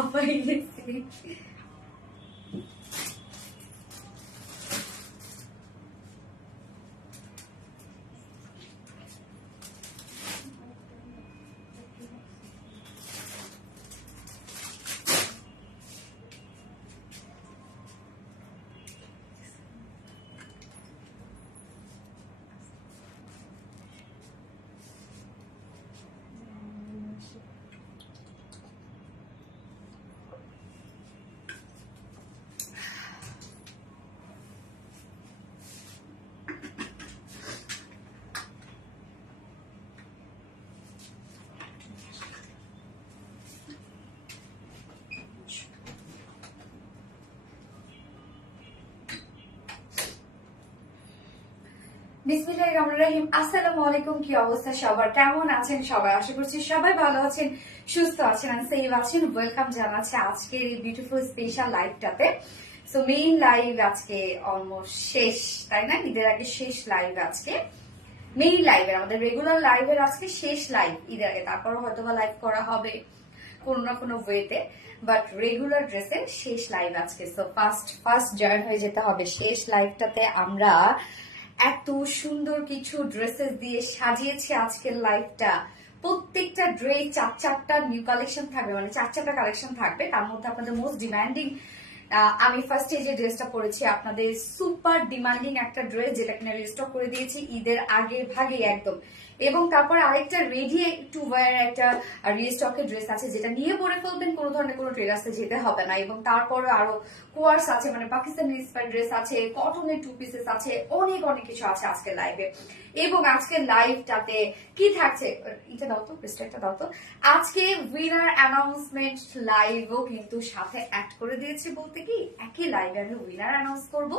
হাঁপাই গেছি। বিসমিল্লাহির রহমানির রহিম। আসসালামু আলাইকুম। কি অবস্থা সবার, কেমন আছেন সবাই? আশা করছি সবাই ভালো আছেন, সুস্থ আছেন আর সেভ আছেন। ওয়েলকাম জানাচ্ছি আজকের এই বিউটিফুল স্পেশাল লাইভটাতে। সো মেইন লাইভ আজকে অলমোস্ট শেষ, তাই না? ঈদের আগে শেষ লাইভ আজকে, মেইন লাইভের, আমাদের রেগুলার লাইভের আজকে শেষ লাইভ ঈদের আগে। তারপর হয়তো বা লাইভ করা হবে কোনো না কোনো ওয়েতে, বাট রেগুলার ড্রেসের শেষ লাইভ আজকে। সো ফার্স্ট জয়েন হয়ে যেতে হবে শেষ লাইভটাতে। আমরা এত সুন্দর কিছু ড্রেসেস দিয়ে সাজিয়েছি আজকের লাইভটা। প্রত্যেকটা ড্রেস চারটা নিউ কালেকশন থাকবে, মানে চারটা কালেকশন থাকবে। তার মধ্যে আপনাদের মোস্ট ডিমান্ডিং, আমি ফার্স্টে যে ড্রেসটা পরেছি আপনাদের সুপার ডিমান্ডিং একটা ড্রেস, যেটা কিনা রিস্টক করে দিয়েছি ঈদের আগের ভাগে একদম। এবং তারপর আরেকটা রেডি টু ওয়্যার একটা রিস্টকের ড্রেস আছে, যেটা নিয়ে পরে ফেলবেন, কোনো ধরনের কোনো ট্রেলার্সে যেতে হবে না। এবং তারপরে আরো কোয়ার্স আছে, মানে পাকিস্তানি ইন্সপায়ার্ড ড্রেস আছে, কটনের টু পিসেস আছে, অনেক অনেক কিছু আছে আজকের লাইভে। এবং আজকের লাইভটাতে কি থাকছে, এটা দাও তো, প্রেসটা দাও তো। আজকে উইনার অ্যানাউন্সমেন্ট লাইভও কিন্তু সাথে অ্যাড করে দিয়েছি। বলতে কি, একই লাইভে আমি উইনার অ্যানাউন্স করবো।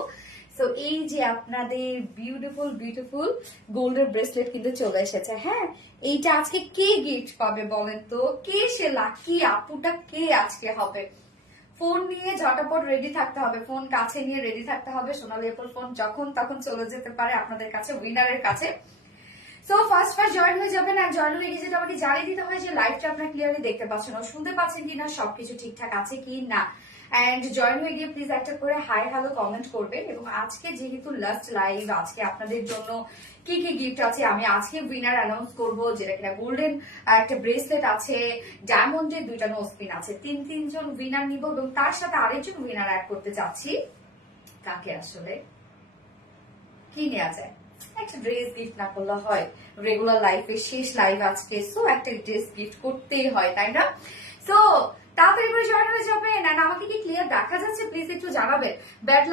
সো এই যে আপনাদের বিউটিফুল গোল্ডের ব্রেসলেট কিন্তু চলে এসেছে। হ্যাঁ, এইটা আজকে কে গিফট পাবে বলেন তো? কে সে লাকি আপুটা, কে আজকে হবে? ফোন নিয়ে ঝটাপট রেডি থাকতে হবে, ফোন কাছে নিয়ে রেডি থাকতে হবে। সোনালী আপুর ফোন যখন তখন চলে যেতে পারে আপনাদের কাছে, উইনারের কাছে। সো ফার্স্ট জয়েন হয়ে যাবেন। আর জয়েন হয়ে গেছে, আমাকে জানিয়ে দিতে হয় যে লাইভটা আপনারা ক্লিয়ারলি দেখতে পাচ্ছেন ও শুনতে পাচ্ছেন কিনা, সবকিছু ঠিকঠাক আছে কি না। এন্ড জয়েন হয়ে গিয়ে প্লিজ একটা করে হাই হ্যালো কমেন্ট করবেন। এবং আজকে যেহেতু লাস্ট লাইভ, আজকে আপনাদের জন্য কি কি গিফট আছে আমি আজকে উইনার অ্যানাউন্স করব। যেটা কিনা গোল্ডেন একটা ব্রেসলেট আছে, ডায়মন্ডের 2টা নোজপিন আছে। তিনজন উইনার নিব এবং তার সাথে আরেকজন উইনার অ্যাড করতে চাচ্ছি। কাকে আসলে কি নেওয়া যায়? একটা ড্রেস গিফট না করলে হয়? রেগুলার লাইফে শেষ লাইভ আজকে, সো একটা ড্রেস গিফট করতেই হয়, তাই না? সো তাড়াতাড়ি করে জয়েন হয়ে যাবেন। এন্ড আমাকে কি ক্লিয়ার দেখা যাচ্ছে প্লিজ একটু জানাবেন। ব্যাড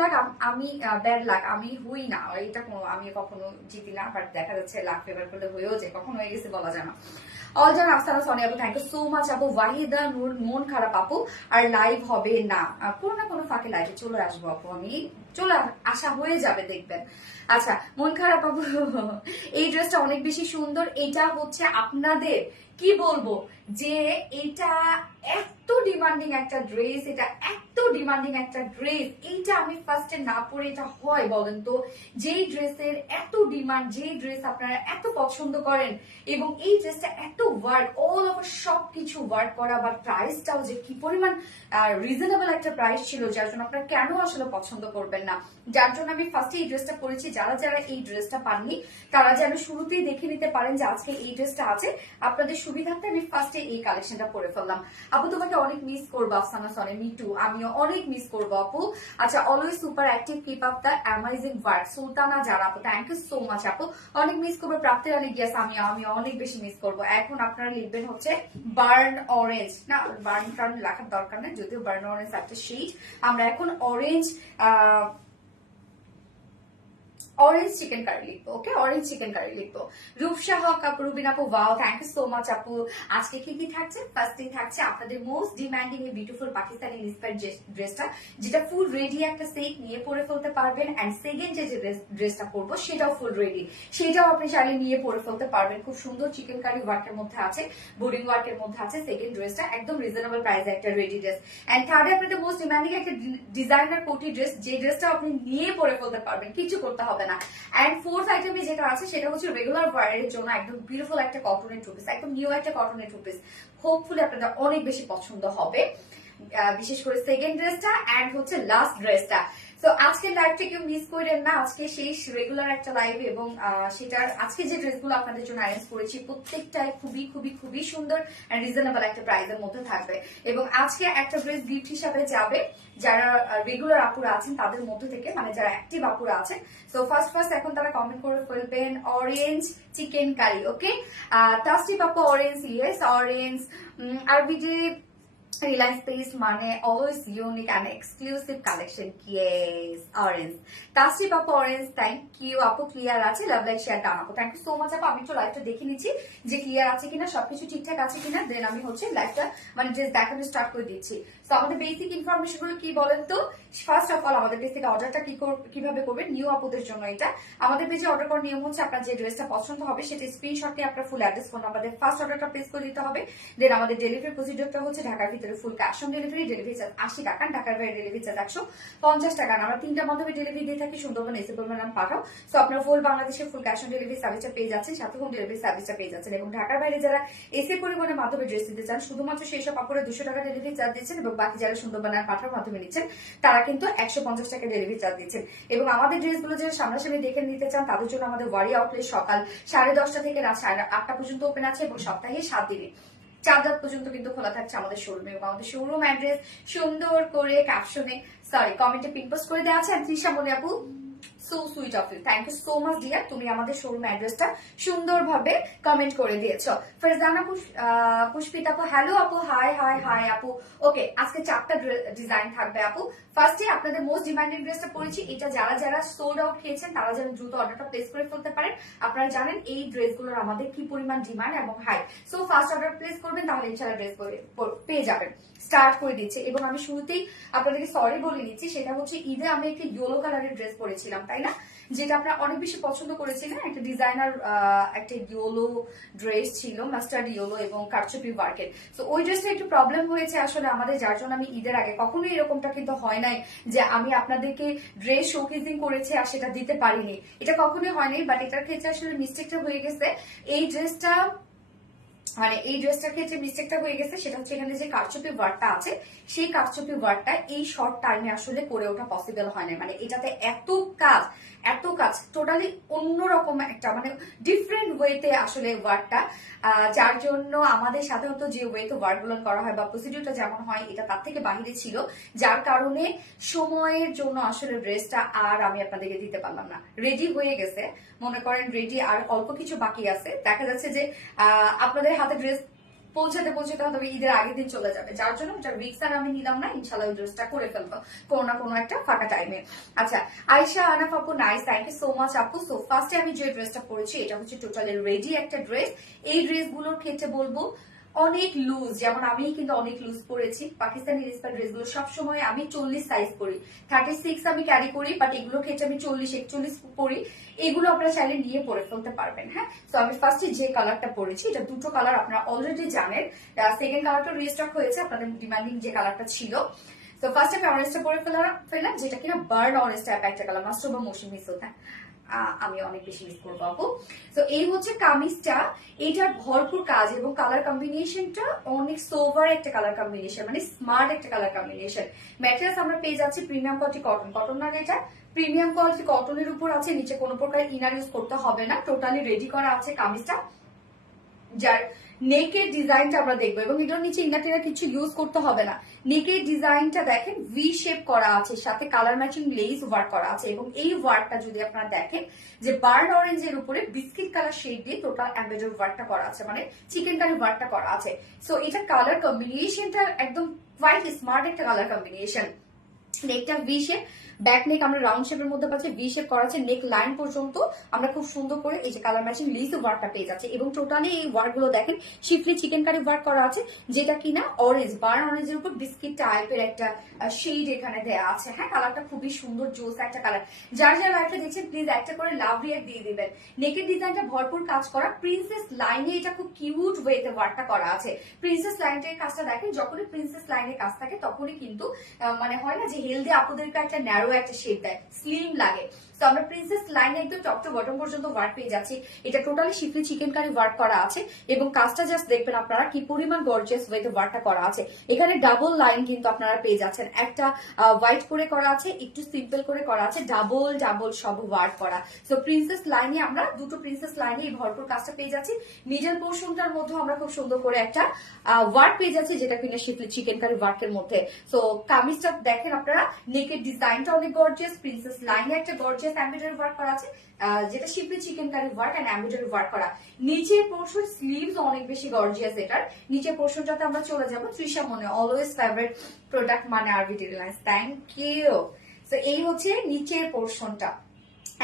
লাক আমি হুই না, এটা আমি কখনো জিতি না, বাট দেখা যাচ্ছে লাক ফেভার করলে হয়েও যায়, কখন হয়ে গেছে বলা যায় না। অলজান আফসানা সোনি আপু, থ্যাংক ইউ সো মাচ আপু। ওয়াহিদা নূর, মন খারাপ আপু, আর লাইভ হবে না, কোনো না কোনো ফাঁকে লাইভে চলে আসবো আপু, আমি চলে আসা হয়ে যাবে দেখবেন। আচ্ছা, মন খারাপ আপু, এই ড্রেসটা অনেক বেশি সুন্দর। এটা হচ্ছে আপনাদের কি বলবো, যে এটা এত ডিমান্ডিং একটা ড্রেস, এটা এত ডিমান্ডিং একটা ড্রেস, এইটা আমি ফার্স্টে না পরে এটা হয় বলেন তো? যেই ড্রেসের এত ডিমান্ড, যেই ড্রেস আপনারা এত পছন্দ করেন, এবং এই ড্রেসটা এত ওয়ার্ক, অল ওভার সবকিছু ওয়ার্ক করা, বা প্রাইসটাও যে কি পরিমাণ রিজনেবল একটা প্রাইস ছিল, যার জন্য আপনারা কেন আসলে পছন্দ করবেন না। যার জন্য আমি ফার্স্টে এই ড্রেসটা পরেছি। যারা এই ড্রেসটা পাননি তারা যেন শুরুতেই দেখে নিতে পারেন যে আজকে এই ড্রেসটা আছে, আপনাদের সুবিধার্থে আমি ফার্স্টে এই কালেকশনটা পরে ফেললাম। আপু তোমাকে অনেক মিস করবো আফসানা সনে, মি টু, আমিও অনেক মিস করবো আপু। আচ্ছা, always super active, keep up the amazing work, Sultana যারা আপু, থ্যাংক ইউ সো মাচ আপু। অনেক মিস করবো প্রাপ্তি অনেক, গিয়াস আমি অনেক বেশি মিস করবো। এখন আপনারা লিখবেন হচ্ছে বার্ন অরেঞ্জ, না বার্ন টার্ন লেখার দরকার নেই, যদিও বার্ন অরেঞ্জ একটা শেড, আমরা এখন অরেঞ্জ চিকেন কারি লিখবো। ওকে, অরেঞ্জ চিকেন কারি লিখবো। রূপসা হক আপু, রুবিন আপু, wow, thank you so much আপু। আজকে কি কি থাকছে? ফার্স্টেই থাকছে আপনাদের মোস্ট ডিমান্ডিং এই বিউটিফুল পাকিস্তানি ইন্সপায়ার্ড ড্রেসটা, যেটা ফুল রেডি একটা সেট নিয়ে পরে ফেলতে পারবেন। এন্ড সেকেন্ড যে ড্রেসটা পরবো সেটাও ফুল রেডি, সেটাও আপনি চাইলে নিয়ে পরে ফেলতে পারবেন। খুব সুন্দর চিকেন কারি ওয়ার্কের মধ্যে আছে, বোর্ডিং ওয়ার্কের মধ্যে আছে। সেকেন্ড ড্রেসটা একদম রিজনেবল প্রাইসে একটা রেডি ড্রেস। এন্ড থার্ডে আপনাদের মোস্ট ডিমান্ডিং একটা ডিজাইনার কোটি ড্রেস, যে ড্রেসটা আপনি নিয়ে পরে ফেলতে পারবেন, কিছু করতে হবে না। এন্ড ফোর্থ আইটেমে যেটা আছে সেটা হচ্ছে রেগুলার ওয়্যারের জন্য একদম বিউটিফুল একটা কটনের টু পিস, একদম নিউ একটা কটনের টু পিস। হোপফুলি আপনাদের অনেক বেশি পছন্দ হবে। বিশেষ করে সেকেন্ড ড্রেসটা এন্ড হচ্ছে লাস্ট ড্রেসটা। তো আজকের লাইভটা কেউ মিস করেন না, আজকে সেই রেগুলার একটা লাইভ এবং সেটার আজকে যে ড্রেসগুলো আপনাদের জন্য অ্যারেঞ্জ করেছি প্রত্যেকটাই খুবই খুবই খুবই সুন্দর এন্ড রিজনেবল একটা প্রাইসের মধ্যে থাকবে। এবং আজকে একটা ড্রেস গিফট হিসাবে যাবে যারা রেগুলার আপুরা আছেন তাদের মধ্যে থেকে, মানে যারা অ্যাক্টিভ আপুরা আছেন। তো ফার্স্ট এখন তারা কমেন্ট করে ফেলবেন অরেঞ্জ চিকেন কারি। ওকে, টাস্টি পাপা অরেঞ্জ, ইয়েস অরেঞ্জ। আর বিজে Reliance Space মানে always unique and exclusive collection. Yes, orange. Tasty Papa orange, thank you. আপু ক্লিয়ার আছে, লাভ লাইক শেয়ার ডান আপু, থ্যাংক ইউ সো মাচ আপু। আমি একটু লাইভটা দেখে নিচ্ছি যে ক্লিয়ার আছে কিনা, সবকিছু ঠিকঠাক আছে কিনা, দেন আমি হচ্ছে লাইভটা মানে ড্রেস দেখানো স্টার্ট করে দিচ্ছি। তো আমাদের বেসিক ইনফরমেশন গুলো কি বলেন তো? ফার্স্ট অফ অল আমাদের পেজ থেকে অর্ডারটা কিভাবে করবেন, নিউ আপুদের জন্য এটা। আমাদের পেজে অর্ডার করার নিয়ম হচ্ছে আপনার যে ড্রেসটা পছন্দ হবে সেটা স্ক্রিনশট নিয়ে আপনার ফুল অ্যাড্রেস ফোন নাম্বার ফার্স্ট অর্ডারটা প্লেস করে দিতে হবে। দেন আমাদের ডেলিভারি প্রসিডিউরটা হচ্ছে ঢাকার ভিতরে full cash on delivery charge 80 টাকা, ঢাকার বাইরে ডেলিভারি চার্জ 150 টাকা। আমরা 3টার মাধ্যমে ডেলিভারি দিয়ে থাকি, সুন্দরবন এসে পরিমাণ পাঠাও। তো আপনার ফুল বাংলাদেশের ফুল ক্যাশ অন ডেলিভারি সার্ভিসটা পেয়ে যাচ্ছেন, সাথে হোম ডেলিভারি সার্ভিসটা পেয়ে যাচ্ছেন। এবং ঢাকার বাইরে যারা এসে পরিবহনের মাধ্যমে ড্রেস দিতে চান শুধুমাত্র সেই সব আপুরা 200 টাকা ডেলিভারি চার্জ দিচ্ছেন, এবং বাকি যারা সুন্দরবন পাঠার মাধ্যমে নিচ্ছেন তারা কিন্তু 150 টাকা ডেলিভারি চার্জ দিচ্ছেন। এবং আমাদের ড্রেসগুলো যারা সামনাসামনি দেখে নিতে চান তাদের জন্য আমাদের ওয়ারি আউটলেট সকাল 10:30 থেকে রাত 8টা পর্যন্ত ওপেন আছে, এবং সপ্তাহে 7 দিনে 4 রাত পর্যন্ত কিন্তু খোলা থাকছে আমাদের শোরুমে। এবং আমাদের শোরুম অ্যাড্রেস সুন্দর করে ক্যাপশনে কমেন্টে পিন পোস্ট করে দেওয়া আছে। আর তৃষা মনে আপু, so sweet of you, thank you so much dear, তুমি আমাদের শোরুম অ্যাড্রেসটা সুন্দরভাবে কমেন্ট করে দিয়েছো। ফারজানা পুষ্পিতা আপু, হ্যালো আপু, হাই হাই হাই আপু। ওকে, আজকে 4টা ডিজাইন থাকবে আপু। ফার্স্টে আপনাদের মোস্ট ডিমান্ডিং ড্রেসটা পরেছি, এটা যারা যারা সোল্ড আউট খেয়েছেন তারা যেন দ্রুত অর্ডারটা প্লেস করে ফেলতে পারেন। আপনারা জানেন এই ড্রেসগুলোর আমাদের কি পরিমাণ ডিমান্ড এবং high. So first order place করবেন, তাহলে ইনশাআল্লাহ ড্রেস পেয়ে যাবেন। স্টার্ট করে দিচ্ছে। এবং আমি শুরুতেই আপনাদেরকে সরি বলে নিচ্ছি, সেটা হচ্ছে ঈদে আমি একটি ইয়েলো কালারের ড্রেস পরেছিলাম, তাই না, যেটা আপনারা অনেক বেশি পছন্দ করেছিলেন। একটা ডিজাইনার একটা ইয়েলো ড্রেস ছিল, মাস্টার্ড ইয়েলো এবং কারচুপি ওয়ার্কের। তো ওই ড্রেসটা একটু প্রবলেম হয়েছে আসলে আমাদের, যার জন্য আমি ঈদের আগে কখনোই এরকমটা কিন্তু হয় নাই যে আমি আপনাদেরকে ড্রেস শোকেজিং করেছি আর সেটা দিতে পারিনি, এটা কখনোই হয়নি। বাট এটার ক্ষেত্রে আসলে মিস্টেকটা হয়ে গেছে। এই ড্রেসটার ক্ষেত্রে মিস্টেকটা হয়ে গেছে, সেটা হচ্ছে এখানে যে কারচুপি ওয়ার্কটা আছে সেই কারচুপি ওয়ার্কটা এই শর্ট টাইমে আসলে করে ওঠা পসিবল হয় না। মানে এটাতে এত কাজ টোটালি অন্যরকম একটা মানে ডিফারেন্ট ওয়েতে আসলে ওয়ার্কটা, যার জন্য আমাদের সাধারণত যে ওয়েতে ওয়ার্ক গুলো করা হয় বা প্রসিডিউরটা যেমন হয় এটা তার থেকে বাহিরে ছিল, যার কারণে সময়ের জন্য আসলে ড্রেসটা আর আমি আপনাদেরকে দিতে পারলাম না। রেডি হয়ে গেছে, মনে করেন রেডি, আর অল্প কিছু বাকি আছে। দেখা যাচ্ছে যে আপনাদের হাতে ড্রেস পৌঁছাতে হয়তো ঈদের আগের দিন চলে যাবে, যার জন্য এটা রিক্স আর আমি নিলাম না। ইনশাল্লাহ ড্রেসটা করে ফেলবো কোনো না কোনো একটা ফাঁকা টাইমে। আচ্ছা, আয়শা আনাফ আপু, nice, thank you so much আপু। সো ফার্স্টে আমি যে ড্রেসটা পরেছি এটা হচ্ছে টোটালি রেডি একটা ড্রেস। এই ড্রেসগুলোর ক্ষেত্রে বলবো অনেক লুজ, যেমন আমি কিন্তু অনেক লুজ পরেছি। পাকিস্তানি রেসপার ড্রেসগুলো সবসময় আমি 40 সাইজ পরি, 36 আমি ক্যারি করি, বাট এগুলোর ক্ষেত্রে আমি 40-41 পরি। এগুলো আপনারা চাইলে নিয়ে পরে ফেলতে পারবেন। হ্যাঁ, তো আমি ফার্স্টে যে কালারটা পরেছি, এটা দুটো কালার আপনারা অলরেডি জানেন। সেকেন্ড কালারটা রিস্টক হয়েছে, আপনাদের ডিমান্ডিং যে কালারটা ছিল। তো ফার্স্ট আমি অরেঞ্জটা পরে ফেললাম, যেটা কিনা বার্ন অরেঞ্জ টাইপ একটা কালার, মাস্টার বা মৌসুমি মিস হতে আমি অনেক বেশি মিস করবো আপু। তো এই হচ্ছে কামিজটা, এইটার ভরপুর কাজ এবং কালার কম্বিনেশনটা অনেক সোভার একটা কালার কম্বিনেশন, মানে স্মার্ট একটা কালার কম্বিনেশন। ম্যাটেরিয়ালস আমরা পেয়ে যাচ্ছি প্রিমিয়াম কোয়ালিটি কটন না, এটা প্রিমিয়াম কোয়ালিটি কটনের উপর আছে, নিচে কোনো প্রকার ইনার ইউজ করতে হবে না, টোটালি রেডি করা আছে কামিজটা, যার নেকের ডিজাইনটা আমরা দেখবো। এবং এটার নিচে ইনার কিছু ইউজ করতে হবে না। নেকের ডিজাইনটা দেখেন ভি শেপ করা আছে, সাথে কালার ম্যাচিং লেস ওয়ার্ক করা আছে। এবং এই ওয়ার্কটা যদি আপনারা দেখেন যে বার্ন অরেঞ্জের উপরে বিস্কিট কালার শেড দিয়ে টোটাল এমব্রয়ডারি ওয়ার্কটা করা আছে, মানে চিকেন কারি ওয়ার্কটা করা আছে। সো এটা কালার কম্বিনেশনটা একদম কোয়াইট স্মার্ট একটা কালার কম্বিনেশন। নেকটা ভি শেপ, ব্যাক নেক আমরা রাউন্ড শেপের মধ্যে পাচ্ছি, ভি শেপ করা আছে, নেক লাইন পর্যন্ত আমরা খুব সুন্দর করে এই যে কালার ম্যাচিং লিস ওয়ার্কটা পেয়ে যাচ্ছে। এবং টোটালি এই ওয়ার্ক গুলো দেখেন শিফলি চিকেন কারি ওয়ার্ক করা আছে, যেটা কিনা অরেঞ্জ বার্ন অরেঞ্জের উপর বিস্কিট টাইপের একটা শেড এখানে দেওয়া আছে। হ্যাঁ, কালারটা খুবই সুন্দর জোস একটা কালার। যার লাইফটা দেখছেন প্লিজ একটা করে লাভ রিয়াক্ট দিয়ে দিবেন। নেকের ডিজাইনটা ভরপুর কাজ করা, প্রিন্সেস লাইনে এটা খুব কিউট ওয়েতে ওয়ার্কটা করা আছে। প্রিন্সেস লাইনের কাজটা দেখেন, যখনই প্রিন্সেস লাইনের কাজ থাকে তখনই কিন্তু মানে হয় না যে হেলদি আপুদেরকে একটা ন্যারো একটা শেপ দেয়, স্লিম লাগে। তো আমরা প্রিন্সেস লাইন একদম টপ টু বটম পর্যন্ত ওয়ার্ক পেয়ে যাচ্ছি। এটা totally schiffli chicken curry work করা আছে এবং কাজটা জাস্ট দেখবেন আপনারা কি পরিমাণ গর্জিয়াস ওয়েতে ওয়ার্কটা করা আছে। এখানে ডাবল লাইন কিন্তু আপনারা পেয়ে যাচ্ছেন, একটা হোয়াইট করে করা আছে, একটু সিম্পল করে করা আছে, ডাবল ডাবল সব ওয়ার্ক করা। তো প্রিন্সেস লাইনে আমরা দুটো প্রিন্সেস লাইনে এই ভরপুর কাজটা পেয়ে যাচ্ছি। মিডল পোর্শনটার মধ্যে আমরা খুব সুন্দর করে একটা ওয়ার্ক পেয়ে যাচ্ছি, যেটা কিনা শিফলি চিকেন কারি ওয়ার্কের মধ্যে। তো কামিজটা দেখেন আপনারা, নেকের ডিজাইনটা অনেক গর্জিয়াস, প্রিন্সেস লাইনে একটা গর্জিয়াস এমব্রয়ডারি ওয়ার্ক করা আছে, যেটা schiffli chicken curry work and embroidery work করা। নিচের পোর্শন স্লিভস অনেক বেশি গর্জিয়াস। এটার নিচের পোর্শনটাতে আমরা চলে যাব। তৃষা মনে অলওয়েজ ফেভারিট প্রোডাক্ট মানে আরবিডি রিলায়েন্স, থ্যাংক ইউ। তো এই হচ্ছে নিচের পোর্শনটা,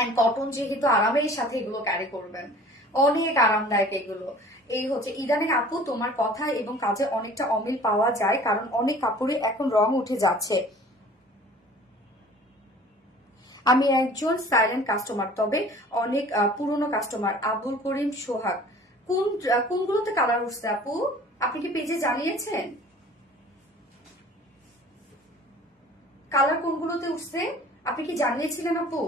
এন্ড কটন যেহেতু আরামের সাথে এগুলো ক্যারি করবেন, অনেক আরামদায়ক এগুলো। এই হচ্ছে ইদানিং আপু তোমার কথা এবং কাজে অনেকটা অমিল পাওয়া যায়, কারণ অনেক কাপড়ে এখন রং উঠে যাচ্ছে। আমি একজন সাইলেন্ট কাস্টমার, তবে অনেক পুরনো কাস্টমার। আবুল করিম সোহাগ। কোনগুলোতে কালার উঠছে আপু? আপনি কি পেজে জানিয়েছেন কালার কোনগুলোতে উঠছে? আপনি কি জানিয়েছিলেন আপু?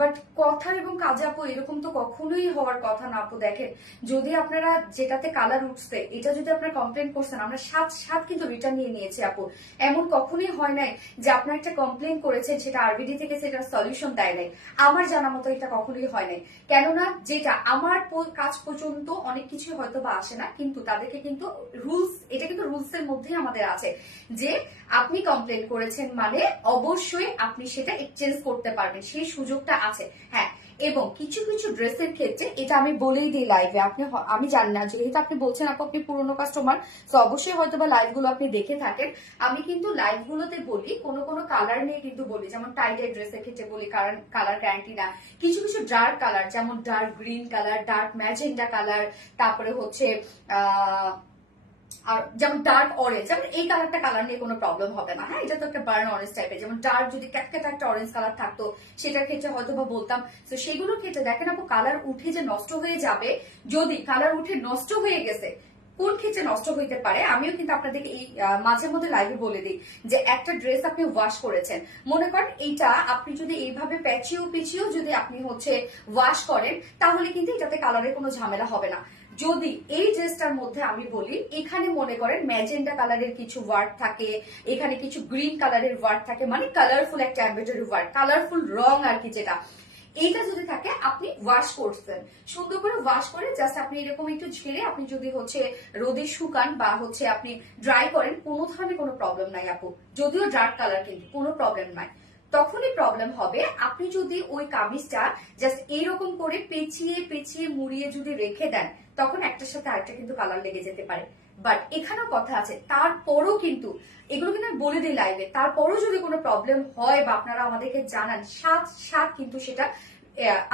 বাট কথা এবং কাজে আপু এরকম তো কখনোই হওয়ার কথা না আপু। দেখেন, যদি আপনারা যেটাতে কালার উঠছে এটা যদি আপনারা কমপ্লেন করছেন, আমরা 7 কিন্তু রিটার্ন নিয়ে নিয়েছি আপু। এমন কখনোই হয় নাই যে আপনারা একটা কমপ্লেন করেছেন সেটা আরবিডি থেকে সেটা সলিউশন দেয় নাই। আমার জানা মতো এটা কখনোই হয় নাই, কেননা যেটা আমার কাজ পর্যন্ত অনেক কিছু হয়তো বা আসে না, কিন্তু তাদেরকে কিন্তু রুলস, এটা কিন্তু রুলস এর মধ্যেই আমাদের আছে যে আপনি কমপ্লেন করেছেন মানে অবশ্যই আপনি সেটা এক্সচেঞ্জ করতে পারবেন, সেই সুযোগটা আছে। হ্যাঁ, এবং কিছু কিছু ড্রেসের ক্ষেত্রে এটা আমি বলেই দিই লাইভে। আপনি আমি জানি না, যেহেতু আপনি বলছেন আপু আপনি পুরনো কাস্টমার, তো অবশ্যই হয়তো বা লাইভ গুলো আপনি দেখে থাকেন। আমি কিন্তু লাইভ গুলোতে বলি কোনো কোনো কালার নিয়ে কিন্তু বলি, যেমন টাইটের ড্রেসের ক্ষেত্রে বলি কারণ কালার গ্যারান্টি না। কিছু কিছু ডার্ক কালার, যেমন dark green colour, dark magenta colour, তারপরে হচ্ছে আর যেমন ডার্ক অরেঞ্জ, যেমন এই কালারটা কালার নিয়ে কোনো প্রবলেম হবে না। হ্যাঁ, এটা তো একটা বার্ন অরেঞ্জ টাইপের। যেমন ডার্ক যদি ক্যাটকেটা একটা অরেঞ্জ কালার থাকতো সেটার ক্ষেত্রে হয়তো বা বলতাম। তো সেগুলোর ক্ষেত্রে দেখেন আপু, কালার উঠে যে নষ্ট হয়ে যাবে, যদি কালার উঠে নষ্ট হয়ে গেছে, কোন ক্ষেত্রে নষ্ট হইতে পারে আমিও কিন্তু আপনাদেরকে এই মাঝে মধ্যে লাইভে বলে দিই যে একটা ড্রেস আপনি ওয়াশ করেছেন, মনে করেন এইটা আপনি যদি এইভাবে প্যাচিও পিছিয়েও যদি আপনি হচ্ছে ওয়াশ করেন, তাহলে কিন্তু এটাতে কালারের কোনো ঝামেলা হবে না। যদি এই ড্রেসটার মধ্যে আমি বলি এখানে মনে করেন ম্যাজেন্ডা কালারের কিছু ওয়ার্ক থাকে, এখানে কিছু গ্রিন কালারের ওয়ার্ক থাকে, মানে কালারফুল একটা এমব্রয়ডারি ওয়ার্ক, কালারফুল রং আর কি, যেটা এইটা যদি থাকে আপনি ওয়াশ করছেন, সুন্দর করে ওয়াশ করে জাস্ট আপনি এরকম একটু ঝেড়ে আপনি যদি হচ্ছে রোদে শুকান বা হচ্ছে আপনি ড্রাই করেন, কোনো ধরনের কোনো প্রবলেম নাই আপু। যদিও ডার্ক কালার কিন্তু কোনো প্রবলেম নাই। তখনই প্রবলেম হবে আপনি যদি ওই কামিজটা জাস্ট এইরকম করে পেঁচিয়ে পেঁচিয়ে মুড়িয়ে যদি রেখে দেন, তখন একটার সাথে আরেকটা কিন্তু কালার লেগে যেতে পারে। বাট এখানেও কথা আছে, তারপরও কিন্তু এগুলো কিন্তু আমি বলে দিই লাইভে, তারপরও যদি কোনো প্রবলেম হয় বা আপনারা আমাদেরকে জানান, সাত কিন্তু সেটা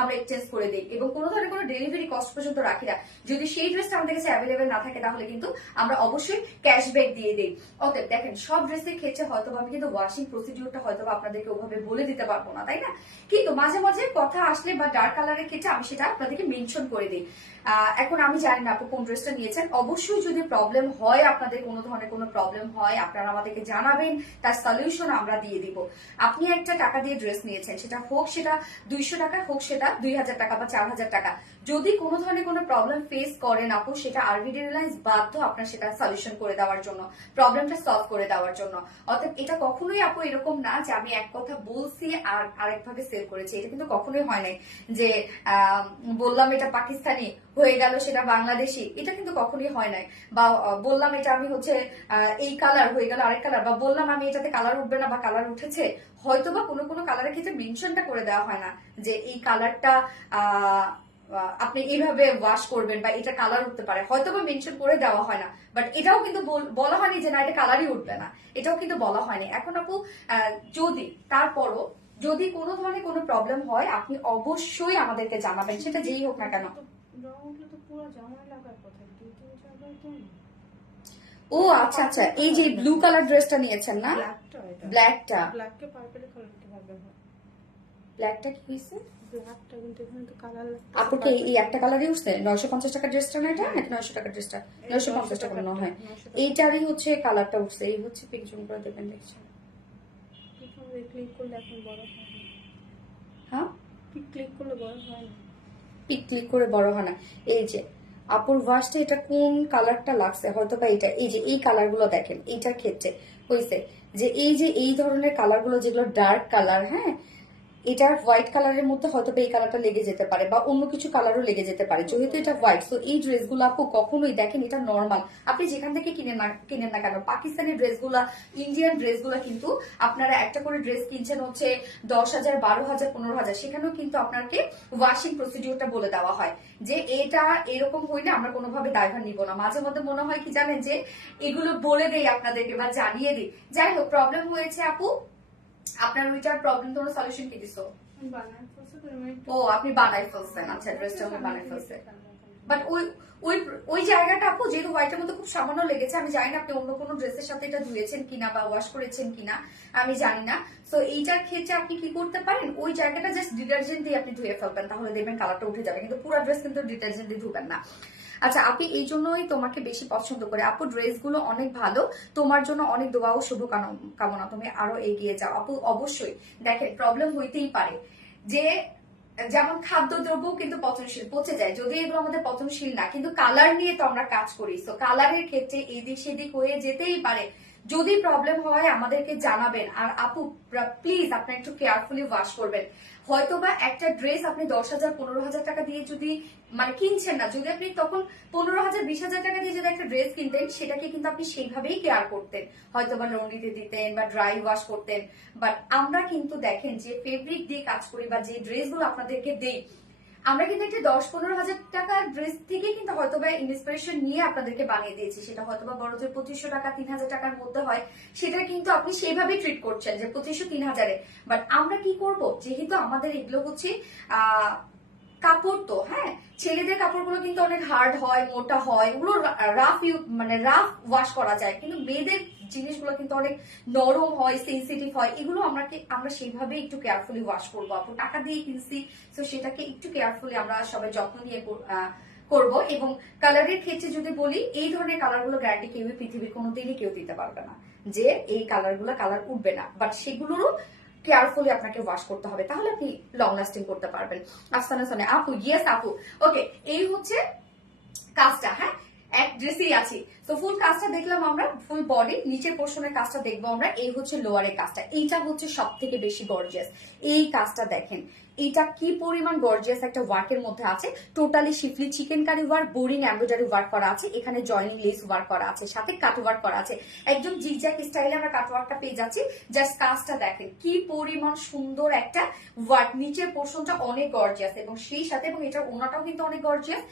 আমরা এক্সচেঞ্জ করে দিই এবং কোনো ধরনের কোনো ডেলিভারি কস্ট পর্যন্ত রাখি না। যদি সেই ড্রেসটা আমাদের কাছে অ্যাভেলেবেল না থাকে তাহলে কিন্তু আমরা অবশ্যই ক্যাশব্যাক দিয়ে দিই। অতএব দেখেন, সব ড্রেসের ক্ষেত্রে হয়তো আমি কিন্তু ওয়াশিং প্রসিডিউরটা হয়তো আপনাদেরকে ওভাবে বলে দিতে পারবো না, তাই না? কিন্তু মাঝে মাঝে কথা আসলে বা ডার্ক কালারের ক্ষেত্রে আমি সেটা আপনাদেরকে মেনশন করে দিই। এখন আমি জানি না আপু কোন ড্রেসটা নিয়েছেন, অবশ্যই যদি প্রবলেম হয়, আপনাদের কোনো ধরনের কোনো প্রবলেম হয়, আপনারা আমাদেরকে জানাবেন, তার সলিউশন আমরা দিয়ে দিব। আপনি একটা টাকা দিয়ে ড্রেস নিয়েছেন, সেটা হোক সেটা 200 টাকা, হোক সেটা 2000 টাকা বা 4000 টাকা, যদি কোনো ধরনের কোনো প্রবলেম ফেস করেন আপু, সেটা আরবিডি রিলায়েন্স বাধ্য আপনার সেটা সলিউশন করে দেওয়ার জন্য, প্রবলেমটা সলভ করে দেওয়ার জন্য। অর্থাৎ এটা কখনোই আপু এরকম না যে আমি এক কথা বলছি আর আরেকভাবে সেল করেছি, এটা কিন্তু কখনোই হয় নাই যে বললাম এটা পাকিস্তানি হয়ে গেল সেটা বাংলাদেশি, এটা কিন্তু কখনোই হয় নাই। বা বললাম এটা আমি হচ্ছে এই কালার হয়ে গেল আরেক কালার, বা বললাম আমি এটাতে কালার উঠবে না বা কালার উঠেছে, হয়তো বা কোনো কোনো কালারের ক্ষেত্রে মেনশনটা করে দেওয়া হয় না যে এই কালারটা আপনি এইভাবে ওয়াশ করবেন বা এটা কালার উঠতে পারে, হয়তো বা মেনশন করে দেওয়া হয় না। বাট এটাও কিন্তু বলা হয়নি যে না এটা কালারই উঠবে না, এটাও কিন্তু বলা হয়নি। এখন আপু যদি তারপরও যদি কোনো ধরনের কোনো প্রবলেম হয়, আপনি অবশ্যই আমাদেরকে জানাবেন, সেটা যেই হোক না কেন। ও আচ্ছা আচ্ছা, এই যে ব্লু কালার ড্রেসটা নিয়েছেন না, ব্ল্যাকটা কি হয়েছে? ব্ল্যাকটা, কিন্তু এখানে তো কালার লাগছে। আপুকে এই একটা কালারই উঠছে 950 টাকার ড্রেসটা না এটা নাকি 900 টাকার ড্রেসটা? 950 টাকা মনে হয়। এইটারই হচ্ছে কালারটা উঠছে, এই হচ্ছে পিক জুম করে দেখবেন, দেখছেন? ক্লিক করলে এখন বড় হয় না। হ্যাঁ, ক্লিক করলে বড় হয় না। পিক ক্লিক করে বড় হয় না। এই যে আপুর ভার্সটা, এটা কোন কালারটা লাগছে, হয়তো বা এটা, এই যে এই কালার গুলো দেখেন, এইটার ক্ষেত্রে হয়েছে যে এই ধরনের কালার গুলো যেগুলো ডার্ক কালার, হ্যাঁ, এটার হোয়াইট কালারের মধ্যে হয়তো এই কালারটা লেগে যেতে পারে বা অন্য কিছু কালারও লেগে যেতে পারে, যেহেতু এটা হোয়াইট। তো এই ড্রেসগুলো আপু কখনোই দেখেন, এটা নর্মাল, আপনি যেখান থেকে কিনেন না কেন, পাকিস্তানি ড্রেসগুলা, ইন্ডিয়ান ড্রেসগুলা কিন্তু আপনারা একটা করে ড্রেস কিনছেন হচ্ছে 10,000, 12,000, 15,000, সেখানেও কিন্তু আপনাকে ওয়াশিং প্রসিডিওরটা বলে দেওয়া হয় যে এটা এরকম হইলে আমরা কোনোভাবে দায়ভার নিব না। মাঝে মধ্যে মনে হয় কি জানেন, যে এগুলো বলে দেই আপনাদেরকে বা জানিয়ে দিই। যাই হোক, প্রবলেম হয়েছে আপু, আপনার ওইটার প্রবলেম, তোমরা সলিউশন কি দিছো? ও, আপনি বানাই ফেলছেন, আচ্ছা, ড্রেসটা আপনি বানাই ফেলছেন। বাট ওই ওই ওই জায়গাটা আপু, যেহেতু হোয়াইটের মধ্যে খুব সামান্য লেগেছে, আমি জানি না আপনি অন্য কোনো ড্রেসের সাথে এটা ধুয়েছেন কিনা বা ওয়াশ করেছেন কিনা, আমি জানি না। তো এইটার ক্ষেত্রে আপনি কি করতে পারেন, ওই জায়গাটা জাস্ট ডিটারজেন্ট দিয়ে আপনি ধুয়ে ফেলবেন, তাহলে দেখবেন কালারটা উঠে যাবে, কিন্তু পুরো ড্রেস কিন্তু ডিটারজেন্ট দিয়ে ধুবেন না। আচ্ছা, আপনি এই জন্যই তোমাকে বেশি পছন্দ করে আপু, ড্রেসগুলো অনেক ভালো, তোমার জন্য অনেক দোয়া ও শুভ কামনা, তুমি আরো এগিয়ে যাও আপু। অবশ্যই দেখেন, প্রবলেম হইতেই পারে, যে যেমন খাদ্যদ্রব্য কিন্তু পচনশীল, পচে যায়, যদি এগুলো আমাদের পচনশীল না, কিন্তু কালার নিয়ে তো আমরা কাজ করি, তো কালারের ক্ষেত্রে এদিক সেদিক হয়ে যেতেই পারে। যদি প্রবলেম হয় আমাদেরকে জানাবেন। আর আপু প্লিজ আপনার একটু কেয়ারফুলি ওয়াশ করবেন। হয়তোবা একটা ড্রেস আপনি 10,000, 15,000 টাকা দিয়ে যদি মানে কিনছেন না, যদি আপনি তখন 15,000, 20,000 টাকা দিয়ে যদি একটা ড্রেস কিনতেন, সেটাকে কিন্তু আপনি সেইভাবেই কেয়ার করতেন, হয়তোবা লন্ড্রিতে দিতেন বা ড্রাই ওয়াশ করতেন। বাট আমরা কিন্তু দেখেন যে ফেব্রিক দিয়ে কাজ করি বা যে ড্রেসগুলো আপনাদেরকে দেই, আমরা কিন্তু একটা 10-15,000 টাকার ড্রেস থেকে কিন্তু হয়তোবা ইন্সপিরেশন নিয়ে আপনাদেরকে বানিয়ে দিয়েছি, সেটা হয়তোবা বড় যে 2,500 টাকা, 3,000 টাকার মধ্যে হয়, সেটা কিন্তু আপনি সেইভাবেই ট্রিট করছেন যে 2,500, 3,000-এ। বাট আমরা কি করব, যেহেতু আমাদের এগুলো হচ্ছে কাপড়, তো হ্যাঁ, ছেলেদের কাপড়গুলো কিন্তু অনেক হার্ড হয়, মোটা হয়, ওগুলো রাফ মানে রাফ ওয়াশ করা যায়, কিন্তু মেয়েদের জিনিসগুলো কিন্তু অনেক নরম হয়, সেন্সিটিভ হয়, এগুলো আমরা সেইভাবে একটু কেয়ারফুলি ওয়াশ করবো আপু, টাকা দিয়ে কিনছি, তো সেটাকে একটু কেয়ারফুলি আমরা সবাই যত্ন নিয়ে করব। এবং কালারের ক্ষেত্রে যদি বলি, এই ধরনের কালারগুলো গ্যারান্টি কেউই পৃথিবীর কোনোদিনই কেউ দিতে পারবে না যে এই কালারগুলো কালার উঠবে না, বাট সেগুলোরও কেয়ারফুলি আপনাকে ওয়াশ করতে হবে, তাহলে আপনি লং লাস্টিং করতে পারবেন। আফসানা সানে আপু, ইয়েস আপু, ওকে, এই হচ্ছে কাজটা, হ্যাঁ, এক ড্রেসেই আছি। তো ফুল কাজটা দেখলাম আমরা, ফুল বডি নিচের পোর্শনের কাজটা দেখবো আমরা। এই হচ্ছে লোয়ারের কাজটা, এইটা হচ্ছে সব থেকে বেশি গর্জিয়াস। এই কাজটা দেখেন, এটা কি পরিমাণ গর্জিয়াস একটা ওয়ার্কের মধ্যে আছে। Totally schiffli chicken curry work, boring embroidery work করা আছে, এখানে জয়নিং লেস ওয়ার্ক করা আছে, সাথে কাট ওয়ার্ক করা আছে, একদম জিগজ্যাগ স্টাইলে আমরা কাট ওয়ার্কটা পেয়ে যাচ্ছি। জাস্ট কাজটা দেখেন কি পরিমাণ সুন্দর একটা ওয়ার্ক, নিচের পোর্শনটা অনেক গর্জিয়াস এবং সেই সাথে, এবং এটার ওনাটাও কিন্তু অনেক গর্জিয়াস।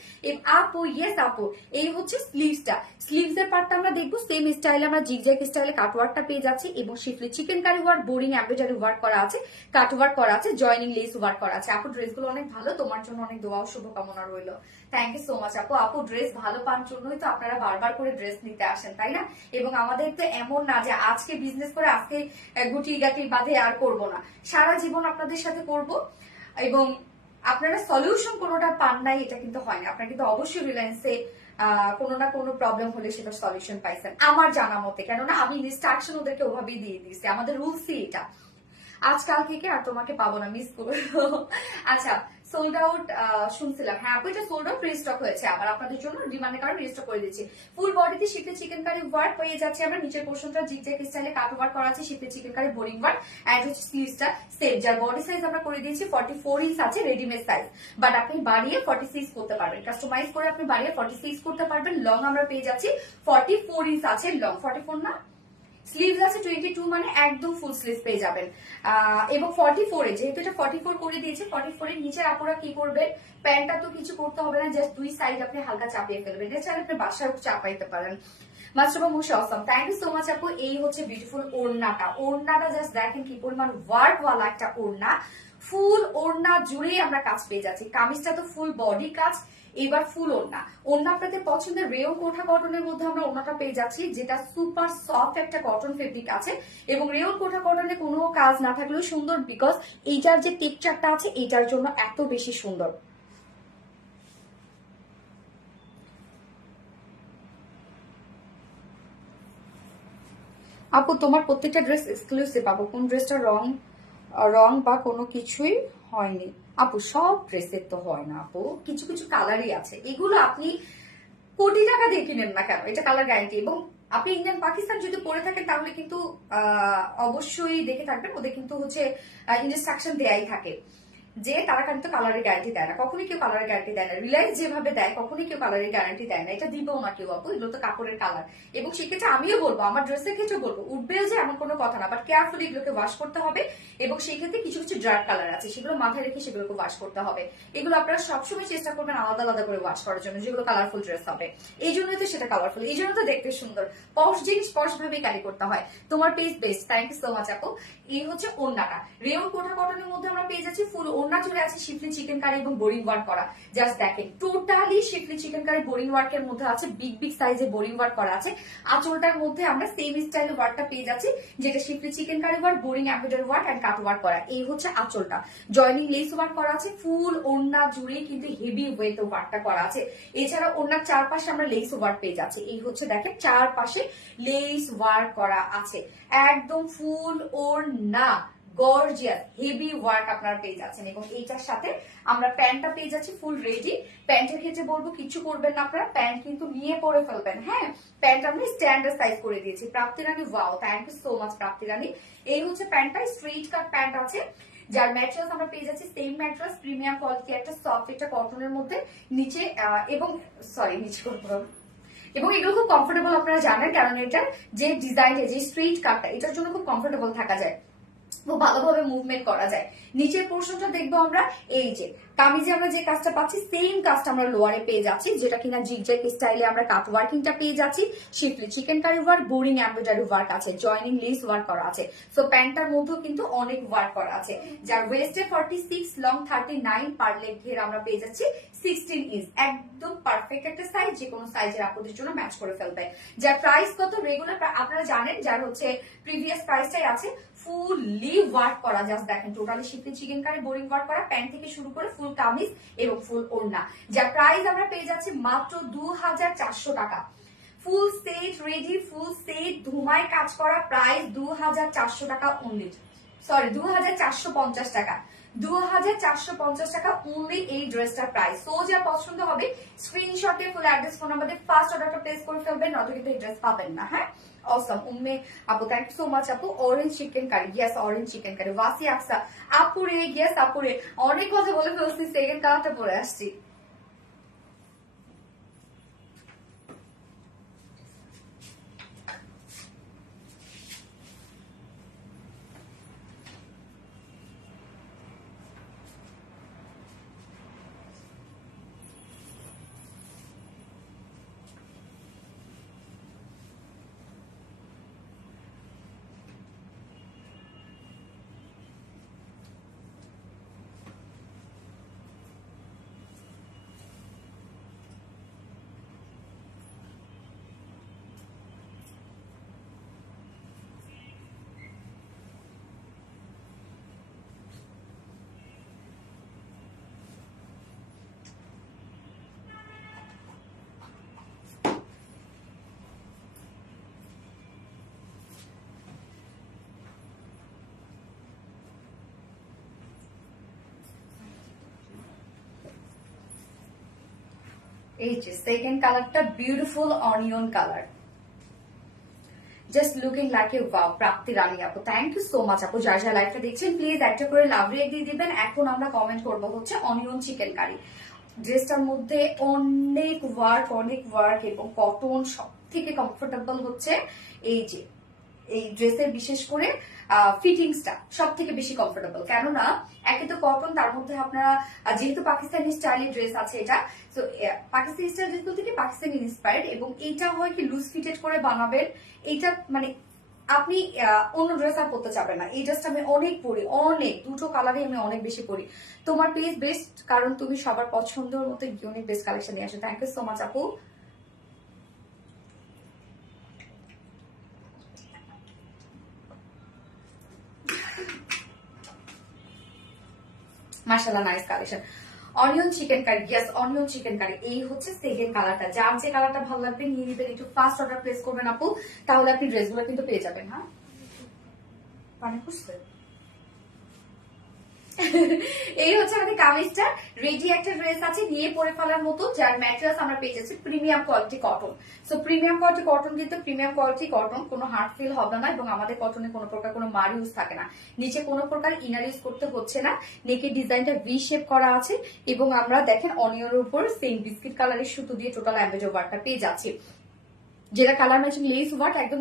আপু, ইয়েস আপু, এই হচ্ছে স্লিভসটা, স্লিভস এর পার্টটা আমরা দেখবো সেম স্টাইলে, আমরা জিগজ্যাগ স্টাইলে কাট ওয়ার্কটা পেয়ে যাচ্ছি, এবং schiffli chicken curry work, boring embroidery work করা আছে, কাট ওয়ার্ক করা আছে, জয়নিং লেস ওয়ার্ক করা আছে। আপু ড্রেসগুলো অনেক ভালো, তোমার জন্য অনেক দোয়া ও শুভকামনা রইল। থ্যাংক ইউ সো মাচ আপু। আপু ড্রেস ভালো পান জন্যই তো আপনারা বারবার করে ড্রেস নিতে আসেন, তাই না? এবং আমাদের তো এমন না যে আজকে বিজনেস করে আজকে গুটি গাটি বাঁধে আর করব না, সারা জীবন আপনাদের সাথে করব। এবং আপনারা সলিউশন কোনোটা পান নাই এটা কিন্তু হয় না, আপনারা কিন্তু অবশ্যই রিলায়েন্সে কোনো না কোনো প্রবলেম হলে সেটা সলিউশন পাইছেন আমার জানা মতে, কেননা আমি ইনস্ট্রাকশন ওদেরকে ওভাবেই দিয়ে দিয়েছি, আমাদের রুলসই এটা। আজকাল থেকে আর তোমাকে পাবো না, মিস করো। আচ্ছা, সোল্ড আউট শুনছিলাম, হ্যাঁ আপু এটা সোল্ড আউট, রিস্টক হয়েছে আবার আপনাদের জন্য, ডিমান্ডের কারণে রিস্টক করে দিচ্ছি। ফুল বডিতে শিফটে চিকেন কারি ওয়ার্ক পেয়ে যাচ্ছে আমরা, নিচের পোর্শনটা জিগজ্যাগ স্টাইলে কাট ওয়ার্ক করা আছে, শিফটে chicken curry boring work, and হচ্ছে স্লিভসটা সেম, যার বডি সাইজ আমরা করে দিয়েছি 44 ইঞ্চ আছে, রেডিমেড সাইজ, বাট আপনি বাড়িয়ে 46 করতে পারবেন, কাস্টমাইজ করে আপনি বাড়িয়ে 46 করতে পারবেন। লং আমরা পেয়ে যাচ্ছি 44 ইঞ্চ আছে, লং 44 না, স্লিভস আছে 22, মানে একদম ফুল স্লিভ পেয়ে যাবেন। এবং 44 এ, যেহেতু এটা 44 করে দিয়েছে, 44 এর নিচে আপুরা কি করবেন, প্যান্টটা তো কিছু করতে হবে না, জাস্ট দুই সাইড আপনি হালকা চাপিয়ে ফেলবেন, এটা চাইলে আপনি বাসায় চাপাইতে পারেন। মাস্টারবা most awesome, thank you so much আপু। এই হচ্ছে বিউটিফুল ওড়নাটা জাস্ট দেখেন কি পরিমাণ ওয়ার্ক ওয়ালা একটা ওড়না। ফুল ওড়না জুড়েই আমরা কাজ পেয়ে যাচ্ছি। কামিজটা তো ফুল বডি কাজ, এবার ফুল ওড়না আপনাদের পছন্দের রেয়ন কোঠা কটনের মধ্যে আমরা ওড়নাটা পেয়ে যাচ্ছি, যেটা সুপার সফট একটা কটন ফেব্রিক আছে। এবং রেয়ন কোঠা কটনে কোনো কাজ না থাকলেও সুন্দর, বিকজ এইটার যে টেক্সচারটা আছে এইটার জন্য এত বেশি সুন্দর। আপু তোমার প্রত্যেকটা ড্রেস এক্সক্লুসিভ আপু, কোন ড্রেসটা রং রং বা কোনো কিছুই হয়নি আপু? সব ড্রেসের তো হয় না আপু, কিছু কিছু কালারই আছে, এগুলো আপনি কোটি টাকা দিয়ে কিনেন না কেন, এটা কালার গ্যারান্টি। এবং আপনি ইন্ডিয়ান পাকিস্তান যদি পরে থাকেন তাহলে কিন্তু অবশ্যই দেখে থাকবেন, ওদের কিন্তু হচ্ছে ইনস্ট্রাকশন দেয়াই থাকে যে তারা কিন্তু কালারের গ্যারান্টি দেয় না, কখনই কেউ কালারের গ্যারান্টি দেয় না। রিলায়েন্স যেভাবে দেয় কখনই কেউ কালারের গ্যারান্টি দেয় না, এটা দিবেও না কেউ আপু, এগুলো তো কাপড়ের কালার। এবং সেক্ষেত্রে আমিও বলবো, আমার ড্রেসের ক্ষেত্রে বলবো উঠবেও যে এমন কোনো কথা না, বাট কেয়ারফুলি এগুলোকে ওয়াশ করতে হবে। এবং সেই ক্ষেত্রে কিছু কিছু ডার্ক কালার আছে, সেগুলো মাথায় রেখে সেগুলোকে ওয়াশ করতে হবে। এগুলো আপনারা সবসময় চেষ্টা করবেন আলাদা আলাদা করে ওয়াশ করার জন্য, যেগুলো কালারফুল ড্রেস হবে। এই জন্যই তো সেটা কালারফুল, এই জন্য তো দেখতে সুন্দর। পশ জিনিস পশ ভাবেই ক্যারি করতে হয়। তোমার page best, thank you so much আপু। এই হচ্ছে ওড়নাটা, রেয়ন কোঠা কটনের মধ্যে আমরা পেয়ে যাচ্ছি, ফুল ওড়না জুড়ে আছে শিফলি চিকেন কারি এবং বোরিং ওয়ার্ক করা। জাস্ট দেখেন totally schiffli chikankari boring ওয়ার্কের মধ্যে আছে, বিগ বিগ সাইজে বোরিং ওয়ার্ক করা আছে। আঁচলটার মধ্যে আমরা সেম স্টাইলের ওয়ার্কটা পেয়ে যাচ্ছি, যেটা schiffli chicken curry work, boring embroidery work and cut work করা। এই হচ্ছে আঁচলটা, জয়নিং লেস ওয়ার্ক করা আছে। ফুল ওড়না জুড়ে কিন্তু হেভি ওয়েট ওয়ার্কটা করা আছে। এছাড়া ওড়নার চারপাশে আমরা লেস ওয়ার্ক পেয়ে যাচ্ছি। এই হচ্ছে দেখেন চারপাশে লেস ওয়ার্ক করা আছে, একদম ফুল ওড়না গর্জিয়াস হেভি ওয়ার্ক আপনারা পেয়ে যাচ্ছেন। এবং এইটার সাথে আমরা প্যান্টটা পেয়ে যাচ্ছি ফুল রেডি। প্যান্টের ক্ষেত্রে বলবো কিছু করবেন না আপনারা, প্যান্ট কিন্তু নিয়ে পরে ফেলবেন। হ্যাঁ, প্যান্ট আমরা স্ট্যান্ডার্ড সাইজ করে দিয়েছি। Prapti Rani, wow, thank you so much Prapti Rani. এই হচ্ছে প্যান্টটা, স্ট্রেট কাট প্যান্ট আছে, যার ম্যাট্রেস আমরা পেয়ে যাচ্ছি সেম ম্যাট্রেস, প্রিমিয়াম কোয়ালিটি একটা সফট একটা কটনের মধ্যে নিচে এবং সরি নিচে করবো। এবং এগুলো খুব কমফোর্টেবল আপনারা জানেন, কারণ এটার যে ডিজাইনটা, যে স্ট্রেট কাটটা, এটার জন্য খুব কমফোর্টেবল থাকা যায়, খুব ভালোভাবে মুভমেন্ট করা যায়। নিচের পোর্শনটা দেখবো আমরা, এই যে কামিজে আমরা যে কাজটা পাচ্ছি সেম কাজটা আমরা লোয়ারে পেয়ে যাচ্ছি, যেটা কিনা জিগজ্যাগ স্টাইলে আমরা কাট ওয়ার্কিংটা পেয়ে যাচ্ছি। Schiffli chicken curry work, boring embroidery work আছে, জয়নিং লেস ওয়ার্ক করা আছে। সো প্যান্টটার মধ্যেও কিন্তু অনেক ওয়ার্ক করা আছে, যার ওয়েস্টে 46, লং 39, পার লেগ ঘের আমরা পেয়ে যাচ্ছি 16 ইঞ্চ, একদম পারফেক্ট একটা সাইজ, যে কোনো সাইজের আপনাদের জন্য ম্যাচ করে ফেলবে। যার প্রাইস কত রেগুলার আপনারা জানেন, যার হচ্ছে প্রিভিয়াস প্রাইসটাই আছে। ফুললি ওয়ার্ক করা, জাস্ট দেখেন totally schiffli chikankari boring work করা, প্যান্ট থেকে শুরু করে ফুল কামিজ এবং ফুল ওড়না। যার প্রাইস আমরা পেয়ে যাচ্ছি মাত্র 2400 টাকা। Full set ready, full set ধুমায় কাজ করা, প্রাইস 2400 টাকা অনলি, সরি 2450 টাকা, 2450 টাকা অনলি এই ড্রেসটার প্রাইস। সো যা পছন্দ হবে স্ক্রিনশটে ফুল অ্যাড্রেস ফোন নাম্বার দিয়ে ফার্স্ট অর্ডারটা প্লেস করে ফেলবেন, নয়তো কিন্তু এই ড্রেস পাবেন না। হ্যাঁ, অসম উম্মে আপু, থ্যাংক ইউ সো মাচ আপু। Orange chicken curry, yes orange chikankari, Wasi Aksa আপুরে, ইয়েস আপুরে, অনেক কথা বলে ফেলছি, সেকেন্ড কালারটা পরে আসছি। এই যে সেকেন্ড কালারটা beautiful onion colour, just looking like a wow. Prapti Rani আপু, থ্যাংক ইউ সো মাচ আপু। যারা যারা লাইভটা দেখছেন প্লিজ একটা করে লাভ রেট দিয়ে দিবেন। এখন আমরা কমেন্ট করবো হচ্ছে অনিয়ন চিকেন কারি। ড্রেসটার মধ্যে অনেক ওয়ার্ক এবং কটন, সব থেকে কমফোর্টেবল হচ্ছে এই যে এই ড্রেসের বিশেষ করে ফিটিংসটা সব থেকে বেশি কমফোর্টেবল, কেননা একে তো কটন, তার মধ্যে আপনারা যেহেতু পাকিস্তানি স্টাইলের ড্রেস আছে এটা, তো পাকিস্তানি স্টাইল ড্রেস বলতে কি পাকিস্তানি ইন্সপায়ার্ড, এবং এইটা হয় কি লুজ ফিটেড করে বানাবেন। এইটা মানে আপনি অন্য ড্রেস আর পরতে চাবেন না। এই ড্রেসটা আমি অনেক পরি, অনেক, দুটো কালারই আমি অনেক বেশি পরি। তোমার পেজ বেস্ট, কারণ তুমি সবার পছন্দের মতো ইউনিক বেস্ট কালেকশন নিয়ে আসো। থ্যাংক ইউ সো মাচ আপু। মাশাআল্লাহ, নাইস কালেকশন। অনিয়ন চিকেন কারি, ইয়েস অনিয়ন চিকেন কারি, এই হচ্ছে সেকেন্ড কালারটা। যার যে কালারটা ভালো লাগবে নিয়ে নিবেন, একটু ফাস্ট অর্ডার প্লেস করবেন আপু, তাহলে আপনি ড্রেসগুলো কিন্তু পেয়ে যাবেন। হ্যাঁ, পানি খুঁজতে এই হচ্ছে আমাদের কামিজটা রেডি, একটা ড্রেস আছে নিয়ে পরে ফেলার মতো, যার ম্যাটেরিয়ালস আমরা পেয়ে যাচ্ছি premium quality cotton. So premium quality cotton, কিন্তু প্রিমিয়াম কোয়ালিটি কটন, কোনো হার্ড ফিল হবে না, এবং আমাদের কটনে কোনো প্রকার কোনো মার ইউজ থাকে না, নিচে কোনো প্রকার ইনার ইউজ করতে হচ্ছে না। নেকের ডিজাইনটা ভি শেপ করা আছে, এবং আমরা দেখেন অনিয়নের উপর সেম বিস্কিট কালারের সুতো দিয়ে টোটাল অ্যাম্বেজ ওভারটা পেয়ে যাচ্ছি, যেটা কালার ম্যাচিং লেস ওয়ার্ক একদম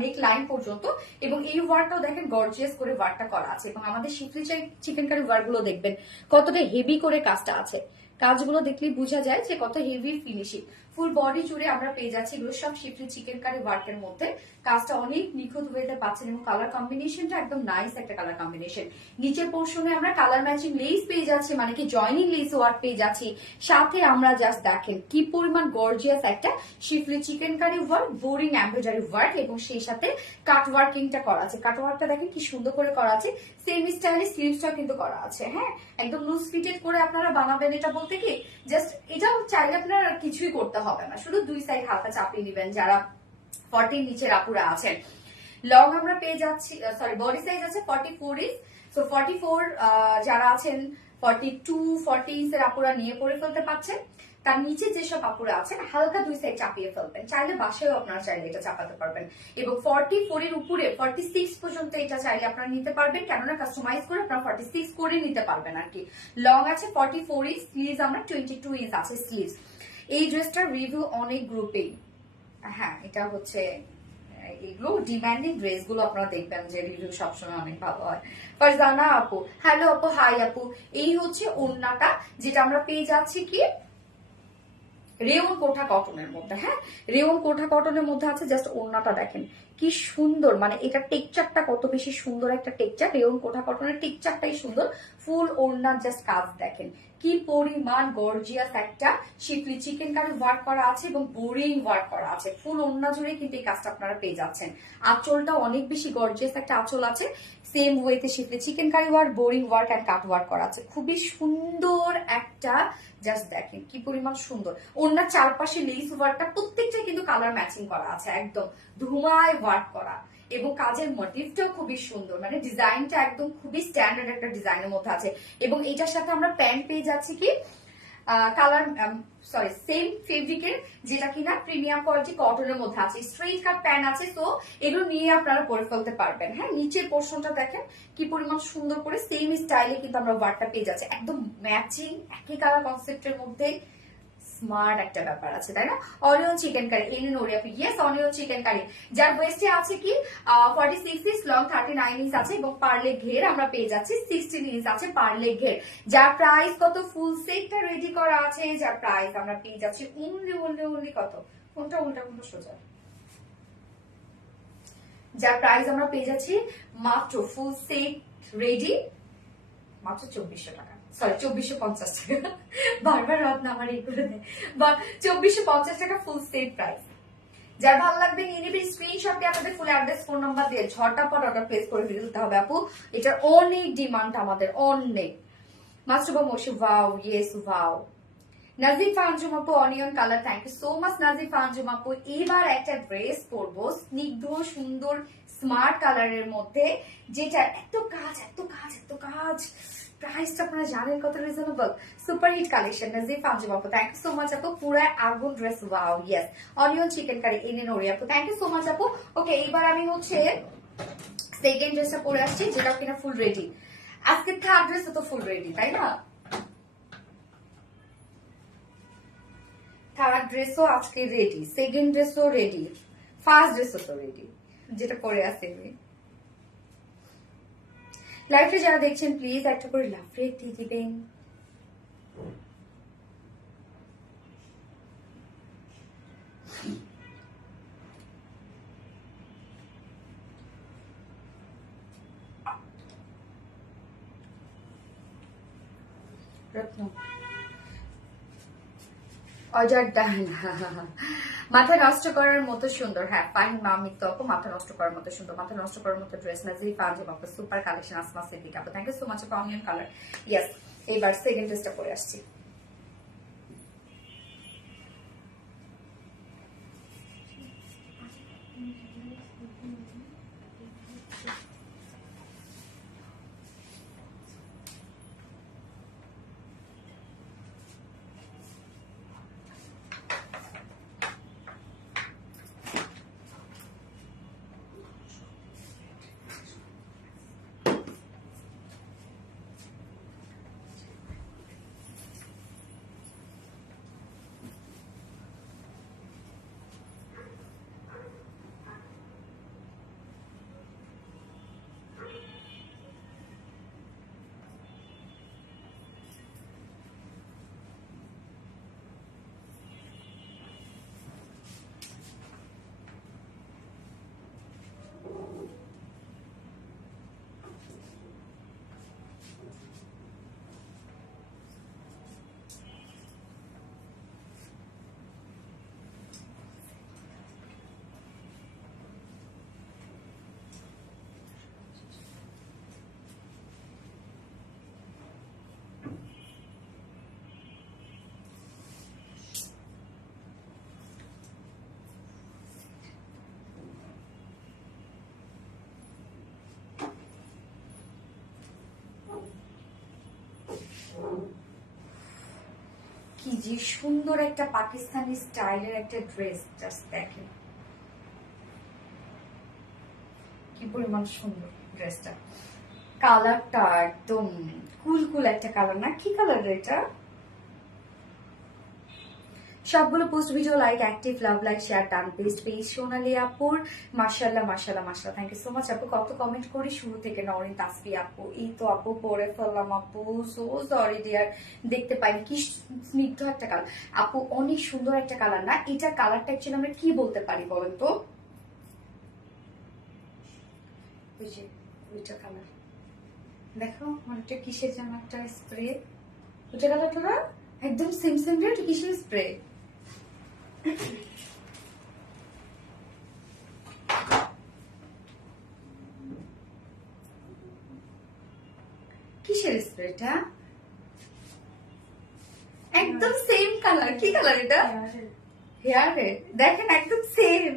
নেক লাইন পর্যন্ত, এবং এই ওয়ার্কটাও দেখেন গর্জিয়াস করে ওয়ার্কটা করা আছে। এবং আমাদের শিফলি চিকেন কারি ওয়ার্ক গুলো দেখবেন কতটা হেভি করে কাজটা আছে, কাজগুলো দেখলেই বোঝা যায় যে কত হেভি ফিনিশিং। ফুল বডি জুড়ে আমরা পেয়ে যাচ্ছি এগুলো সব শিফলি চিকেন কারি ওয়ার্কের মধ্যে, কাজটা অনেক নিখুঁত ওয়েতে পাচ্ছেন, এবং কালার কম্বিনেশনটা একদম নাইস একটা কালার কম্বিনেশন। নিচের পোর্শনে আমরা কালার ম্যাচিং লেস পেয়ে যাচ্ছি, মানে কি জয়নিং লেস ওয়ার্ক পেয়ে যাচ্ছি, সাথে আমরা জাস্ট দেখেন কি পরিমাণ গর্জিয়াস একটা schiffli chicken curry work, boring embroidery work, এবং সেই সাথে কাট ওয়ার্কিংটা করা আছে। কাট ওয়ার্কটা দেখেন কি সুন্দর করে করা আছে, সেম স্টাইলে স্লিভসটা কিন্তু করা আছে। হ্যাঁ, একদম লুজ ফিটেড করে আপনারা বানাবেন, এটা বলতে কি জাস্ট এটাও চাইলে আপনারা কিছুই করতে হবে না, শুধু দুই সাইড হালকা চাপিয়ে দিবেন যারা 40 নিচের আপুরা আছেন। লং আমরা পেয়ে যাচ্ছি, সরি বডি সাইজ আছে 44 ইঞ্চ, সো 44 যারা আছেন 42 40 ইঞ্চের আপুরা নিয়ে পরে ফেলতে পারছেন। তার নিচে যেসব আপুরা আছেন হালকা দুই সাইড চাপিয়ে ফেলবেন, চাইলে বাসায়ও আপনারা চাইলে এটা চাপাতে পারবেন, এবং 44 এর উপরে 46 পর্যন্ত এটা চাইলে আপনারা নিতে পারবেন, কেননা কাস্টমাইজ করে আপনারা 46 করে নিতে পারবেন আর কি। লং আছে 44 ইঞ্চ, স্লিভস আমরা 22 ইঞ্চ আছে স্লিভস। এই ড্রেসটার রিভিউ অনেক গ্রুপেই, হ্যাঁ এটা হচ্ছে এগুলো ডিমান্ডিং ড্রেস গুলো আপনারা দেখবেন যে রিভিউ সবসময় অনেক ভালো হয়। ফারজানা আপু, হ্যালো আপু, হাই আপু। এই হচ্ছে ওড়নাটা, যেটা আমরা পেয়ে যাচ্ছি কি রেওন কোঠা কটনের মধ্যে। হ্যাঁ, রেওন কোঠা কটনের মধ্যে আছে, জাস্ট ওড়নাটা দেখেন কি সুন্দর, মানে এটা টেক্সচারটা কত বেশি সুন্দর একটা টেক্সচার, রেওন কোঠা কটনের টেক্সচারটাই সুন্দর। ফুল ওড়নার জাস্ট কাজ দেখেন কি পরিমাণ গর্জিয়াস একটা শিফলি চিকেন কারি ওয়ার্ক করা আছে, এবং বোরিং ওয়ার্ক করা আছে, ফুল ওড়না জুড়ে কিন্তু এই কাজটা আপনারা পেয়ে যাচ্ছেন। আঁচলটা অনেক বেশি গর্জিয়াস একটা আঁচল আছে, সেম ওয়েতে schiffli chicken curry work, boring work and cut work করা আছে, খুবই সুন্দর একটা, জাস্ট দেখেন কি পরিমাণ সুন্দর। ওনার চারপাশে লেস ওয়ার্কটা প্রত্যেকটা কিন্তু কালার ম্যাচিং করা আছে, একদম ধুমায় ওয়ার্ক করা, এবং কাজের মোটিভটাও খুবই সুন্দর, মানে ডিজাইনটা একদম খুবই স্ট্যান্ডার্ড একটা ডিজাইনের মধ্যে আছে। এবং এটার সাথে আমরা প্যান্ট পেয়ে যাচ্ছি কি কালার সরি সেম ফেব্রিকের, যেটা কিনা প্রিমিয়াম কোয়ালিটি কটনের মধ্যে আছে, স্ট্রেইট কাট প্যান্ট আছে, তো এগুলো নিয়ে আপনারা পরে ফেলতে পারবেন। হ্যাঁ, নিচের পোর্শনটা দেখেন কি পরিমাণ সুন্দর করে সেম স্টাইলে কিন্তু আমরা ওয়ার্কটা পেয়ে যাচ্ছি, একদম ম্যাচিং একই কালার কনসেপ্টের মধ্যে, স্মার্ট একটা ব্যাপার আছে তাই না। অনিয়ন চিকেন কারি, এই নোরি আপনি, ইয়েস অনিয়ন চিকেন কারি, যার ওয়েস্টে আছে কি 46 ইঞ্চ, লং 39 ইঞ্চ আছে, এবং পার্লে ঘের আমরা পেয়ে যাচ্ছি 16 ইঞ্চ আছে পার্লে ঘের, যার প্রাইস কত, ফুল সেটটা রেডি করা আছে, যার প্রাইস আমরা পেয়ে যাচ্ছি অনলি কত, কোনটা উল্টা কোনটা সোজা, যার প্রাইস আমরা পেয়ে যাচ্ছি মাত্র ফুল সেট রেডি মাত্র 2400 টাকা, সরি 2450 টাকা, বারবার রদ না আমার এই করে দেয়, বা 2450 টাকা ফুল সেট প্রাইস। যার ভালো লাগবে নিয়ে নেবেন, স্ক্রিনশট দিয়ে আপনাদের ফুল অ্যাড্রেস ফোন নাম্বার দিয়ে ঝটপট অর্ডার প্লেস করে দিতে হবে আপু, এটার অনেক ডিমান্ড আমাদের অনেক। মাস্টারবা মশি, wow yes wow. Nazifa Anjum আপু, onion colour, thank you so much Nazifa Anjum আপু। এবার একটা ড্রেস পরবো স্নিগ্ধ সুন্দর স্মার্ট কালারের মধ্যে, যেটা এত কাজ এত কাজ এত কাজ, প্রাইসটা আপনারা জানেন কত reasonable, super hit collection. Nazifa Anjum আপু, থ্যাংক ইউ সো মাচ আপু, পুরো আগুন dress, wow yes. Onion chicken curry, এনে নোরি আপু, থ্যাংক ইউ সো মাচ আপু। ওকে, এইবার আমি হচ্ছে সেকেন্ড ড্রেসটা পরে আসছি, যেটা কিনা ফুল রেডি। আজকে থার্ড ড্রেস তো ফুল রেডি তাই না, থার্ড ড্রেসও আজকে রেডি, সেকেন্ড ড্রেসও রেডি, ফার্স্ট ড্রেসও তো রেডি, যেটা পরে আছে আমি। লাইভে যারা দেখছেন প্লিজ একটা করে লাভ রেট দিয়ে দিবেন। রত্ন অজার ডান মাথা নষ্ট করার মতো সুন্দর। হ্যাঁ ফাইন মামি তো আপু, মাথা নষ্ট করার মতো সুন্দর, মাথা নষ্ট করার মতো ড্রেস নাজির পাঞ্জাব আপু, সুপার কালেকশন আসমা সিদ্দিক আপু, থ্যাংক ইউ সো মাচ আপু। Onion colour, yes. এইবার সেকেন্ড ড্রেসটা পরে আসছি। কি যে সুন্দর একটা পাকিস্তানি স্টাইলের একটা ড্রেস, জাস্ট দেখেন কি পরিমাণ সুন্দর ড্রেসটা। কালারটা একদম কুল কুল একটা কালার না? কি কালার এটা? সবগুলো পোস্ট ভিডিও লাইক, অ্যাক্টিভ, লাভ, লাইক, শেয়ার, ডান পেস্ট পেজ সোনালি আপুর। মাশাআল্লাহ মাশাআল্লাহ মাশাআল্লাহ, থ্যাংক ইউ সো মাচ আপু। কত কমেন্ট করি শুরু থেকে। নরিন তাসফি আপু, এই তো আপু পরে ফেললাম আপু, সো সরি ডিয়ার, দেখতে পাইনি। কি স্নিগ্ধ একটা কালার আপু, অনেক সুন্দর একটা কালার না? এটা কালারটা অ্যাকচুয়ালি আমরা কি বলতে পারি বলেন তো? ওই যে ওইটা কালার দেখো, অনেকটা কিসের যেন একটা স্প্রে, ওইটা কালারটা না একদম সেম সেম রেড, কিসের স্প্রে? কিসের স্প্রেটা? একদম সেম কালার। কি কালার এটা? হেয়ারে দেখেন একদম সেম।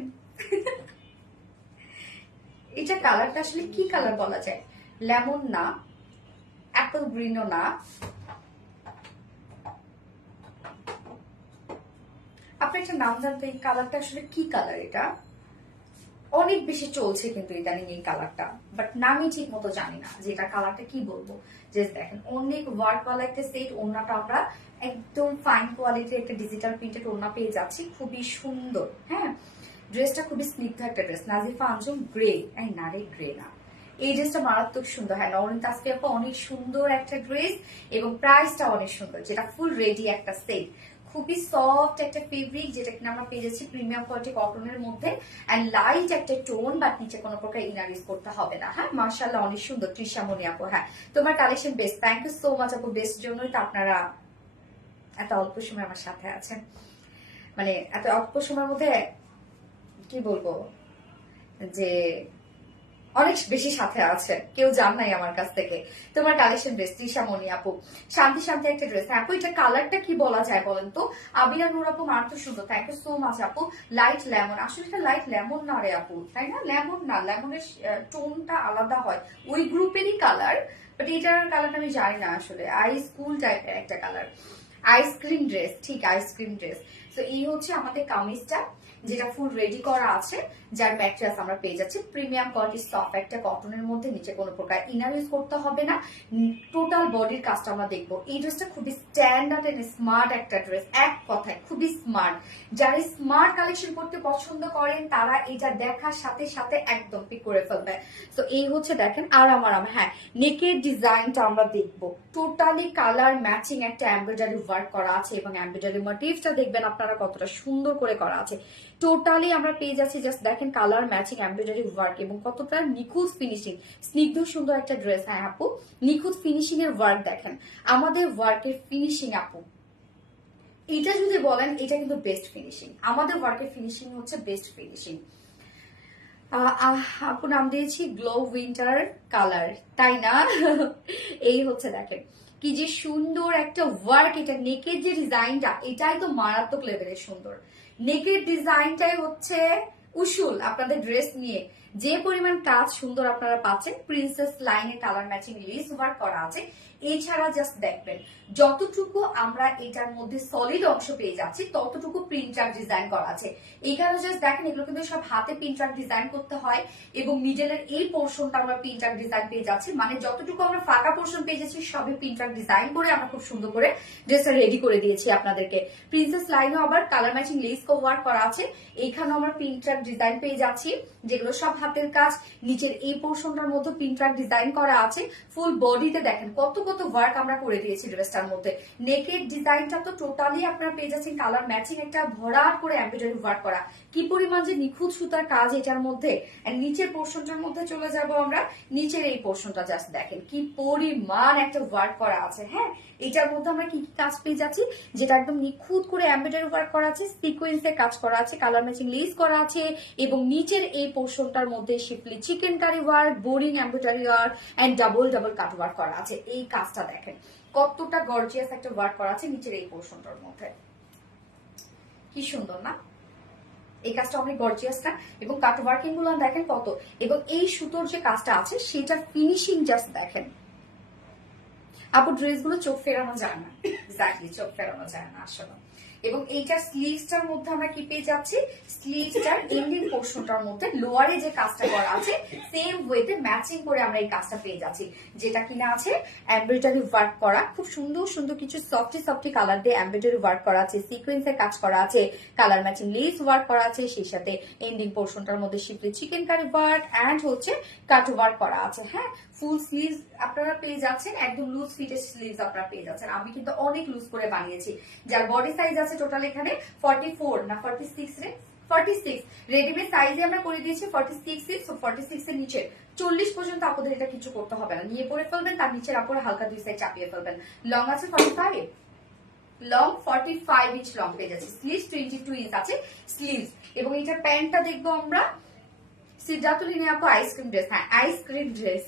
এটা কালারটা আসলে কি কালার বলা যায়? লেমন না, অ্যাপল গ্রিনও না, আপনি একটা নাম জানতো এই কালারটা আসলে কি কালার? এটা অনেক বেশি চলছে কিন্তু ইদানিং এই কালারটা, বাট নামই ঠিক মতো জানি না যে এটা কালারটা কি বলবো। জাস্ট দেখেন অনেক ওয়ার্ক ওয়ালা একটা সেট, ওড়নাটা আমরা একদম ফাইন কোয়ালিটির একটা ডিজিটাল প্রিন্টেড ওড়না পেয়ে যাচ্ছি, খুবই সুন্দর। হ্যাঁ ড্রেসটা খুবই স্নিগ্ধ একটা ড্রেস। নাজিফা আঞ্জুম গ্রে, এই না রে গ্রে না, এই ড্রেসটা মারাত্মক সুন্দর। হ্যাঁ নরিন তাসফি আপু, অনেক সুন্দর একটা ড্রেস এবং প্রাইসটা অনেক সুন্দর, যেটা ফুল রেডি একটা সেট। খুবই সফট একটা ফেব্রিক, যেটা কিনা আমরা পেয়ে যাচ্ছি প্রিমিয়াম কোয়ালিটি কটনের মধ্যে, এন্ড লাইট একটা টোন, বাট নিচে কোনো প্রকার ইনার ইউজ করতে হবে না। হ্যাঁ মার্শাল্লাহ অনেক সুন্দর। তৃষামণি আপু, হ্যাঁ তোমার collection best, thank you so much আপু। বেস্ট জন্যই তো আপনারা এত অল্প সময় আমার সাথে আছেন, মানে এত অল্প সময়ের মধ্যে কি বলবো যে অনেক বেশি সাথে আছে, কেউ জান নাই আমার কাছ থেকে। তোমার কালেকশন ড্রেস তৃষামণি আপু, শান্তি শান্তি একটা ড্রেস। আপু এটা কালারটা কি বলা যায় বলেন তো? আবিরা নূর আপু, মার তো সুন্দর, থ্যাংক ইউ সো মাচ আপু। লাইট লেমন, আসলে এটা লাইট লেমন না রে আপু, তাই না? লেমন না, লেমনের টোনটা আলাদা হয়, ওই গ্রুপেরই কালার, বাট এটার কালারটা আমি জানি না আসলে। আইস কুল টাইপের একটা কালার, আইসক্রিম ড্রেস, ঠিক আইসক্রিম ড্রেস। তো এই হচ্ছে আমাদের কামিজটা। যেটা ফুল রেডি করা আছে, যার ম্যাট্রেস আমরা পেয়ে যাচ্ছি প্রিমিয়াম কোয়ালিটি সফট একটা কটনের মধ্যে, নিচে কোনো প্রকার ইনার ইউজ করতে হবে না। টোটাল বডির কাজটা আমরা দেখবো। এই ড্রেসটা খুবই স্ট্যান্ডার্ড এন্ড স্মার্ট একটা ড্রেস, এক কথায় খুবই স্মার্ট। যারা স্মার্ট কালেকশন করতে পছন্দ করেন তারা এটা দেখার সাথে সাথে একদম পিক করে ফেলবে। তো এই হচ্ছে দেখেন আরাম। হ্যাঁ, নেকের ডিজাইনটা আমরা দেখবো। টোটালি কালার ম্যাচিং একটা এমব্রয়ডারি ওয়ার্ক করা আছে এবং এমব্রয়ডারি মোটিভসটা দেখবেন আপনারা কতটা সুন্দর করে করা আছে। টোটালি আমরা পেয়ে যাচ্ছি জাস্ট দেখেন কালার ম্যাচিং এমব্রয়ডারি ওয়ার্ক এবং কতটা নিখুঁত ফিনিশিং, স্নিগ্ধ সুন্দর একটা ড্রেস। হ্যাঁ আপু, নিখুঁত ফিনিশিং এর ওয়ার্ক দেখেন, আমাদের ওয়ার্কের ফিনিশিং আপু এটা যদি বলেন এটা কিন্তু বেস্ট ফিনিশিং, আমাদের ওয়ার্কের ফিনিশিং হচ্ছে বেস্ট ফিনিশিং। আপু নাম দিয়েছি গ্লো উইন্টার কালার, তাই না? এই হচ্ছে দেখেন কি যে সুন্দর একটা ওয়ার্ক। এটা নেকের যে ডিজাইনটা এটাই তো মারাত্মক লেভেলের সুন্দর। নেকের ডিজাইনটাই হচ্ছে উসুল আপনাদের ড্রেস নিয়ে। যে পরিমাণ কাজ সুন্দর আপনারা পাচ্ছেন, প্রিন্সেস লাইনে কালার ম্যাচিং লেস ওয়ার্ক করা আছে। এছাড়া জাস্ট দেখবেন যতটুকু আমরা এটার মধ্যে সলিড অংশ পেয়ে যাচ্ছি ততটুকু প্রিন্টার ডিজাইন করা আছে। এইখানে জাস্ট দেখেন এগুলো কিন্তু সব হাতে প্রিন্টার ডিজাইন করতে হয় এবং মিডলের এই পোর্শনটা আমরা প্রিন্টার ডিজাইন পেয়ে যাচ্ছি। মানে যতটুকু আমরা ফাঁকা পোর্শন পেয়ে যাচ্ছি সবই প্রিন্টার ডিজাইন করে আমরা খুব সুন্দর করে ড্রেসটা রেডি করে দিয়েছি আপনাদেরকে। প্রিন্সেস লাইনেও আবার কালার ম্যাচিং লেস ওয়ার্ক করা আছে। এইখানেও আমরা প্রিন্টার ডিজাইন পেয়ে যাচ্ছি যেগুলো সব হাতের কাজ। নিচের এই পোর্শনটার মধ্যে প্রিন্টার ডিজাইন করা আছে। ফুল বডিতে দেখেন কত কত ওয়ার্ক আমরা করে দিয়েছি ড্রেসটার মধ্যে। নেকের ডিজাইনটা তো টোটালি আপনারা পেয়ে যাচ্ছেন কালার ম্যাচিং একটা ভরাট করে এমব্রয়ডারি ওয়ার্ক করা। কি পরিমাণ যে নিখুঁত সুতার কাজ এটার মধ্যে। নিচের পোর্শনটার মধ্যে চলে যাব আমরা। নিচের এই পোর্শনটা জাস্ট দেখেন কি পরিমাণ একটা ওয়ার্ক করা আছে। হ্যাঁ, এটার মধ্যে আমরা কি কি কাজ পেয়ে যাচ্ছি, যেটা একদম নিখুঁত করে এমব্রয়ডারি ওয়ার্ক করা আছে, সিকোয়েন্সে কাজ করা আছে, কালার ম্যাচিং লেস করা আছে এবং নিচের এই পোর্শনটার মধ্যে schiffli chicken curry work, boring embroidery work and double double cut work করা আছে। এই কাজটা দেখেন কতটা গর্জিয়াস একটা ওয়ার্ক করা আছে নিচের এই পোর্শনটার মধ্যে। কি সুন্দর না? এই কাজটা অনেক গর্জিয়াস না? এবং কাট ওয়ার্কিং গুলো দেখেন কত, এবং এই সুতোর যে কাজটা আছে সেটার ফিনিশিং জাস্ট দেখেন। আপু ড্রেসগুলো চোখ ফেরানো যায় না, এক্স্যাক্টলি চোখ ফেরানো যায় না আসলে। এবং এইটার স্লিভসটার মধ্যে আমরা কি পেয়ে যাচ্ছি, স্লিভসটার এন্ডিং পোর্শনটার মধ্যে লোয়ারে যে কাজটা করা আছে সেম ওয়েতে ম্যাচিং করে আমরা এই কাজটা পেয়ে যাচ্ছি, যেটা কিনা আছে এমব্রয়ডারি ওয়ার্ক করা। খুব সুন্দর সুন্দর কিছু সফটি সফটি কালার দিয়ে এমব্রয়ডারি ওয়ার্ক করা আছে, সিকোয়েন্সের কাজ করা আছে, কালার ম্যাচিং লেস ওয়ার্ক করা আছে, সেই সাথে এন্ডিং পোর্শনটার মধ্যে schiffli chicken curry work and হচ্ছে কাট ওয়ার্ক করা আছে। হ্যাঁ, ফুল স্লিভস আপনারা পেয়ে যাচ্ছেন, একদম লুজ ফিটের স্লিভস আপনারা পেয়ে যাচ্ছেন। আমি কিন্তু অনেক লুজ করে বানিয়েছি। যার বডি সাইজ আছে টোটাল এখানে 44 না 46 রে, 46 রেডিমেড সাইজে আমরা করে দিয়েছি 46 সো 46 এর নিচে 40 পর্যন্ত আপনাদের এটা কিছু করতে হবে না, নিয়ে পরে ফেলবেন, তার নিচের আপনারা হালকা দুই সাইড চাপিয়ে ফেলবেন। লং আছে 45, লং 45 ইঞ্চ লং পেয়ে যাচ্ছে। স্লিভস 22 ইঞ্চ আছে স্লিভস। এবং এটার প্যান্টটা দেখবো আমরা সিদ্ধাতুলি নিয়ে আপু আইসক্রিম ড্রেস। হ্যাঁ, ice cream dress,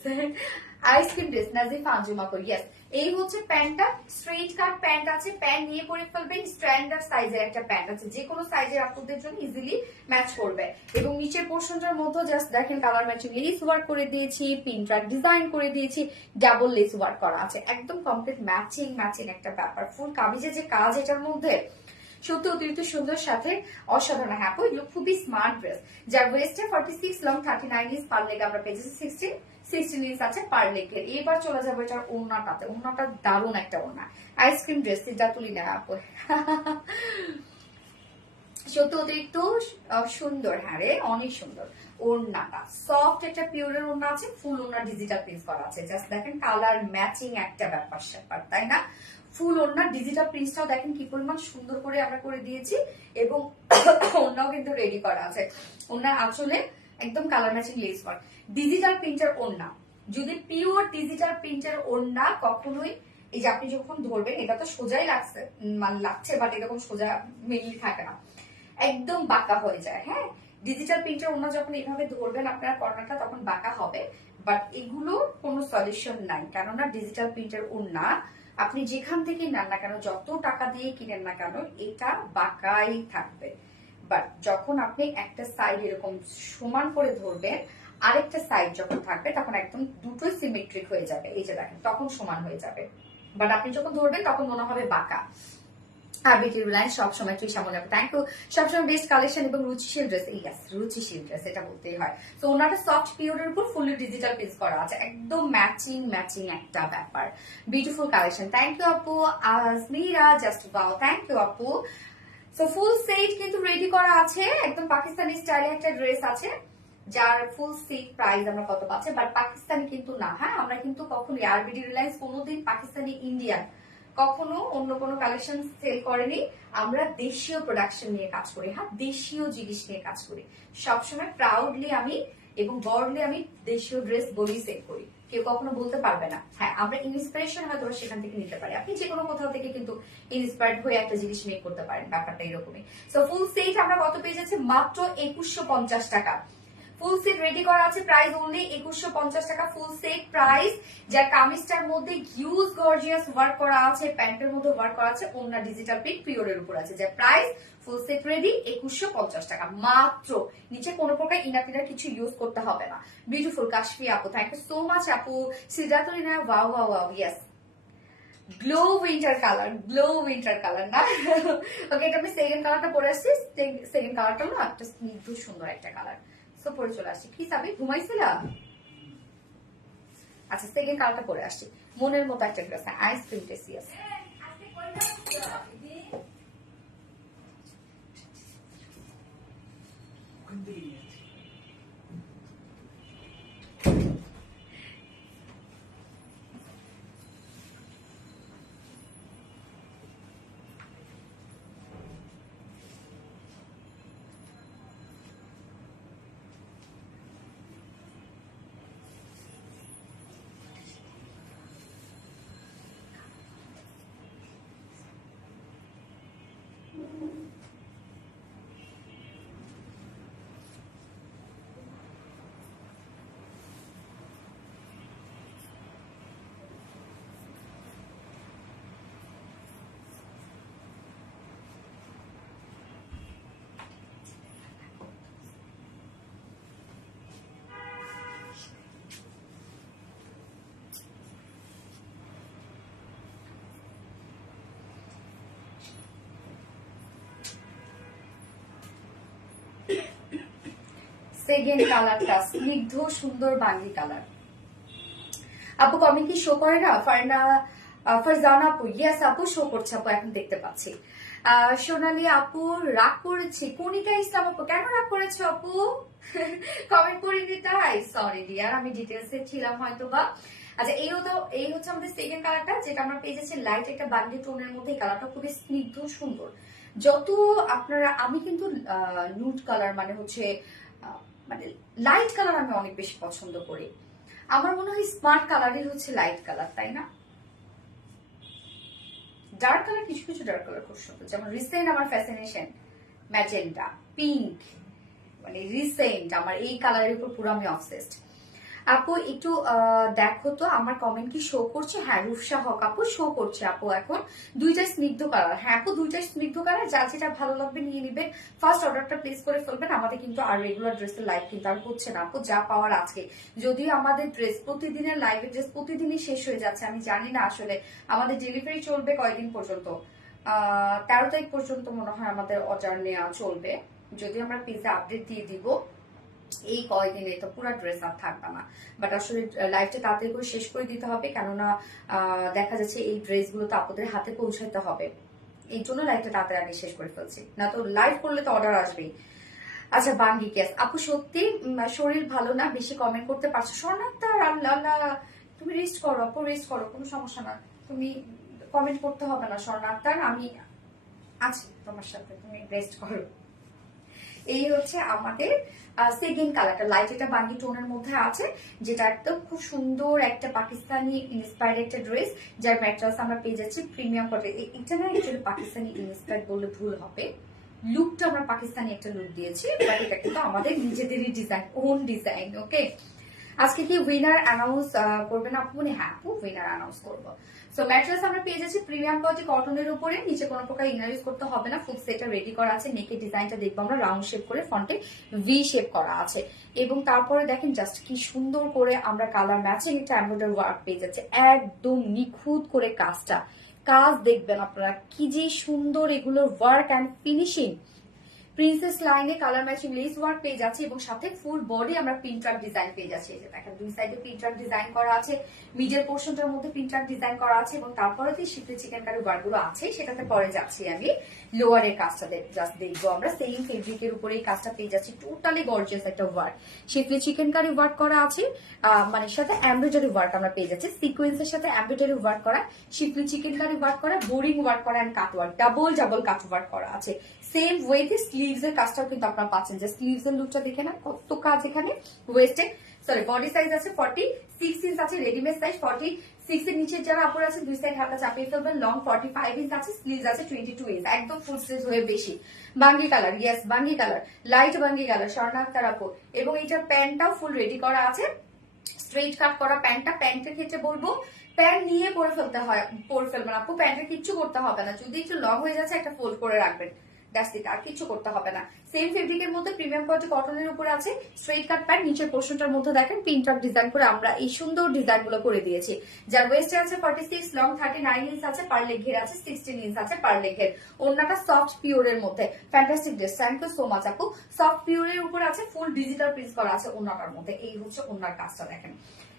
ice cream dress Nazifa Anjum আপু। ইয়েস, এই হচ্ছে প্যান্টটা, স্ট্রেট কাট প্যান্ট আছে, প্যান্ট নিয়ে পরে ফেলবেন। স্ট্যান্ডার্ড সাইজের একটা প্যান্ট আছে, যে কোনো সাইজের আপুদের জন্য ইজিলি ম্যাচ করবে। এবং নিচের পোর্শনটার মধ্যে জাস্ট দেখেন কালার ম্যাচিং লেস ওয়ার্ক করে দিয়েছি, প্রিন্টার ডিজাইন করে দিয়েছি, ডাবল লেস ওয়ার্ক করা আছে, একদম কমপ্লিট ম্যাচিং ম্যাচিং একটা ব্যাপার। ফুল কামিজের যে কাজ এটার মধ্যে সত্যি অতিরিক্ত সুন্দর, সাথে অসাধারণ। হ্যাঁ, এগুলো খুবই স্মার্ট ড্রেস। যার ওয়েস্টে 46, লং 39 ইঞ্চ, পার লেগ আমরা পেয়েছি 16 ইঞ্চ আছে পার লেগের। এবার চলে যাবো এটার ওড়নাটাতে। ওড়নাটা দারুণ একটা ওড়না, আইসক্রিম ড্রেস সিদ্ধাতুলি না আপু। সত্যি অতিরিক্ত সুন্দর। হ্যাঁ রে, অনেক সুন্দর। ওড়নাটা সফট একটা পিওরের ওড়না আছে, ফুল ওড়না ডিজিটাল প্রিন্ট করা আছে। জাস্ট দেখেন কালার ম্যাচিং একটা ব্যাপার স্যাপার, তাই না? ফুল ওড়না ডিজিটাল প্রিন্টটাও দেখেন কি পরিমাণ সুন্দর করে আমরা করে দিয়েছি এবং ওড়নাও কিন্তু রেডি করা আছে। ওড়না আসলে একদম colour matching less work, digital প্রিন্টের ওড়না। যদি পিওর ডিজিটাল প্রিন্টের ওড়না কখনোই, এই যে আপনি যখন ধরবেন এটা তো সোজাই লাগছে, মানে লাগছে, বাট এরকম সোজা মিলি থাকে না, একদম বাঁকা হয়ে যায়। হ্যাঁ, ডিজিটাল প্রিন্টের ওড়না যখন এইভাবে ধরবেন আপনার কর্নারটা তখন বাঁকা হবে, বাট এগুলোর কোনো সলিউশন নাই, কেননা ডিজিটাল প্রিন্টের ওড়না আপনি যেখান থেকে নেন না কেন, যত টাকা দিয়ে কিনেন না কেন, এটা বাঁকাই থাকবে। বাট যখন আপনি একটা সাইড এরকম সমান করে ধরবেন, আরেকটা সাইড যখন থাকবে তখন একদম দুটোই সিমেট্রিক হয়ে যাবে। এই যে দেখেন তখন সমান হয়ে যাবে, বাট আপনি যখন ধরবেন তখন মনে হবে বাঁকা। হ্যাবিটি রিলায়েন্স সবসময় তুই সামনে থ্যাংক ইউ, সবসময় বেস্ট কালেকশন এবং রুচিশীল ড্রেস, ইয়েস রুচিশীল ড্রেস এটা বলতেই হয়। তো ওনাটা সফট পিওরের উপর ফুললি ডিজিটাল পিস করা আছে, একদম ম্যাচিং ম্যাচিং একটা ব্যাপার, বিউটিফুল কালেকশন। থ্যাংক ইউ আপু। Azmira just wow, thank you আপু। সো ফুল সেট কিন্তু রেডি করা আছে, একদম পাকিস্তানি স্টাইলে একটা ড্রেস আছে যার ফুল সেট প্রাইস আমরা কত পাচ্ছি, বাট পাকিস্তানি কিন্তু না। হ্যাঁ, আমরা কিন্তু কখনো আরবিডি রিলায়েন্স কোনোদিন পাকিস্তানি ইন্ডিয়ান কখনো অন্য কোনো কালেকশন সেল করেনি। আমরা দেশীয় প্রোডাকশন নিয়ে কাজ করি, হ্যাঁ দেশীয় জিনিস নিয়ে কাজ করি সবসময়। প্রাউডলি আমি এবং বড়লি আমি দেশীয় ড্রেস বলি সেল করি, কেউ কখনো বলতে পারবে না। হ্যাঁ, আমরা ইন্সপিরেশন হয়তো সেখান থেকে নিতে পারি, আপনি যে কোনো কোথাও থেকে কিন্তু ইন্সপায়ার্ড হয়ে একটা জিনিস মেক করতে পারেন, ব্যাপারটা এরকমই। সো ফুল সেট আমরা কত পেয়ে যাচ্ছি, মাত্র 2150 টাকা। ফুল সেট রেডি করা আছে, প্রাইস অনলি 2150 টাকা ফুল সেট প্রাইস। যার কামিজটার মধ্যে হিউজ গর্জিয়াস ওয়ার্ক করা আছে, প্যান্টের মধ্যে ওয়ার্ক করা আছে, ওন্না ডিজিটাল প্রিন্ট পিওরের উপর আছে, যার প্রাইস ফুল সেট রেডি 2150 টাকা মাত্র। নিচে কোনো প্রকার ইনার টিনার কিছু ইউজ করতে হবে না। বিউটিফুল কাশফি আপু, থ্যাংক ইউ সো মাচ আপু। সিদ্ধার্থরিনা wow wow wow, yes glow winter colour, glow winter colour না ওকে, এটা আমি সেকেন্ড কালারটা পরে আসছি। সেকেন্ড কালারটা না একটা স্নিগ্ধ সুন্দর একটা কালার, সো পরে চলে আসছি। কি সাবি ঘুমাইছিলাম? আচ্ছা, সেকেন্ড কালারটা পরে আসছি। মনের মতো একটা ড্রেস, আইসক্রিম টেসিয়াস। সেকেন্ড কালারটা স্নিগ্ধ সুন্দর বাঙ্গি কালার। আপু কমেন্ট কি শো করে না? ফারজানা আপু, ইয়েস আপু শো করছে আপু, এখন দেখতে পাচ্ছি। সোনালি আপু রাগ করেছি, কণিকা ইসলাম আপু কেন রাগ করেছো আপু? কমেন্ট করে দিতে হয়, সরি ডিয়ার আমি ডিটেলসে ছিলাম হয়তো বা। আচ্ছা, এই হচ্ছে আমাদের সেকেন্ড কালারটা, যেটা আমরা পেয়ে যাচ্ছি লাইট একটা বাঙ্গি টোনের মধ্যে। এই কালারটা খুবই স্নিগ্ধ সুন্দর। যত আপনারা, আমি কিন্তু নুড কালার মানে হচ্ছে মানে লাইট কালার আমি অনেক বেশি পছন্দ করি। আমার মনে হয় স্মার্ট কালারই হচ্ছে লাইট কালার, তাই না? ডার্ক কালার, কিছু কিছু ডার্ক কালার খুব সুন্দর, যেমন রিসেন্ট আমার ফ্যাসিনেশন ম্যাজেন্টা পিঙ্ক, মানে রিসেন্ট আমার এই কালারের উপর পুরো আমি অবসেসড। আপু একটু দেখো তো আমার কমেন্ট কি শো করছে? হ্যাঁ, রূপসা হক আপু শো করছে আপু। এখন দুইটাই স্নিগ্ধ কালার, হ্যাঁ আপু দুইটাই স্নিগ্ধ কালার, যা যেটা ভালো লাগবে নিয়ে নিবে। ফার্স্ট অর্ডারটা প্লেস করে ফেলবেন। আমাদের কিন্তু আর রেগুলার ড্রেসের লাইভ কিন্তু আর হচ্ছে না আপু, যা পাওয়ার আজকে। যদিও আমাদের ড্রেস প্রতিদিনের লাইভের ড্রেস প্রতিদিনই শেষ হয়ে যাচ্ছে, আমি জানি না আসলে আমাদের ডেলিভারি চলবে কয়দিন পর্যন্ত। 13 তারিখ পর্যন্ত মনে হয় আমাদের অর্ডার নেওয়া চলবে, যদি আমরা পেজে আপডেট দিয়ে দিব। এই কয়দিনে তো পুরো ড্রেস আর থাকবে না, বাট আসলে লাইভটা তাড়াতাড়ি করে শেষ করে দিতে হবে, কেননা দেখা যাচ্ছে এই ড্রেসগুলো তো আপনাদের হাতে পৌঁছাতে হবে। এই জন্য লাইভটা তাড়াতাড়ি আগে শেষ করে ফেলছি, না তো লাইভ করলে তো অর্ডার আসবেই। আচ্ছা, বাঙ্গি কেস আপু সত্যি শরীর ভালো না, বেশি কমেন্ট করতে পারছো। শরণার্থার আল্লাহ, তুমি রেস্ট করো আপু, রেস্ট করো, কোনো সমস্যা না, তুমি কমেন্ট করতে হবে না শরণার্থার, আমি আছি তোমার সাথে, তুমি রেস্ট করো। এই হচ্ছে আমাদের সেকেন্ড কালারটা, লাইট একটা বাঙ্গি টোনের মধ্যে আছে, যেটা একদম খুব সুন্দর একটা পাকিস্তানি ইন্সপায়ার্ড একটা ড্রেস, যার ম্যাটেরিয়ালস আমরা পেয়ে যাচ্ছি প্রিমিয়াম কটন। এটা না অ্যাকচুয়ালি পাকিস্তানি ইন্সপায়ার্ড বললে ভুল হবে, লুকটা আমরা পাকিস্তানি একটা লুক দিয়েছি, বাট এটা কিন্তু আমাদের নিজেদেরই ডিজাইন, ওন ডিজাইন। ওকে, আজকে কি উইনার অ্যানাউন্স করবেন আপু? হ্যাঁ আপু, উইনার অ্যানাউন্স করবো। সো ম্যাটেরিয়ালস আমরা পেয়ে যাচ্ছি প্রিমিয়াম কোয়ালিটি কটনের উপরে, নিচে কোনো প্রকার ইনার ইউজ করতে হবে না। ফুল সেটটা রেডি করা আছে, নেকের ডিজাইনটা দেখবো আমরা রাউন্ড শেপ করে, ফ্রন্টে ভি শেপ করা আছে, এবং তারপরে দেখেন জাস্ট কি সুন্দর করে আমরা কালার ম্যাচিং একটা এমব্রয়ডারি ওয়ার্ক পেয়ে যাচ্ছে, একদম নিখুঁত করে কাজটা, কাজ দেখবেন আপনারা কি যে সুন্দর এগুলোর ওয়ার্ক অ্যান্ড ফিনিশিং। প্রিন্সেস লাইনে কালার ম্যাচিং লেস ওয়ার্ক পেয়ে যাচ্ছে এবং সাথে ফুল বডি আমরা প্রিন্টার ডিজাইন পেয়ে যাচ্ছি। এই যে দেখেন দুই সাইডে প্রিন্টার ডিজাইন করা আছে, মিডল পোর্শনটার মধ্যে প্রিন্টার ডিজাইন করা আছে এবং তারপরে যে শিফটে চিকেন কারি ওয়ার্ক গুলো আছে সেটাতে পরে যাচ্ছি আমি লোয়ারের কাজটা জাস্ট দেখবো। আমরা সেম ফেব্রিকের উপরে এই কাজটা পেয়ে যাচ্ছি, টোটালি গর্জিয়াস একটা ওয়ার্ক। শিফটে চিকেন কারি ওয়ার্ক করা আছে, মানে সাথে এমব্রয়ডারি ওয়ার্ক আমরা পেয়ে যাচ্ছি, সিকোয়েন্সের সাথে এমব্রয়ডারি ওয়ার্ক করা, শিফটে চিকেন কারি ওয়ার্ক করা, বোরিং ওয়ার্ক করা end cut work, double cut work করা আছে। সেম ওয়েতে স্লিভস এর কাজটাও কিন্তু আপনারা পাচ্ছেন, যে স্লিভস এর লুকটা দেখে না কত কাজ এখানে। ওয়েস্টে সরি বডি সাইজ আছে 46 ইঞ্চ আছে, রেডিমেড সাইজ 46 এর নিচে যারা আপুর আছে দুই সাইড হালকা চাপিয়ে ফেলবেন, লং 45 ইঞ্চ আছে, স্লিভস আছে 22 ইঞ্চ, একদম ফুল স্লিভস হয়ে বেশি। বাঙ্গি কালার, ইয়েস বাঙ্গি কালার, লাইট বাঙ্গি কালার, স্বর্ণাক্তার আপু। এবং এইটার প্যান্টটাও ফুল রেডি করা আছে, স্ট্রেট কাট করা প্যান্টটা। প্যান্টের ক্ষেত্রে বলবো প্যান্ট নিয়ে পরে ফেলবেন আপু, প্যান্টের কিচ্ছু করতে হবে না, যদি একটু লং হয়ে যাচ্ছে একটা ফোল্ড করে রাখবেন, আর কিছু করতে হবে না। সেম ফেব্রিকের মধ্যে প্রিমিয়াম কোয়ালিটি কটনের উপরে আছে, স্ট্রেট কাট প্যান্ট, নিচের পোর্শনটার মধ্যে দেখেন প্রিন্টার ডিজাইন করে আমরা এই সুন্দর ডিজাইন গুলো করে দিয়েছি। যার ওয়েস্টে আছে 46, লং 39 ইঞ্চ আছে, পার লেগ ঘের আছে 16 ইঞ্চ আছে পার লেগ ঘের। ওড়নাটা সফট পিওরের মধ্যে, fantastic dress, thank you so much আপু। সফট পিওরের উপরে আছে, ফুল ডিজিটাল প্রিন্ট করা আছে ওড়নাটার মধ্যে। এই হচ্ছে ওড়নার কাজটা দেখেন,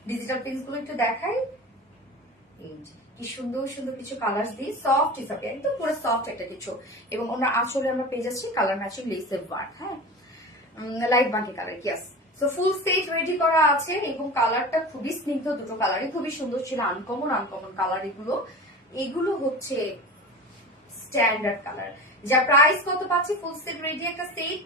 ডিজিটাল প্রিন্ট গুলো একটু দেখাই। কি সুন্দর সুন্দর কিছু কালার দিয়ে সফট হিসাবে একদম পুরো সফট একটা কিছু। এবং আমরা আঁচলে আমরা পেয়ে যাচ্ছি কালার ম্যাচিং লেসের ওয়ার্ক, হ্যাঁ লাইট বাঙ্কি colour, yes. So full set ready করা আছে এবং কালারটা খুবই স্নিগ্ধ, দুটো কালারই খুবই সুন্দর ছিল, আনকমন কালার এগুলো। এগুলো হচ্ছে স্ট্যান্ডার্ড কালার। যা প্রাইস কত পাচ্ছি ফুল সেট রেডি একটা সেট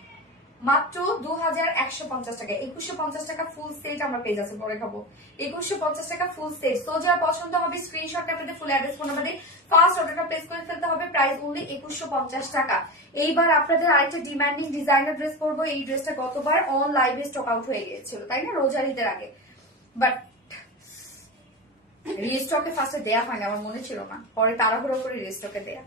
মাত্র 2150 টাকা, 2150 টাকা ফুল সেট আমরা পেয়ে যাচ্ছি। পরে খাবো 2150 টাকা ফুল সেট। সো যার পছন্দ হবে স্ক্রিনশট আপনাদের ফুল অ্যাড্রেস ফোন নাম্বার দিয়ে ফার্স্ট অর্ডারটা প্লেস করে ফেলতে হবে, প্রাইস অনলি 2150 টাকা। এইবার আপনাদের আরেকটা ডিমান্ডিং ডিজাইনার ড্রেস পরবো। এই ড্রেসটা গতবার অন লাইভে স্টক আউট হয়ে গিয়েছিল, তাই না, রোজার ঈদের আগে, বাট রিস্টকে ফার্স্টে দেয়া হয়নি, আমার মনে ছিল না, পরে তাড়াহুড়ো করে রিস্টকে দেয়া।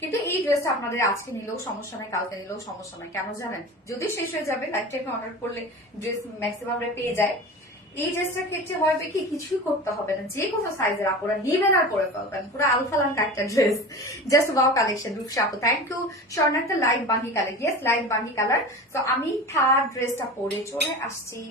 কিন্তু এই ড্রেসটা আপনাদের আজকে নিলেও সমস্যা নাই, কালকে নিলেও সমস্যা নাই, কেন জানেন, যদি শেষ হয়ে যাবে লাইফ টাইমে অর্ডার করলে ড্রেস ম্যাক্সিমাম পেয়ে যায়। এই ড্রেসটার ক্ষেত্রে হবে কি কিছুই করতে হবে না, যে কোনো সাইজের আপনারা নেবেন আর পরে ফেলবেন, পুরো আলফালাঙ্কা একটা dress, just wow collection. Rupsha আপু থ্যাংক ইউ। স্বর্ণাক্তা লাইট বাঙ্গি কালার, ইয়েস লাইট বাঙ্গি কালার। তো আমি থার্ড ড্রেসটা পরে চলে আসছি।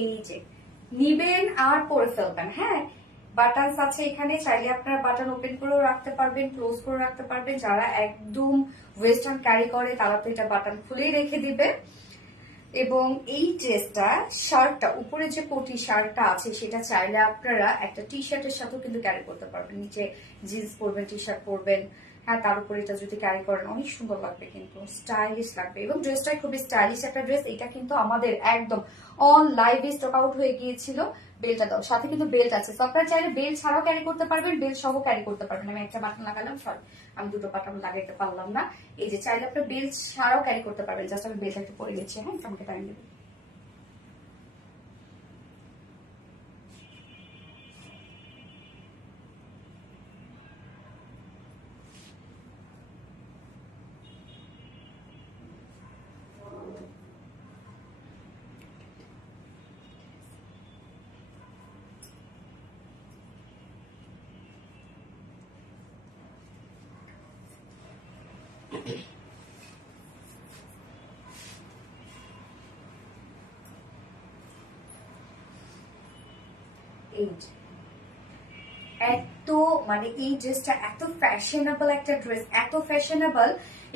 এই যে নিবেন আর পরে ফেলবেন, হ্যাঁ বাটনস আছে এখানে, চাইলে আপনারা বাটন ওপেন করেও রাখতে পারবেন, ক্লোজ করে রাখতে পারবেন। যারা একদম ওয়েস্টার্ন ক্যারি করে তারা তো এটা বাটন খুলেই রেখে দিবে। এবং এই ড্রেসটা শার্টটা উপরে যে কোটি শার্টটা আছে সেটা চাইলে আপনারা একটা টি শার্টের সাথেও কিন্তু ক্যারি করতে পারবেন, নিচে জিন্স পরবেন, টি শার্ট পরবেন, হ্যাঁ তার উপরে এটা যদি ক্যারি করেন অনেক সুন্দর লাগবে, কিন্তু স্টাইলিশ লাগবে। এবং ড্রেসটা খুবই স্টাইলিশ একটা ড্রেস। এটা কিন্তু আমাদের একদম অন লাইভে স্টক আউট হয়ে গিয়েছিল। বেল্টটা দাও, সাথে কিন্তু বেল্ট আছে, তো আপনারা চাইলে বেল্ট ছাড়াও ক্যারি করতে পারবেন, বেল্ট সহ ক্যারি করতে পারবেন। আমি একটা বাটন লাগালাম, সরি আমি দুটো বাটন লাগাইতে পারলাম না। এই যে চাইলে আপনার বেল্ট ছাড়াও ক্যারি করতে পারবেন, জাস্ট আমি বেল্ট একটু পরে গেছি, হ্যাঁ আমাকে টাইম দেবেন। এই যে এত মানে এই ড্রেসটা এত ফ্যাশনেবল একটা ড্রেস, এত ফ্যাশনেবল,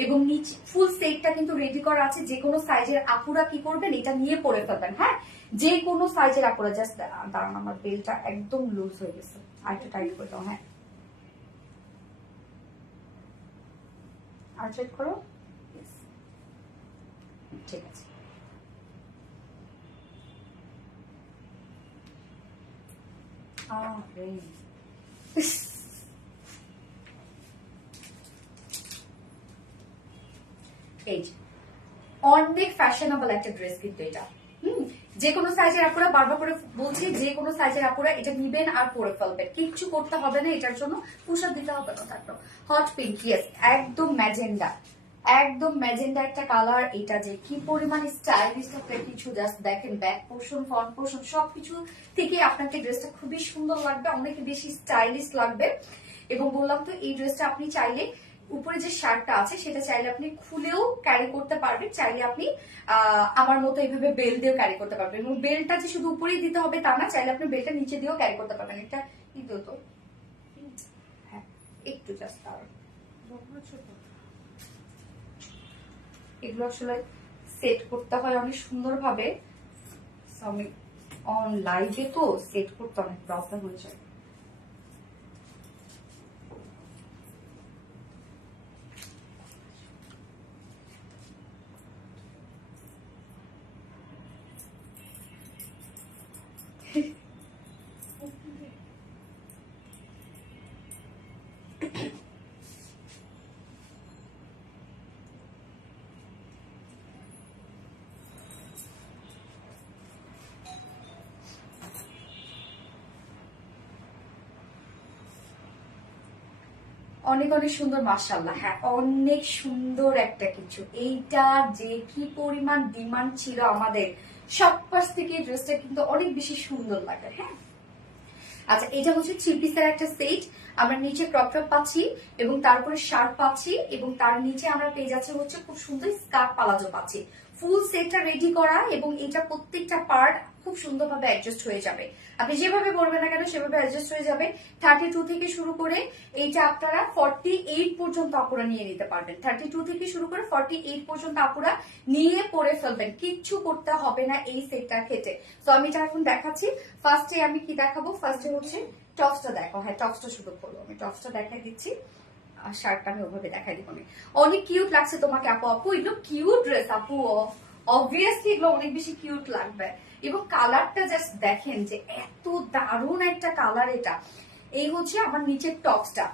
এবং নিচে ফুল সেটটা কিন্তু রেডি করা আছে। যে কোনো সাইজের আপুরা কি করবেন, এটা নিয়ে পরে ফেলবেন। হ্যাঁ, যে কোনো সাইজের আপুরা। জাস্ট দাঁড়ান, আমার বেলটা একদম লুজ হয়ে গেছে, আর একটু টাইট করে দাও। হ্যাঁ, আর টাইট করো। Yes, ঠিক আছে। আরে এই যে অনেক ফ্যাশনেবল একটা ড্রেস কিন্তু এটা। যে কোনো সাইজের আপুরা, বারবার করে বলছি, যে কোনো সাইজের আপুরা এটা নিবেন আর পরে ফেলবেন, কিচ্ছু করতে হবে না এটার জন্য, পুষাপ দিতে হবে না। তারপর হট পিঙ্ক, ইয়েস, একদম ম্যাজেন্ডা, একদম ম্যাজেন্ডা একটা কালার। এটা যে কি পরিমাণ স্টাইলিশ একটা কিছু, জাস্ট দেখেন, ব্যাক পোর্শন, ফ্রন্ট পোর্শন সবকিছু থেকে আপনাকে ড্রেসটা খুবই সুন্দর লাগবে, অনেক বেশি স্টাইলিশ লাগবে। এবং বললাম তো, এই ড্রেসটা আপনি চাইলে উপরে যে শার্টটা আছে সেটা চাইলে আপনি খুলেও ক্যারি করতে পারবেন, চাইলে আপনি আমার মতো এইভাবে বেল দিয়েও ক্যারি করতে পারবেন। এবং বেলটা যে শুধু উপরেই দিতে হবে তা না, চাইলে আপনি বেলটা নিচে দিয়েও ক্যারি করতে পারবেন। এটা কি দিও তো, হ্যাঁ একটু জাস্ট, কারণ এগুলো আসলে সেট করতে হয় অনেক সুন্দর ভাবে। আমি অন লাইভে তো সেট করতে অনেক প্রবলেম হয়ে যায়। অনেক অনেক সুন্দর, মাশাআল্লাহ। হ্যাঁ, অনেক সুন্দর একটা কিছু। এইটা যে কি পরিমাণ ডিমান্ড ছিল আমাদের সব পাশ থেকে, ড্রেসটা কিন্তু অনেক বেশি সুন্দর লাগে। হ্যাঁ, আচ্ছা, এটা হচ্ছে থ্রি পিসের একটা সেট। আমরা নিচে ক্রপ টপ পাচ্ছি এবং তারপরে শার্ট পাচ্ছি, এবং তার নিচে আমরা পেয়ে যাচ্ছি হচ্ছে খুব সুন্দর স্কার্ট পালাজো পাচ্ছি। ফুল সেটটা রেডি করা, এবং এটা প্রত্যেকটা পার্ট খুব সুন্দরভাবে অ্যাডজাস্ট হয়ে যাবে। আপনি যেভাবে বলবেন না কেন সেভাবে অ্যাডজাস্ট হয়ে যাবে। 32 থেকে শুরু করে এইটা আপনারা 48 পর্যন্ত আপুরা নিয়ে নিতে পারবেন। 32 থেকে শুরু করে 48 পর্যন্ত আপুরা নিয়ে পরে ফেলবেন, কিচ্ছু করতে হবে না এই সেটটার ক্ষেত্রে। তো আমি এটা এখন দেখাচ্ছি। ফার্স্টে আমি কি দেখাবো, ফার্স্টে হচ্ছে টপসটা দেখো। হ্যাঁ, টপসটা শুরু করবো, আমি টপসটা দেখাই দিচ্ছি, আর শার্টটা আমি ওভাবে দেখাই দিব না। অনেক কিউট লাগছে তোমাকে আপু। আপু এগুলো কিউট ড্রেস আপু, অবভিয়াসলি এগুলো অনেক বেশি কিউট লাগবে। এবং কালারটা জাস্ট দেখেন যে এত দারুণ একটা কালার এটা। এই হচ্ছে আমার নিচের টপসটা,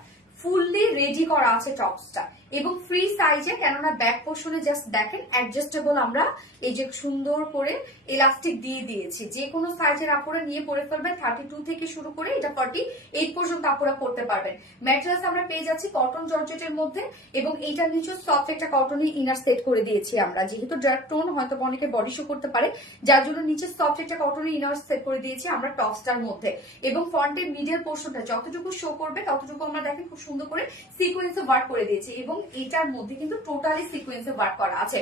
ফুললি রেডি করা আছে টপসটা, এবং ফ্রি সাইজে, কেননা ব্যাক পোর্শনে জাস্ট দেখেন অ্যাডজাস্টেবল আমরা এই যে সুন্দর করে ইলাস্টিক দিয়ে দিয়েছি। যে কোনো সাইজের আপুরা নিয়ে পরে ফেলবেন। 32 থেকে শুরু করে এটা 48 পর্যন্ত আপুরা পড়তে পারবেন। ম্যাটেরিয়ালস আমরা পেয়ে যাচ্ছি কটন জর্জেটের মধ্যে, এবং এইটার নিচে সফট একটা কটনের ইনার সেট করে দিয়েছি আমরা, যেহেতু ডার্ক টোন হয়তো অনেকে বডি শো করতে পারে, যার জন্য নিচে সফট একটা কটনের ইনার সেট করে দিয়েছি আমরা টপসটার মধ্যে। এবং ফ্রন্টের মিডল পোর্শনটা যতটুকু শো করবে ততটুকু আমরা দেখেন খুব সুন্দর করে সিকোয়েন্সে ওয়ার্ক করে দিয়েছি, এবং এটার মধ্যে কিন্তু টোটালি সিকোয়েন্সে ওয়ার্ক করা আছে।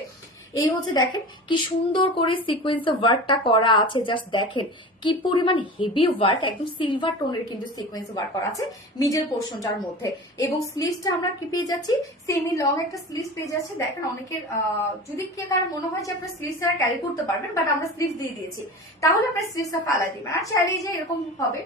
এই হচ্ছে দেখেন কি সুন্দর করে সিকোয়েন্সে ওয়ার্কটা করা আছে, জাস্ট দেখেন কি পরিমাণ হেভি ওয়ার্ক, একদম সিলভার টোনের কিন্তু সিকোয়েন্স ওয়ার্ক করা আছে মিডল পোর্শনটার মধ্যে। এবং স্লিভসটা আমরা কি পেয়ে যাচ্ছি, সেমি লং একটা স্লিভস পেয়ে যাচ্ছে। দেখেন অনেকের যদি কে কারো মনে হয় যে আপনার স্লিভস আর ক্যারি করতে পারবেন, বাট আমরা স্লিভস দিয়ে দিয়েছি, তাহলে আপনার স্লিভসটা ফালাই দিবেন, আর চাইলে যে এরকম হবে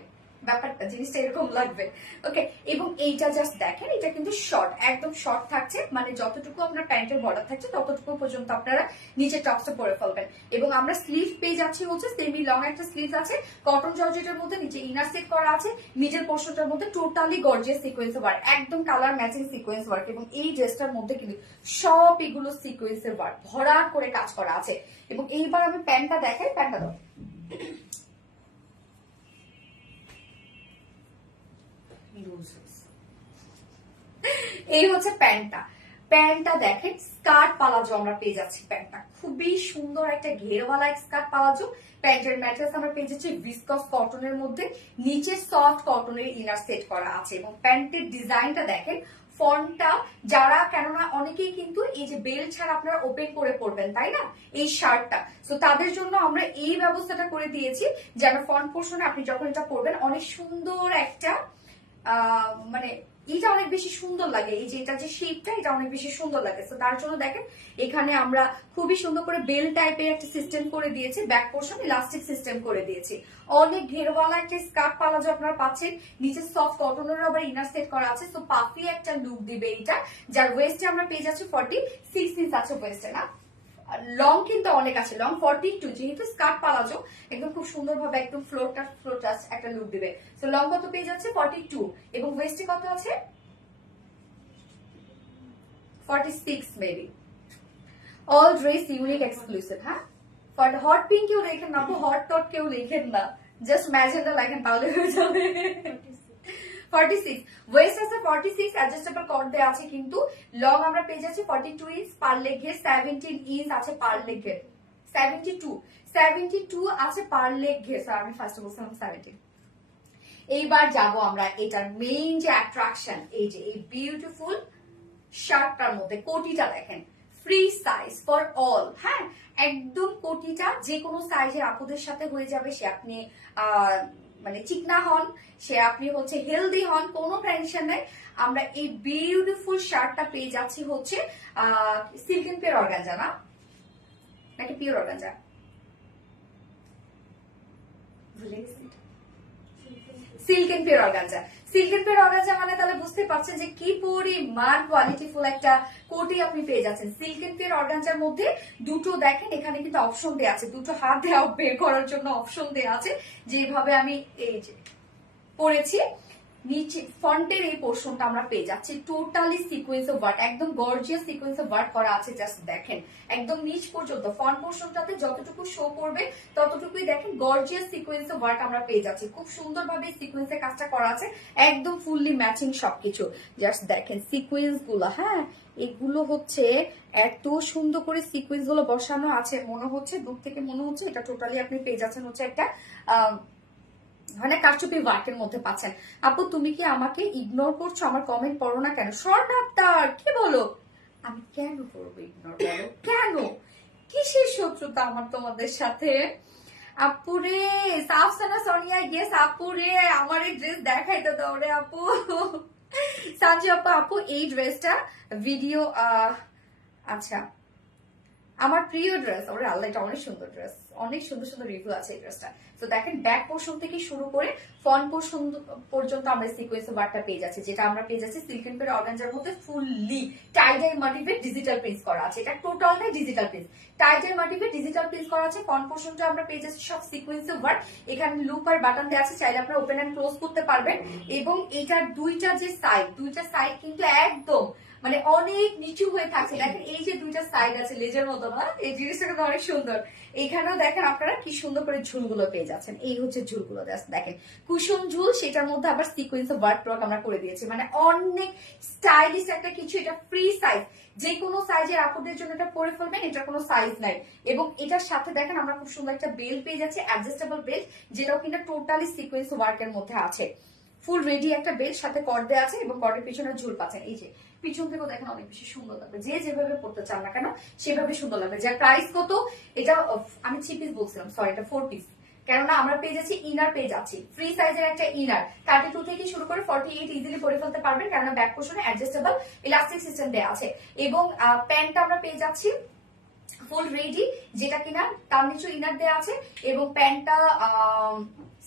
ব্যাপারটা, জিনিসটা এরকম লাগবে। ওকে, এবং এইটা জাস্ট দেখেন, এটা কিন্তু শর্ট, একদম শর্ট থাকছে, মানে যতটুকু আপনার প্যান্টের বর্ডার থাকছে ততটুকু পর্যন্ত আপনারা নিচে টপসটা পরে ফেলবেন। এবং আমরা স্লিভ পেয়ে যাচ্ছি হচ্ছে সেমি লং একটা স্লিভ আছে, কটন জর্জেটের মধ্যে, নিচে ইনার সেট করা আছে, মিডল পোর্শনটার মধ্যে টোটালি গর্জিয়াস সিকোয়েন্স ওয়ার্ক, একদম কালার ম্যাচিং সিকোয়েন্স ওয়ার্ক। এবং এই ড্রেসটার মধ্যে কিন্তু সব এগুলো সিকোয়েন্সের ওয়ার্ক ভরা করে কাজ করা আছে। এবং এইবার আমি প্যান্টটা দেখাই, প্যান্টটা দাও। এই হচ্ছে প্যান্টটা। প্যান্টটা দেখেন স্কার্ট পালাজো আমরা পেয়ে যাচ্ছি। প্যান্টটা খুবই সুন্দর একটা ঘেরওয়ালা স্কার্ট পালাজো। প্যান্টের ম্যাটেরিয়ালস আমরা পেয়ে যাচ্ছি ভিসকস কটনের মধ্যে, নিচে সফট কটনের ইনার সেট করা আছে। এবং প্যান্টের ডিজাইনটা দেখেন, ফন্টটা যারা, কেননা অনেকেই কিন্তু এই যে বেল্ট ছাড়া আপনারা ওপেন করে পরবেন তাই না এই শার্টটা, তো তাদের জন্য আমরা এই ব্যবস্থাটা করে দিয়েছি যেন ফন্ট পোর্শনে আপনি যখন এটা পরবেন অনেক সুন্দর একটা মানে এটা অনেক বেশি সুন্দর লাগে, এই যে এটা যে শেপটা এটা অনেক বেশি সুন্দর লাগে। তো তার জন্য দেখেন এখানে আমরা খুবই সুন্দর করে বেল টাইপের একটা সিস্টেম করে দিয়েছি, ব্যাক পোর্শন ইলাস্টিক সিস্টেম করে দিয়েছি, অনেক ঘেরওয়ালা একটা স্কার্ট পালাজো আপনারা পাচ্ছেন, নিচে সফট কটনের আবার ইনার সেট করা আছে, তো পাফি একটা লুক দিবে এটা, যার ওয়েস্টে আমরা পেয়ে যাচ্ছি 46 ইঞ্চ আছে ওয়েস্টে না, লং কিন্তু অনেক আছে, লং 42, যেহেতু স্কার্ট পালাজো একদম খুব সুন্দরভাবে একদম ফ্লোর টাচ একটা লুক দিবে। তো লং কত পেয়ে যাচ্ছে 42 এবং ওয়েস্টে কত আছে 46 maybe. All dress unique exclusive, হ্যাঁ ফর হট পিঙ্ক কেউ লেখেন না, হট টট কেউ লেখেন না, জাস্ট ম্যাজেন্ডা লেখেন তাহলে হয়ে যাবে। 46 ওয়েস্ট আছে 46, অ্যাডজাস্টেবল কট দেয়া আছে, কিন্তু লং আমরা পেয়ে যাচ্ছি 42 ইঞ্চ, পার লেগের 17 ইঞ্চ আছে, পার লেগের 72 আছে পার লেগ ঘের, আমি ফার্স্টে বলছিলাম 17। এইবার যাব আমরা এটার মেইন যে অ্যাট্রাকশন, এই যে এই বিউটিফুল শার্টটার মধ্যে কোটিটা দেখেন, ফ্রি সাইজ ফর অল, হ্যাঁ একদম কোটিটা যে কোনো সাইজের আপুদের সাথে হয়ে যাবে, সে আপনি মানে চিকনা হন, সে আপনি হচ্ছে হেলদি হন, কোনো টেনশন নেই। আমরা এই বিউটিফুল শার্টটা পেয়ে যাচ্ছি হচ্ছে সিল্কেন পিওর অর্গানজা না নাকি পিওর অর্গানজা, ভুলে গেছি, silken pure organza. Silken pure organza মানে তাহলে বুঝতে পারছেন যে কি পরিমাণ কোয়ালিটিফুল একটা কোটি আপনি পেয়ে যাচ্ছেন। সিল্কেন পিওর অর্গানজার মধ্যে দুটো দেখেন এখানে কিন্তু অপশন দেওয়া আছে, দুটো হাত দেওয়া বের করার জন্য অপশন দেওয়া আছে, যেভাবে আমি এই যে পরেছি নিচে ফন্টের এই পোর্শনটা আমরা পেয়ে যাচ্ছি টোটালি সিকোয়েন্স অফ ওয়ার্ক, একদম গর্জিয়াস সিকোয়েন্স অফ ওয়ার্ক করা আছে, জাস্ট দেখেন একদম নিচ পর্যন্ত ফন্ট পোর্শনটাতে যতটুকু শো করবে ততটুকুই দেখেন গর্জিয়াস সিকোয়েন্স অফ ওয়ার্ক আমরা পেয়ে যাচ্ছি, খুব সুন্দরভাবে সিকোয়েন্সের কাজটা করা আছে, একদম ফুললি ম্যাচিং সবকিছু, জাস্ট দেখেন সিকোয়েন্স গুলো, হ্যাঁ এগুলো হচ্ছে এত সুন্দর করে সিকোয়েন্স গুলো বসানো আছে, মনে হচ্ছে দূর থেকে মনে হচ্ছে এটা টোটালি আপনি পেয়ে যাচ্ছেন হচ্ছে একটা মানে কারচুপি ওয়ার্কের মধ্যে পাচ্ছেন। আপু তুমি কি আমাকে ইগনোর করছো, আমার কমেন্ট পড়ো না কেন? শর্ট আফটার কি বলো, আমি কেন করবো ইগনোর, বলো কেন, কিসের শত্রুতা আমার তোমাদের সাথে? আপুরে সাফসানা সোনিয়া গেস, আপুরে আমার এই ড্রেস দেখাইতে দাও রে আপু। সানজি আপু, আপু এই ড্রেসটা ভিডিও আচ্ছা আমার প্রিয় ড্রেস, ওরে আল্লাহ এটা অনেক সুন্দর ড্রেস, অনেক সুন্দর সুন্দর রিভিউ আছে এই ড্রেসটা। তো দেখেন ব্যাক পোর্শন থেকে শুরু করে ফ্রন্ট পোর্শন পর্যন্ত আমরা সিকোয়েন্স ওয়ার্কটা পেয়ে যাচ্ছি, যেটা আমরা পেয়ে যাচ্ছি সিল্কেন পের অর্গানজার মধ্যে ফুললি টাইডাই মোটিভে ডিজিটাল প্রিন্ট করা আছে, এটা টোটালটাই ডিজিটাল প্রিন্ট, টাইডাই মোটিভে ডিজিটাল প্রিন্ট করা আছে। ফ্রন্ট পোর্শনটা আমরা পেয়ে যাচ্ছি সব সিকোয়েন্স ওয়ার্ক, এখানে লুপ আর বাটন দেওয়া আছে, চাইলে আপনারা ওপেন এন্ড ক্লোজ করতে পারবেন, এবং এটার দুইটা সাইড কিন্তু একদম মানে অনেক নিচু হয়ে থাকছে, দেখেন এই যে দুইটা সাইড আছে লেজের মতো না, এই জিনিসটা কিন্তু অনেক সুন্দর। এইখানেও দেখেন আপনারা কি সুন্দর করে ঝুলগুলো পেয়ে যাচ্ছেন, এই হচ্ছে ঝুলগুলো, জাস্ট দেখেন কুশন ঝুল, সেটার মধ্যে আবার সিকোয়েন্স অফ ওয়ার্ক আমরা করে দিয়েছি, মানে অনেক স্টাইলিশ একটা কিছু, এটা ফ্রি সাইজ, যে কোনো সাইজের আপুদের জন্য এটা পরে ফেলবেন, এটার কোনো সাইজ নাই। এবং এটার সাথে দেখেন আমরা খুব সুন্দর একটা বেল্ট পেয়ে যাচ্ছি, অ্যাডজাস্টেবল বেল্ট, যেটাও কিন্তু টোটালি সিকোয়েন্স ওয়ার্কের মধ্যে আছে, ফুল রেডি একটা বেল্ট, সাথে কর্ড দেওয়া আছে এবং কর্ডের পিছনে ঝুল পাচ্ছেন, এই যে পিছন থেকেও দেখেন অনেক বেশি সুন্দর লাগবে, যে যেভাবে পড়তে চান না কেন সেভাবে সুন্দর লাগবে। যার প্রাইস কত, এটা আমি 3 পিস বলছিলাম, সরি এটা 4 পিস, কেননা আমরা পেয়ে যাচ্ছি ইনার পেয়ে যাচ্ছি ফ্রি সাইজের একটা ইনার 32 থেকে শুরু করে 48 ইজিলি পরে ফেলতে পারবেন, কেননা ব্যাক পোর্শনে অ্যাডজাস্টেবল ইলাস্টিক সিস্টেম দেওয়া আছে। এবং প্যান্টটা আমরা পেয়ে যাচ্ছি ফুল রেডি, যেটা কিনা তার নিচে ইনার দেওয়া আছে, এবং প্যান্টটা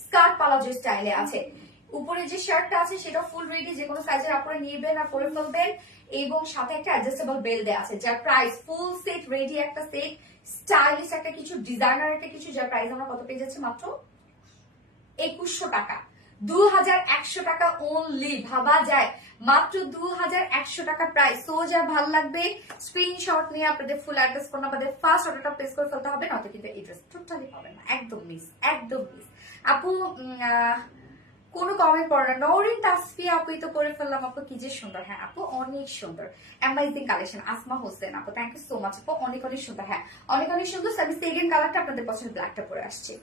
স্কার্ট পালাজো স্টাইলে আছে। উপরে যে শার্টটা আছে সেটা ফুল রেডি, যে কোনো সাইজের আপনারা নিবেন আর পরে ফেলবেন, এবং সাথে একটা অ্যাডজাস্টেবল বেল দেওয়া আছে, যার প্রাইস ফুল সেট রেডি একটা সেট, স্টাইলিশ একটা কিছু, ডিজাইনার একটা কিছু, যার প্রাইস আমরা কত পেয়ে যাচ্ছি মাত্র 2100 টাকা, 2100 টাকা ওনলি, ভাবা যায় মাত্র 2100 টাকা প্রাইস। সো যা ভালো লাগবে স্ক্রিনশট নিয়ে আপনাদের ফুল অ্যাড্রেস ফোন নাম্বার ফার্স্ট অর্ডারটা প্লেস করে ফেলতে হবে, নয়তো কিন্তু এই ড্রেস টোটালি পাবেন না, একদম মিস, একদম মিস। আপু কোনো কমেন্ট পড়ে না, নওরিন তাসফিয়া আপু তো করে ফেললাম, আপু কি যে সুন্দর, হ্যাঁ আপু অনেক সুন্দর, অ্যামাজিং কালেকশন। আসমা হোসেন আপু থ্যাংক ইউ সো মাচ আপু, অনেক অনেক সুন্দর, হ্যাঁ অনেক অনেক সুন্দর। আমি সেকেন্ড কালারটা আপনাদের পছন্দ ব্ল্যাকটা পরে আসছি।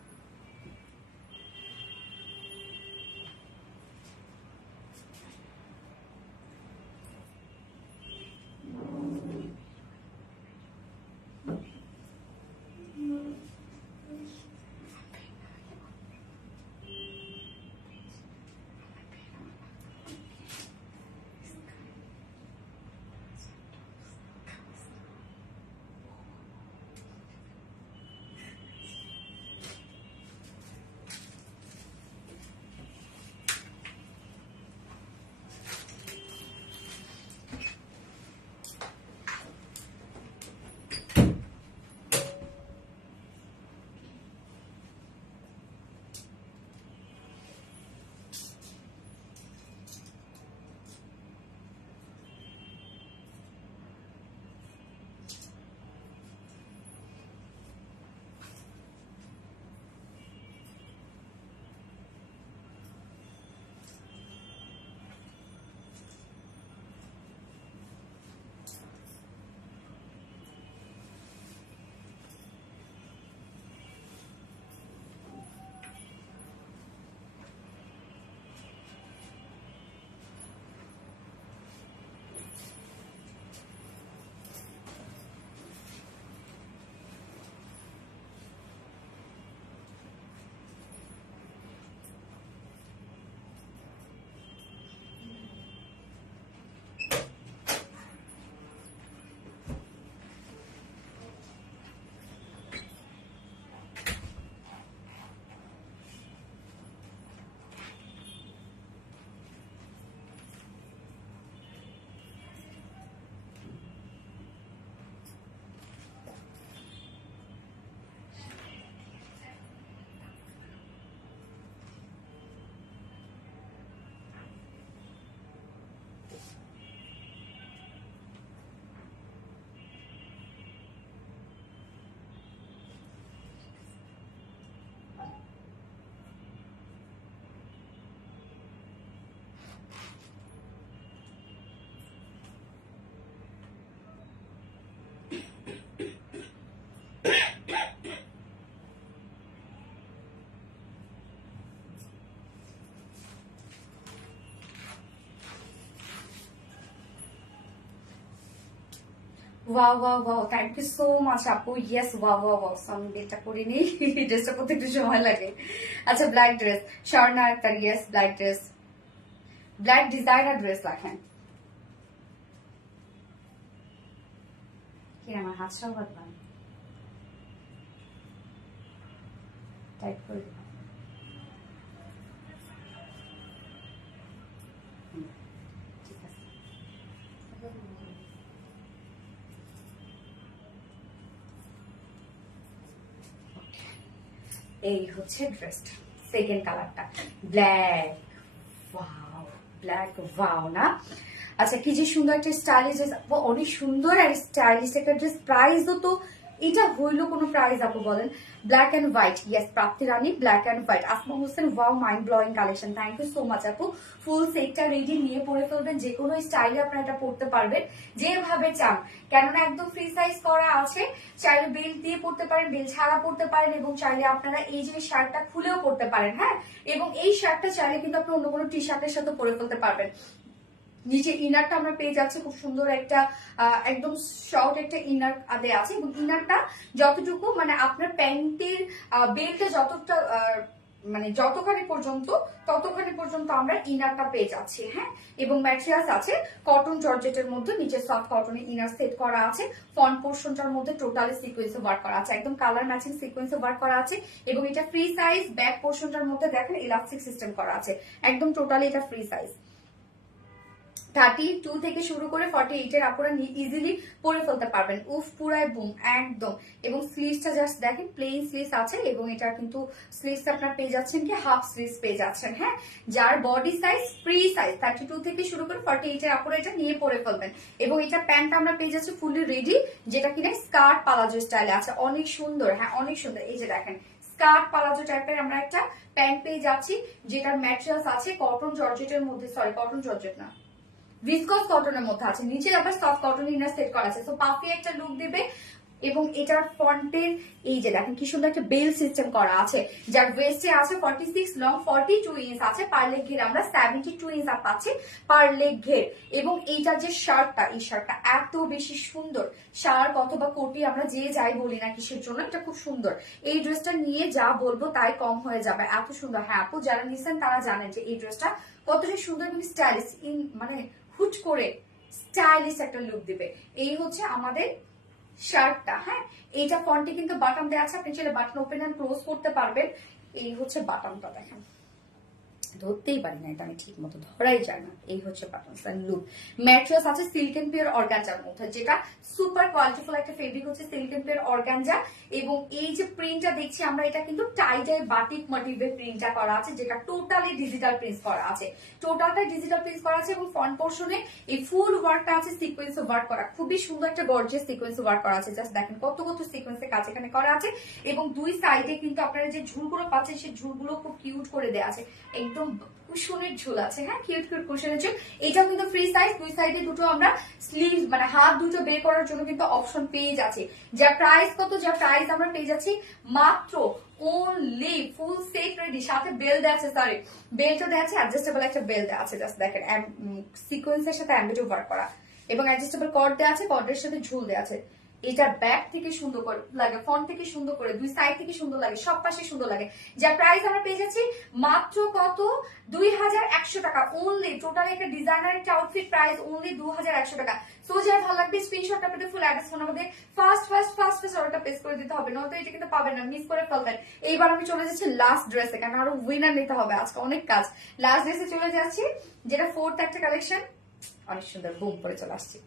Wow wow wow, thank you so much আপু। Yes, wow wow wow. আমি ডেটটা করে নিই, ড্রেসটা করতে একটু সময় লাগে। আচ্ছা, black dress, Swarna Akter, yes black dress, black designer dress রাখেন। কি আমার হাতটাও বাঁধলাম, টাইট করে দিলাম। ঠিক আছে, এই হচ্ছে ড্রেসটা, সেকেন্ড কালারটা ব্ল্যাক। ওয়াও, ব্ল্যাক ওয়াও না? আচ্ছা, কি যে সুন্দর একটা স্টাইলিশ ড্রেস, অনেক সুন্দর আর স্টাইলিশ একটা ড্রেস। প্রাইসও তো এটা হইলো কোনো প্রাইস আপু বলেন? Black and white, yes Prapti Rani, black and white, Asma Hossain, wow mind blowing collection. Thank you so much আপু। ফুল সেটটা রেডি, নিয়ে পরে ফেলবেন, যে কোনো স্টাইলে আপনারা এটা পড়তে পারবেন যেভাবে চান, কেননা একদম ফ্রি সাইজ করা আছে। চাইলে বেল্ট দিয়ে পড়তে পারেন, বেল্ট ছাড়া পড়তে পারেন, এবং চাইলে আপনারা এই যে শার্টটা খুলেও পড়তে পারেন। হ্যাঁ, এবং এই শার্টটা চাইলে কিন্তু আপনি অন্য কোনো টি শার্টের সাথে পরে ফেলতে পারবেন। নিচে ইনারটা আমরা পেয়ে যাচ্ছি খুব সুন্দর একটা একদম শর্ট একটা ইনার দেয়া আছে, এবং ইনারটা যতটুকু মানে আপনার প্যান্টের বেল্টে যতটা মানে যতখানি পর্যন্ত ততখানি পর্যন্ত আমরা ইনারটা পেয়ে যাচ্ছি। হ্যাঁ, এবং ম্যাটেরিয়ালস আছে কটন জর্জেটের মধ্যে, নিচে সফট কটনের ইনার সেট করা আছে। ফ্রন্ট পোর্শনটার মধ্যে টোটালি সিকোয়েন্সে ওয়ার্ক করা আছে, একদম কালার ম্যাচিং সিকোয়েন্সে ওয়ার্ক করা আছে, এবং এটা ফ্রি সাইজ। ব্যাক পোর্শনটার মধ্যে দেখেন ইলাস্টিক সিস্টেম করা আছে, একদম টোটালি এটা ফ্রি সাইজ। 32 থেকে শুরু করে 48 এর আপনারা ইজিলি পরে ফেলতে পারবেন। উফ, পুরাই বুম একদম। এবং স্লিভসটা জাস্ট দেখেন, প্লেন স্লিভস আছে, এবং এটা কিন্তু স্লিভস আপনারা পেয়ে যাচ্ছেন কি হাফ স্লিভস পেয়ে যাচ্ছেন। হ্যাঁ, যার বডি সাইজ ফ্রি সাইজ 32 থেকে শুরু করে 48 এর আপনারা এটা নিয়ে পরে ফেলবেন। এবং এটা প্যান্ট আমরা পেয়ে যাচ্ছি ফুলি রেডি, যেটা কিনা স্কার্ট পালাজো স্টাইলে আছে, অনেক সুন্দর। হ্যাঁ, অনেক সুন্দর। এই যে দেখেন, স্কার্ট পালাজো টাইপের আমরা একটা প্যান্ট পেয়ে যাচ্ছি, যেটার ম্যাটেরিয়ালস আছে কটন জর্জেটের মধ্যে, সরি কটন জর্জেট না, ভিসকস কটনের মধ্যে আছে, নিচে আবার সফট কটন ইনার সেট করা আছে। তো পাফি একটা লুক দিবে, এবং এটার ফন্টের এই যে দেখেন কি সুন্দর একটা বেল সিস্টেম করা আছে, যার ওয়েস্টে আছে 46, লং 42 ইঞ্চ আছে, পার লেগ ঘের আমরা 72 ইঞ্চ পাচ্ছি পার লেগ ঘের। এবং এইটার যে শার্টটা, এই শার্টটা এত বেশি সুন্দর, শার্ট অথবা কোটি আমরা যে যাই বলি না কিসের জন্য, এটা খুব সুন্দর। এই ড্রেসটা নিয়ে যা বলবো তাই কম হয়ে যাবে, এত সুন্দর। হ্যাঁ আপু যারা নিছেন তারা জানেন যে এই ড্রেসটা কতটা সুন্দর এবং স্টাইলিশ, মানে হুট করে স্টাইলিশ একটা লুক দিবে। এই হচ্ছে আমাদের শার্টটা। হ্যাঁ, এইটা ফন্টে কিন্তু বাটন দেওয়া আছে, আপনি চাইলে বাটন ওপেন এন্ড ক্লোজ করতে পারবেন। এই হচ্ছে বাটনটা, দেখেন ধরতেই পারি না, এটা আমি ঠিক মতো ধরাই যায় না। এই হচ্ছে বাটনস এন্ড লুক। ম্যাট্রেস আছে সিল্ক এন্ড পিওর অর্গানজার মধ্যে, যেটা সুপার কোয়ালিটিফুল একটা ফেব্রিক হচ্ছে সিল্ক এন্ড পিওর অর্গানজা। এবং এই যে প্রিন্টটা দেখছি আমরা, এটা কিন্তু টাই ডাই বাটিক মোটিভের প্রিন্টটা করা আছে, যেটা টোটালি ডিজিটাল প্রিন্ট করা আছে, টোটালটাই ডিজিটাল প্রিন্ট করা আছে। এবং ফ্রন্ট পোর্শনে এই ফুল ওয়ার্কটা আছে সিকোয়েন্স ওয়ার্ক করা, খুবই সুন্দর একটা গর্জিয়াস সিকোয়েন্স ওয়ার্ক করা আছে। জাস্ট দেখেন কত কত সিকোয়েন্সের কাজ এখানে করা আছে। এবং দুই সাইডে কিন্তু আপনারা যে ঝুলগুলো পাচ্ছেন, সেই ঝুলগুলো খুব কিউট করে দেওয়া আছে, একদম কুশনের ঝুল আছে। হ্যাঁ, কিউট কিউট কুশনের ঝুল। এটাও কিন্তু ফ্রি সাইজ, দুই সাইডে দুটো আমরা স্লিভ মানে হাত দুটো বের করার জন্য কিন্তু অপশন পেয়ে যাচ্ছি। যা প্রাইস কত, যা প্রাইস আমরা পেয়ে যাচ্ছি মাত্র অনলি ফুল সেট রেডি, সাথে বেল দেওয়া আছে, সরি বেলটা দেওয়া আছে, অ্যাডজাস্টেবল একটা বেল দেওয়া আছে। জাস্ট দেখেন সিকোয়েন্সের সাথে এমব্রয়ডারি ওয়ার্ক করা, এবং অ্যাডজাস্টেবল কর্ড দেওয়া আছে, কর্ডের সাথে ঝুল দেওয়া আছে। এটা ব্যাক থেকে সুন্দর করে লাগে, ফ্রন্ট থেকে সুন্দর করে, দুই সাইড থেকে সুন্দর লাগে, সব পাশে সুন্দর লাগে। যা প্রাইস আমরা পেয়ে যাচ্ছি মাত্র কত, 2100 টাকা অনলি। টোটাল একটা ডিজাইনার একটা আউটফিট প্রাইস অনলি 2100 টাকা। সো যার ভালো লাগবে স্ক্রিনশটটা পেতে ফুল অ্যাড্রেস ফোন আমাদের ফার্স্ট অর্ডারটা প্লেস করে দিতে হবে, নয়তো এটা কিন্তু পাবেন না, মিস করে ফেলবেন। এইবার আমি চলে যাচ্ছি লাস্ট ড্রেসে, কারণ আরো উইনার নিতে হবে, আজকে অনেক কাজ। লাস্ট ড্রেসে চলে যাচ্ছি, যেটা ফোর্থ একটা কালেকশন, অনেক সুন্দর বুম করে চলে আসছি।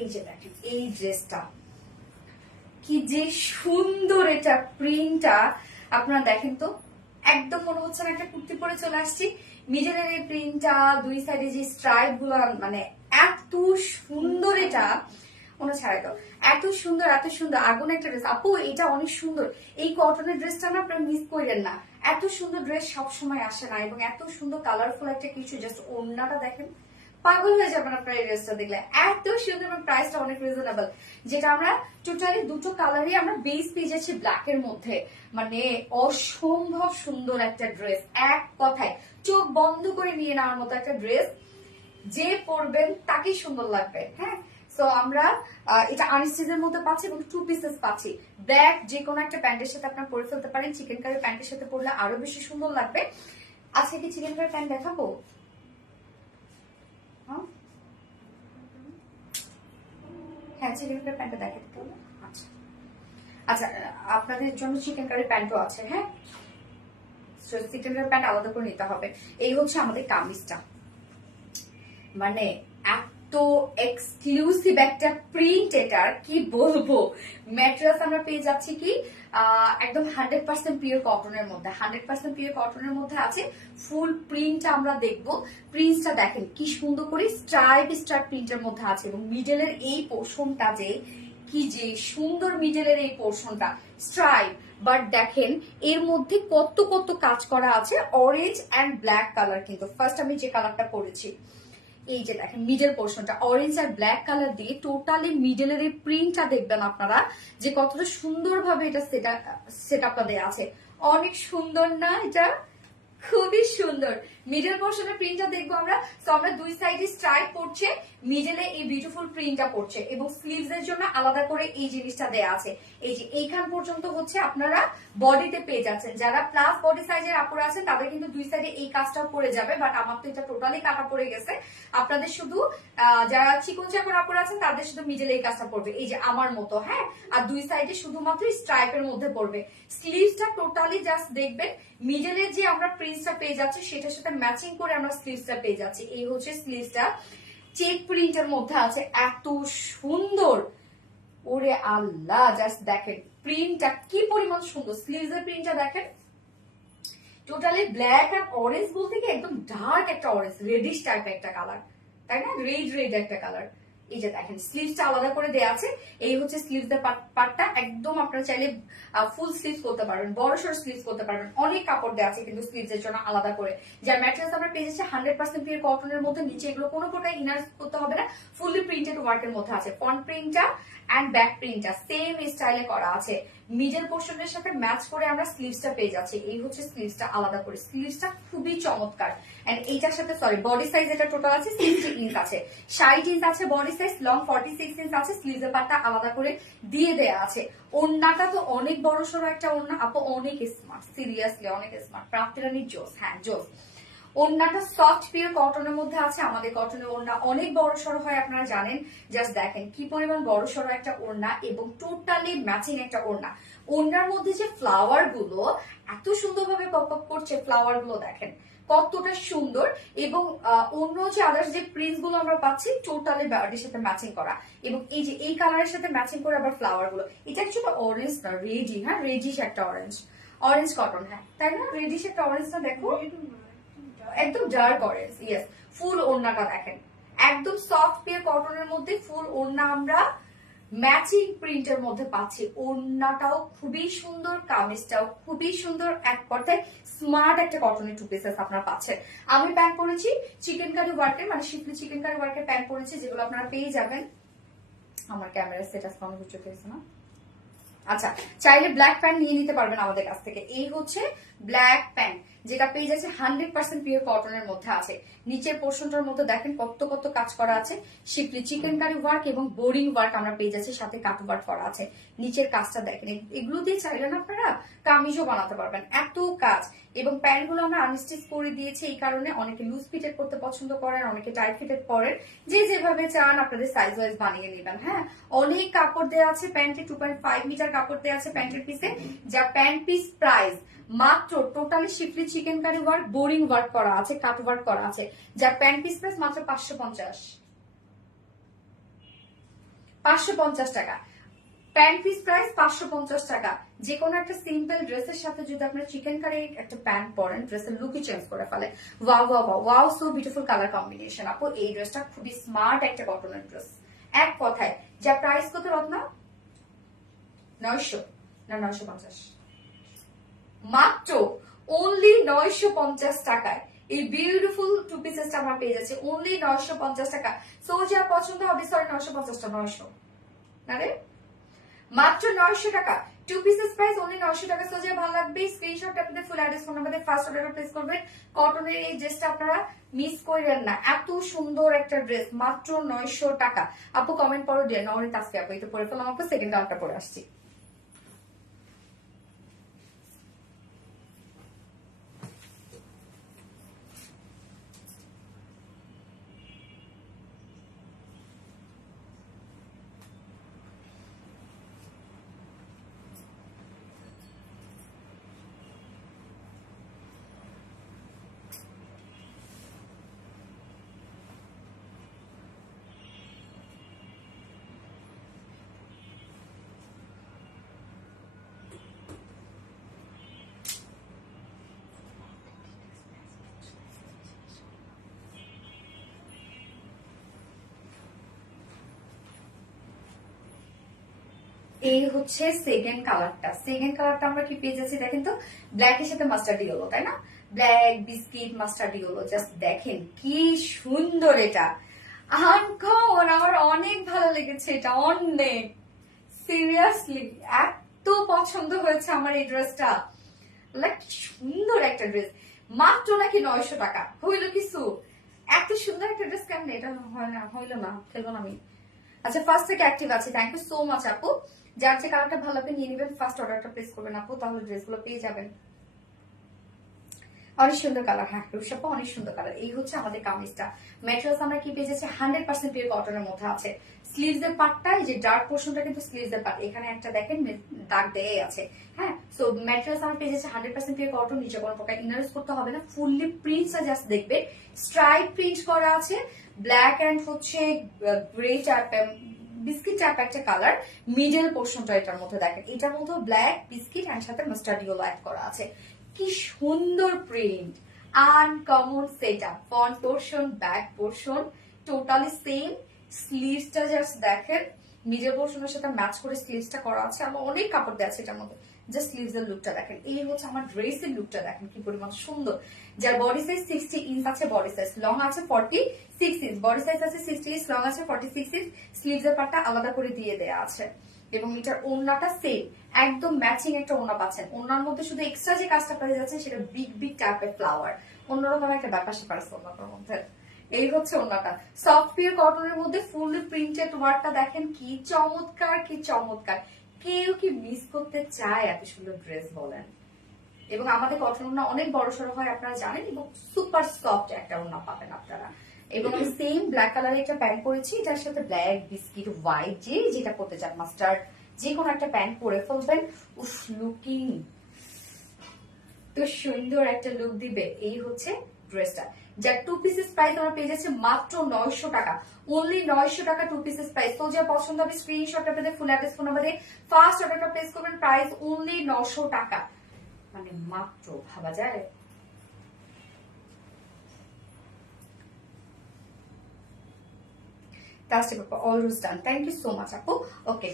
এই যে দেখেন এই ড্রেসটা কি যে সুন্দর, এটা প্রিন্টটা আপনারা দেখেন তো, একদম মনে হচ্ছে না একটা কুর্তি পরে চলে আসছি। মিডলের এই প্রিন্টটা, দুই সাইডে যে স্ট্রাইপ গুলো, মানে এত সুন্দর, এটা মনে ছাড়াই দাও, এত সুন্দর এত সুন্দর, আগুন একটা ড্রেস। আপু এটা অনেক সুন্দর, এই কটনের ড্রেসটা না আপনারা মিস করেন না, এত সুন্দর ড্রেস সবসময় আসে না, এবং এত সুন্দর কালারফুল একটা কিছু। জাস্ট ওড়নাটা দেখেন, পাগল হয়ে যাবেন আপনার এই ড্রেসটা দেখলে, এত সুন্দর, এবং প্রাইসটা অনেক রিজনেবল। যেটা আমরা টোটালি দুটো কালারই আমরা বেস পেয়ে যাচ্ছি ব্ল্যাক এর মধ্যে, মানে অসম্ভব সুন্দর একটা ড্রেস, এক কথায় চোখ বন্ধ করে নিয়ে নেওয়ার মতো একটা ড্রেস, যে পরবেন তাকেই সুন্দর লাগবে। হ্যাঁ, সো আমরা এটা আনস্টিচের মধ্যে পাচ্ছি এবং 2 পিসেস পাচ্ছি। ব্ল্যাক যে কোনো একটা প্যান্টের সাথে আপনার পরে ফেলতে পারেন, চিকেন কারি প্যান্টের সাথে পরলে আরো বেশি সুন্দর লাগবে। আজকে কি চিকেন কারি প্যান্ট দেখাবো? হ্যাঁ, চিকেন কারি প্যান্টটা দেখাতে পারবো। আচ্ছা আচ্ছা, আপনাদের জন্য চিকেন কারি প্যান্টও আছে। হ্যাঁ, চিকেন কারি প্যান্ট আলাদা করে নিতে হবে। এই হচ্ছে আমাদের কামিজটা, মানে এত তো এক্সক্লুসিভ একটা প্রিন্ট, এটার কি বলবো। ম্যাটেরিয়ালস আমরা পেয়ে যাচ্ছি কি একদম 100% পিওর কটনের মধ্যে, 100% পিওর কটনের মধ্যে আছে। ফুল প্রিন্ট আমরা দেখবো। প্রিন্টটা দেখেন কি সুন্দর করে স্ট্রাইপ প্রিন্টের মধ্যে আছে, এবং মিডলের এই পোর্শনটা যে কি যে সুন্দর, মিডলের এই পোর্শনটা স্ট্রাইপ। বাট দেখেন এর মধ্যে কত কত কাজ করা আছে, অরেঞ্জ অ্যান্ড ব্ল্যাক কালার। কিন্তু ফার্স্ট আমি যে কালারটা পরেছি, এই যে দেখেন মিডল পোর্শনটা অরেঞ্জ আর ব্ল্যাক কালার দিয়ে টোটালি মিডলের এই প্রিন্টটা দেখবেন আপনারা যে কতটা সুন্দরভাবে এটা সেট আপটা দেওয়া আছে। অনেক সুন্দর না এটা? খুবই সুন্দর। মিডল পোর্শনের প্রিন্টটা দেখবো আমরা। তো আমরা দুই সাইডে স্ট্রাইপ পড়ছে, মিডলে এই বিউটিফুল প্রিন্টটা পড়ছে, এবং স্লিভস এর জন্য আলাদা করে এই জিনিসটা দেয়া আছে। এই যে এইখান পর্যন্ত হচ্ছে আপনারা বডিতে পেয়ে যাচ্ছেন। যারা প্লাস বডি সাইজের আপুরা আছেন তাদের কিন্তু দুই সাইডে এই কাজটাও পড়ে যাবে, বাট আমার তো এটা টোটালি কাটা পড়ে গেছে। আপনাদের শুধু যারা চিকন চাকন আপুরা আছেন তাদের শুধু মিডলে এই কাজটা পড়বে, এই যে আমার মতো, হ্যাঁ। আর দুই সাইডে শুধুমাত্র স্ট্রাইপের মধ্যে পড়বে। স্লিভসটা টোটালি জাস্ট দেখবেন মিডলে যে আমরা প্রিন্টটা পেয়ে যাচ্ছি সেটার সাথে ম্যাচিং করে আমরা স্লিভসটা পেয়ে যাচ্ছি। এই হচ্ছে স্লিভসটা, চেক প্রিন্টের মধ্যে আছে, এত সুন্দর। ওরে আল্লাহ, জাস্ট দেখেন প্রিন্টটা কি পরিমাণ সুন্দর। স্লিভস এর প্রিন্টটা দেখেন, টোটালি ব্ল্যাক আর অরেঞ্জ বলতে কি একদম ডার্ক একটা অরেঞ্জ, রেডিশ টাইপের একটা কালার, তাই না? রেড একটা কালার। এই যে দেখেন স্লিভসটা আলাদা করে দেওয়া আছে। এই হচ্ছে স্লিভস এর পার্টটা। একদম আপনারা চাইলে ফুল স্লিভস করতে পারবেন, বড় সড় স্লিভস করতে পারবেন। অনেক কাপড় দেওয়া আছে কিন্তু স্লিভস এর জন্য আলাদা করে। যার ম্যাটেরিয়ালস আমরা পেয়ে যাচ্ছি 100% পিওর কটনের মধ্যে। নিচে এগুলো কোনো প্রকার ইনার করতে হবে না, ফুললি প্রিন্টেড ওয়ার্কের মধ্যে আছে। ফ্রন্ট প্রিন্টটা এন্ড ব্যাক প্রিন্টটা সেম স্টাইলে করা আছে। মিডল পোর্শনের সাথে ম্যাচ করে আমরা স্লিভসটা পেয়ে যাচ্ছি। এই হচ্ছে স্লিভসটা আলাদা করে। স্লিভসটা খুবই চমৎকার। এন্ড এইটার সাথে বডি সাইজ এটা টোটাল আছে 60 ইঞ্চ আছে, 60 ইঞ্চ আছে বডি সাইজ, লং 46 ইঞ্চ আছে। স্লিভসের পার্টটা আলাদা করে দিয়ে দেয়া আছে। ওড়নাটা তো অনেক বড় সড়ো একটা ওড়না। আপু অনেক স্মার্ট, সিরিয়াসলি অনেক স্মার্ট। প্রাপ্তিরানী জোস, হ্যাঁ জোস। ওড়নাটা সফট পিওর কটনের মধ্যে আছে। আমাদের কটনের ওড়না অনেক বড় সড়ো হয়, আপনারা জানেন। জাস্ট দেখেন কি পরিমাণ বড় সড়ো একটা ওড়না, এবং টোটালি ম্যাচিং একটা ওড়না। ওড়নার মধ্যে যে ফ্লাওয়ার গুলো এত সুন্দরভাবে পপ আপ করছে, ফ্লাওয়ার গুলো দেখেন কতটা সুন্দর। এবং অন্য যে আদার্স যে প্রিন্টস গুলো আমরা পাচ্ছি টোটালি বডির সাথে ম্যাচিং করা, এবং এই যে এই কালারের সাথে ম্যাচিং করে আবার ফ্লাওয়ার গুলো। এটা অ্যাকচুয়ালি অরেঞ্জ না, রেডি, হ্যাঁ রেডিশ একটা অরেঞ্জ, অরেঞ্জ কটন, হ্যাঁ তাই না? রেডিশ একটা অরেঞ্জ না, দেখো একদম ডার্ক অরেঞ্জ। ইয়েস, ফুল ওড়নাটা দেখেন একদম সফট পিওর কটনের মধ্যে ফুল ওড়না আমরা ম্যাচিং প্রিন্টের মধ্যে পাচ্ছি। ওড়নাটাও খুবই সুন্দর, কামিজটাও খুবই সুন্দর। এক কথায় স্মার্ট একটা কটনের টু পিসেস আপনারা পাচ্ছেন। আমি প্যান্ট পরেছি চিকেন কারি ওয়ার্কের, মানে শিফলি চিকেন কারি ওয়ার্কের প্যান্ট পরেছি, যেগুলো আপনারা পেয়ে যাবেন। আমার ক্যামেরা সেটআপ কম কিছু পেয়েছে না। আচ্ছা, চাইলে ব্ল্যাক প্যান্ট নিয়ে নিতে পারবেন আমাদের কাছ থেকে। এই হচ্ছে ব্ল্যাক প্যান্ট, যেটা পেয়ে যাচ্ছে 100% পিওর কটনের মধ্যে আছে। নিচের পোর্শনটার মধ্যে দেখেন কত কত কাজ করা আছে। শিপলি চিকেন কারি ওয়ার্ক এবং বোরিং ওয়ার্ক আমরা পেয়ে যাচ্ছি, সাথে কাটু ওয়ার্ক করা আছে। নিচের কাজটা দেখেন, এগুলো দিয়ে চাইলেন আপনারা কামিজও বানাতে পারবেন, এত কাজ। এবং প্যান্ট গুলো আমরা আনস্টিচ করে দিয়েছি, এই কারণে অনেকে লুজ ফিটেড করতে পছন্দ করেন, অনেকে টাইট ফিটেড পরেন। যে যেভাবে চান আপনাদের সাইজ ওয়াইজ বানিয়ে নেবেন। হ্যাঁ, অনেক কাপড় দেওয়া আছে প্যান্টে, 2.5 মিটার কাপড় দেওয়া আছে প্যান্টের পিসে। যা প্যান্ট পিস প্রাইস মাত্র totally schiffli chicken curry work, boring work করা আছে, কাট ওয়ার্ক করা আছে। যার প্যান্ট পিস প্রাইস মাত্র 550 টাকা। প্যান্ট পিস প্রাইস 550 টাকা। যে কোনো একটা সিম্পল ড্রেসের সাথে যদি আপনার চিকেন কারি একটা প্যান্ট পরেন, ড্রেসের লুকই চেঞ্জ করে ফেলে। Wow wow wow wow, so beautiful colour combination. আপু এই ড্রেসটা খুবই স্মার্ট একটা কটনের ড্রেস। এক কথায় যা প্রাইস কত রত্না? 900 না 950, মাত্র অনলি 950 টাকায় এই বিউটিফুল টু পিসেসটা আমরা পেয়ে যাচ্ছি অনলি 950 টাকা। সো যা পছন্দ হবে, সরি 950 900 না রে, মাত্র 900 টাকা। টু পিসেস প্রাইস অনলি 900 টাকা। সো যা ভালো লাগবে স্ক্রিনশট আপনাদের ফুল address phone number first order place করবেন। কটনের এই ড্রেসটা আপনারা মিস করেন না, এত সুন্দর একটা ড্রেস, মাত্র 900 টাকা। আপু কমেন্ট পড়ো দিয়ে নরিত আজকে আপু এটা পরে ফেলাম, আপু সেকেন্ড রাউন্ডটা পরে আসছি। এই হচ্ছে সেকেন্ড কালারটা। সেকেন্ড কালারটা আমরা কি পেয়ে যাচ্ছি দেখেন তো, ব্ল্যাক এর সাথে মাস্টার্ড ইয়েলো, তাই না? Black biscuit mustard yellow, just দেখেন কি সুন্দর এটা। আনকমন, আমার অনেক ভালো লেগেছে এটা, অনেক সিরিয়াসলি এত পছন্দ হয়েছে আমার এই ড্রেসটা। লাইক সুন্দর একটা ড্রেস, মাত্র নাকি 900 টাকা। হইলো কিছু, এত সুন্দর একটা ড্রেস কেমন এটা হয় না, হইলো না, খেলবো না আমি। আচ্ছা, ফার্স্ট থেকে অ্যাক্টিভ আছে, থ্যাংক ইউ সো মাচ আপু। যার যে কালারটা ভালো লাগবে নিয়ে নেবেন, ফার্স্ট অর্ডারটা প্লেস করবেন আপু, তাহলে ড্রেসগুলো পেয়ে যাবেন। অনেক সুন্দর কালার, হ্যাঁ রূপসাপা অনেক সুন্দর কালার। এই হচ্ছে আমাদের কামিজটা। ম্যাটেরিয়ালস আমরা কি পেয়ে যাচ্ছি, 100% পিওর কটনের মধ্যে আছে। স্লিভস এর পার্টটা, এই যে ডার্ক পোর্শনটা কিন্তু স্লিভস এর পার্ট, এখানে একটা দেখেন দাগ দেয়াই আছে। হ্যাঁ, সো ম্যাটেরিয়ালস আমরা পেয়ে যাচ্ছি 100% পিওর কটন, নিচে কোনো প্রকার ইনার ইউজ করতে হবে না। ফুললি প্রিন্টস জাস্ট দেখবে, স্ট্রাইপ প্রিন্ট করা আছে, ব্ল্যাক এন্ড হচ্ছে গ্রে টাইপ, বিস্কিট টাইপ একটা কালার। মিডল পোর্শনটা এটার মধ্যে দেখেন, এটার মধ্যে ব্ল্যাক বিস্কিট এন্ড সাথে মাস্টার্ড ইয়েলো অ্যাড করা আছে। কি সুন্দর প্রিন্ট, আনকমন সেটআপ। ফ্রন্ট পোর্শন, ব্যাক পোর্শন টোটালি সেম। স্লিভসটা জাস্ট দেখেন, মিডল পোর্শনের সাথে ম্যাচ করে স্লিভসটা করা আছে। আমার অনেক কাপড় দেওয়া আছে এটার মধ্যে, জাস্ট স্লিভস এর লুকটা দেখেন। এই হচ্ছে আমার ড্রেসের লুকটা দেখেন কি পরিমাণ সুন্দর। যার বডি সাইজ 60 ইঞ্চ আছে, বডি সাইজ লং আছে 46 ইঞ্চ, বডি সাইজ আছে 60 ইঞ্চ, লং আছে 46 ইঞ্চ। স্লিভস এর পার্টটা আলাদা করে দিয়ে দেয়া আছে এবং এটার ওড়নাটা সেম, একদম ম্যাচিং একটা ওড়না পাচ্ছেন। ওড়নার মধ্যে শুধু এক্সট্রা যে কাজটা পেয়ে যাচ্ছে সেটা বিগ বিগ টাইপের ফ্লাওয়ার, অন্যরকম একটা ব্যাপার স্যাপার ওড়নাটার মধ্যে। এই হচ্ছে ওড়নাটা, সফট পিওর কটনের মধ্যে ফুল প্রিন্টেড ওয়ার্কটা দেখেন কি চমৎকার, কি চমৎকার। কেউ কি মিস করতে চায় এত সুন্দর ড্রেস বলেন? এবং আমাদের কটন ওড়না অনেক বড় সড়ো হয় আপনারা জানেন, এবং সুপার সফট একটা ওড়না পাবেন আপনারা। এবং আমি সেম ব্ল্যাক কালারের একটা প্যান্ট পরেছি, এটার সাথে ব্ল্যাক বিস্কিট হোয়াইট যে যেটা পরতে চান, মাস্টার্ড যে কোনো একটা প্যান্ট পরে ফেলবেন। উফ, লুকিং তো সুন্দর একটা লুক দিবে। এই হচ্ছে ড্রেসটা, যার 2 পিসেস প্রাইস আমরা পেয়ে যাচ্ছে মাত্র 900 টাকা। অনলি 900 টাকা 2 পিসেস প্রাইস। তো যা পছন্দ হবে স্ক্রিনশটটা পেতে ফুল অ্যাড্রেস ফোন নাম্বার দিয়ে ফার্স্ট অর্ডারটা প্লেস করবেন। প্রাইস অনলি 900 টাকা, মানে মাত্র, ভাবা যায়। Always done, thank you so much আপু। ওকে,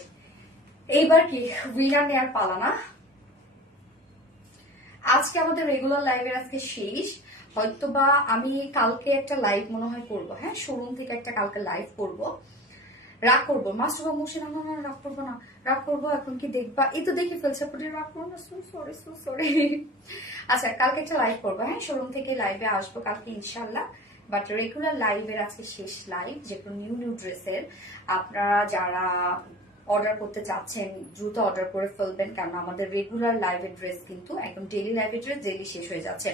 এইবার কি উইনার নেয়ার পালা না? আজকে আমাদের রেগুলার লাইভের আজকে শেষ, হয়তোবা আমি কালকে একটা লাইভ মনে হয় করবো। হ্যাঁ, শোরুম থেকে একটা কালকে লাইভ করবো। রাগ করবো মাস্টার বাবু, না না না, রাগ করবো না, রাগ করবো এখন কি দেখবা, এই তো দেখে ফেলছে, রাগ করবো না, সরি সরি। আচ্ছা, কালকে একটা লাইভ করবো, হ্যাঁ শোরুম থেকে লাইভে আসবো কালকে ইনশাল্লাহ। বাট রেগুলার লাইভের আজকে শেষ লাইভ, যেগুলো নিউ নিউ ড্রেসের। আপনারা যারা অর্ডার করতে চাচ্ছেন দ্রুত অর্ডার করে ফেলবেন, কারণ আমাদের রেগুলার লাইভের ড্রেস কিন্তু একদম ডেইলি লাইভের ড্রেস ডেইলি শেষ হয়ে যাচ্ছে।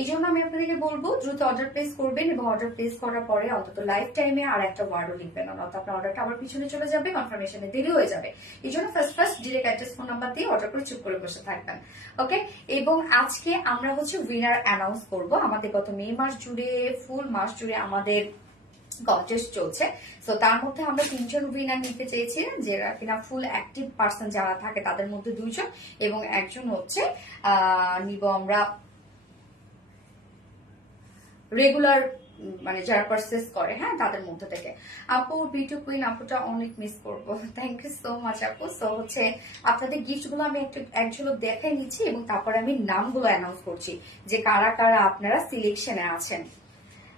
এই জন্য আমি আপনাদেরকে বলবো দ্রুত অর্ডার প্লেস করবেন, এবং অর্ডার প্লেস করার পরে অন্তত লাইফ টাইমে আর একটা ওয়ার্ডও লিখবেন না, অর্থাৎ আপনার অর্ডারটা আবার পিছনে চলে যাবে, কনফার্মেশনে দেরি হয়ে যাবে। এই জন্য first direct address phone number দিয়ে অর্ডার করে চুপ করে বসে থাকবেন। ওকে, এবং আজকে আমরা হচ্ছে উইনার অ্যানাউন্স করব। আমাদের গত মে মাস জুড়ে, ফুল মাস জুড়ে আমাদের কন্টেস্ট চলছে। তো তার মধ্যে আমরা 3 জন উইনার নিতে চেয়েছি, যারা কিনা ফুল অ্যাক্টিভ পার্সন যারা থাকে তাদের মধ্যে 2 জন, এবং একজন হচ্ছে নিব আমরা রেগুলার, মানে যারা পারচেস করে, হ্যাঁ তাদের মধ্যে থেকে। আপু বিউটি কুইন আপুটা অনেক মিস করবো, থ্যাংক ইউ সো মাচ আপু। সো হচ্ছে আপনাদের গিফট গুলো আমি এক ঝলক দেখাই নিচ্ছি, এবং তারপরে আমি নামগুলো অ্যানাউন্স করছি যে কারা কারা আপনারা সিলেকশনে আছেন।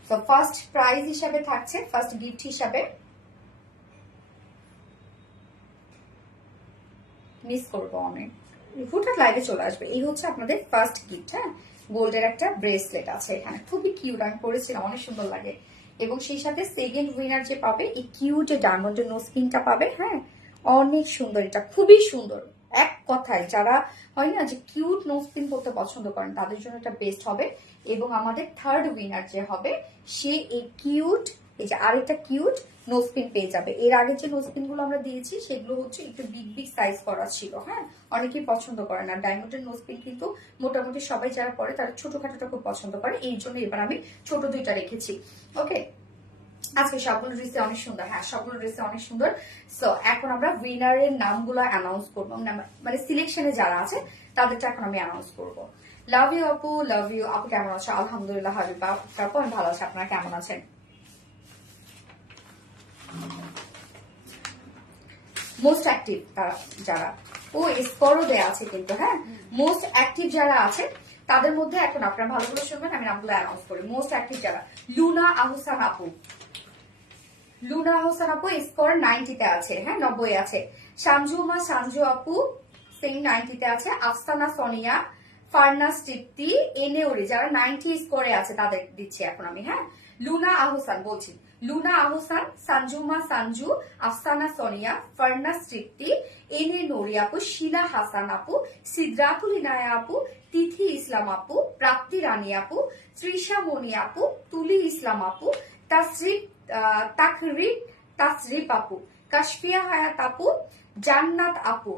তো ফার্স্ট প্রাইজ হিসাবে থাকছে, ফার্স্ট গিফট হিসাবে, মিস করবো অনেক, হুটহাট লাইভে চলে আসবে। এই হচ্ছে আপনাদের ফার্স্ট গিফট। হ্যাঁ, গোল্ডের একটা ব্রেসলেট আছে এখানে, খুবই কিউট, আমি পরেছিলাম, অনেক সুন্দর লাগে। এবং সেই সাথে সেকেন্ড উইনার যে পাবে, এই কিউট ডায়মন্ডের নোজ পিনটা পাবে। হ্যাঁ, অনেক সুন্দর, এটা খুবই সুন্দর। এক কথায় যারা হয় না যে কিউট নোজ পিন করতে পছন্দ করেন, তাদের জন্য এটা বেস্ট হবে। এবং আমাদের থার্ড উইনার যে হবে, সে এই কিউট, এই যে আরেকটা কিউট নোজপিন পেয়ে যাবে। এর আগে যে নোজপিন গুলো আমরা দিয়েছি সেগুলো হচ্ছে একটু বিগ বিগ সাইজ করা ছিল। হ্যাঁ, অনেকেই পছন্দ করে না ডায়মন্ডের নোজপিন, কিন্তু মোটামুটি সবাই যারা পরে তারা ছোটখাটোটা খুব পছন্দ করে, এই জন্য এবার আমি ছোট 2টা রেখেছি। ওকে, আজকে সবগুলো ড্রেসে অনেক সুন্দর, হ্যাঁ সবগুলো ড্রেসে অনেক সুন্দর। সো এখন আমরা উইনারের নামগুলো অ্যানাউন্স করবো, মানে সিলেকশনে যারা আছে তাদেরটা এখন আমি অ্যানাউন্স করবো। লাভ ইউ আপু, লাভ ইউ আপু, কেমন আছো? আলহামদুলিল্লাহ হাবিবা আপু, আমি ভালো আছি, আপনারা কেমন আছেন? মোস্ট অ্যাক্টিভ যারা ও স্কোরও দেয়া আছে কিন্তু, হ্যাঁ মোস্ট অ্যাক্টিভ যারা আছে তাদের মধ্যে এখন আপনারা ভালো করে শুনবেন, আমি নামগুলো অ্যানাউন্স করি। মোস্ট অ্যাক্টিভ যারা, লুনা আহসান আপু, লুনা আহসান আপু স্কোর 90-তে আছে, হ্যাঁ 90 আছে। সানজুমা সানজু আপু সেম 90-তে আছে। আফসানা সোনিয়া, ফারনাস তৃপ্তি, এনেওরি যারা 90 স্কোরে আছে তাদের দিচ্ছি এখন আমি, হ্যাঁ। লুনা আহসান বলছি, লুনা আহসান, সানজুমা সানজু, আফসানা সোনিয়া, ফারনাস তৃপ্তি, এনে নোরি আপু, শিলা হাসান আপু, সিদ্রাতুল ইনায়া আপু, তিথি ইসলাম আপু, প্রাপ্তি রানী আপু, তৃষা মনি আপু, তুলি ইসলাম আপু, তাসরিফ আপু, কাশফিয়া হায়াত আপু, জান্নাত আপু,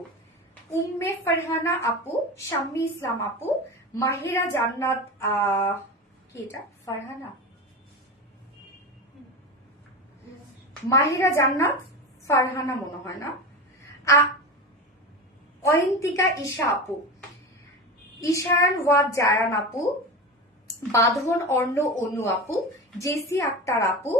উম্মে ফারহানা আপু, শাম্মী ইসলাম আপু, মাহিরা জান্নাত, কি এটা ফারহানা, মাহিরা জান্নাত ফারহানা মনে হয় না, অয়ন্তিকা ঈশা আপু, ঈশান ওয়াদ জায়ান আপু, বাঁধন অর্ণ অনু আপু, জেসি আক্তার আপু,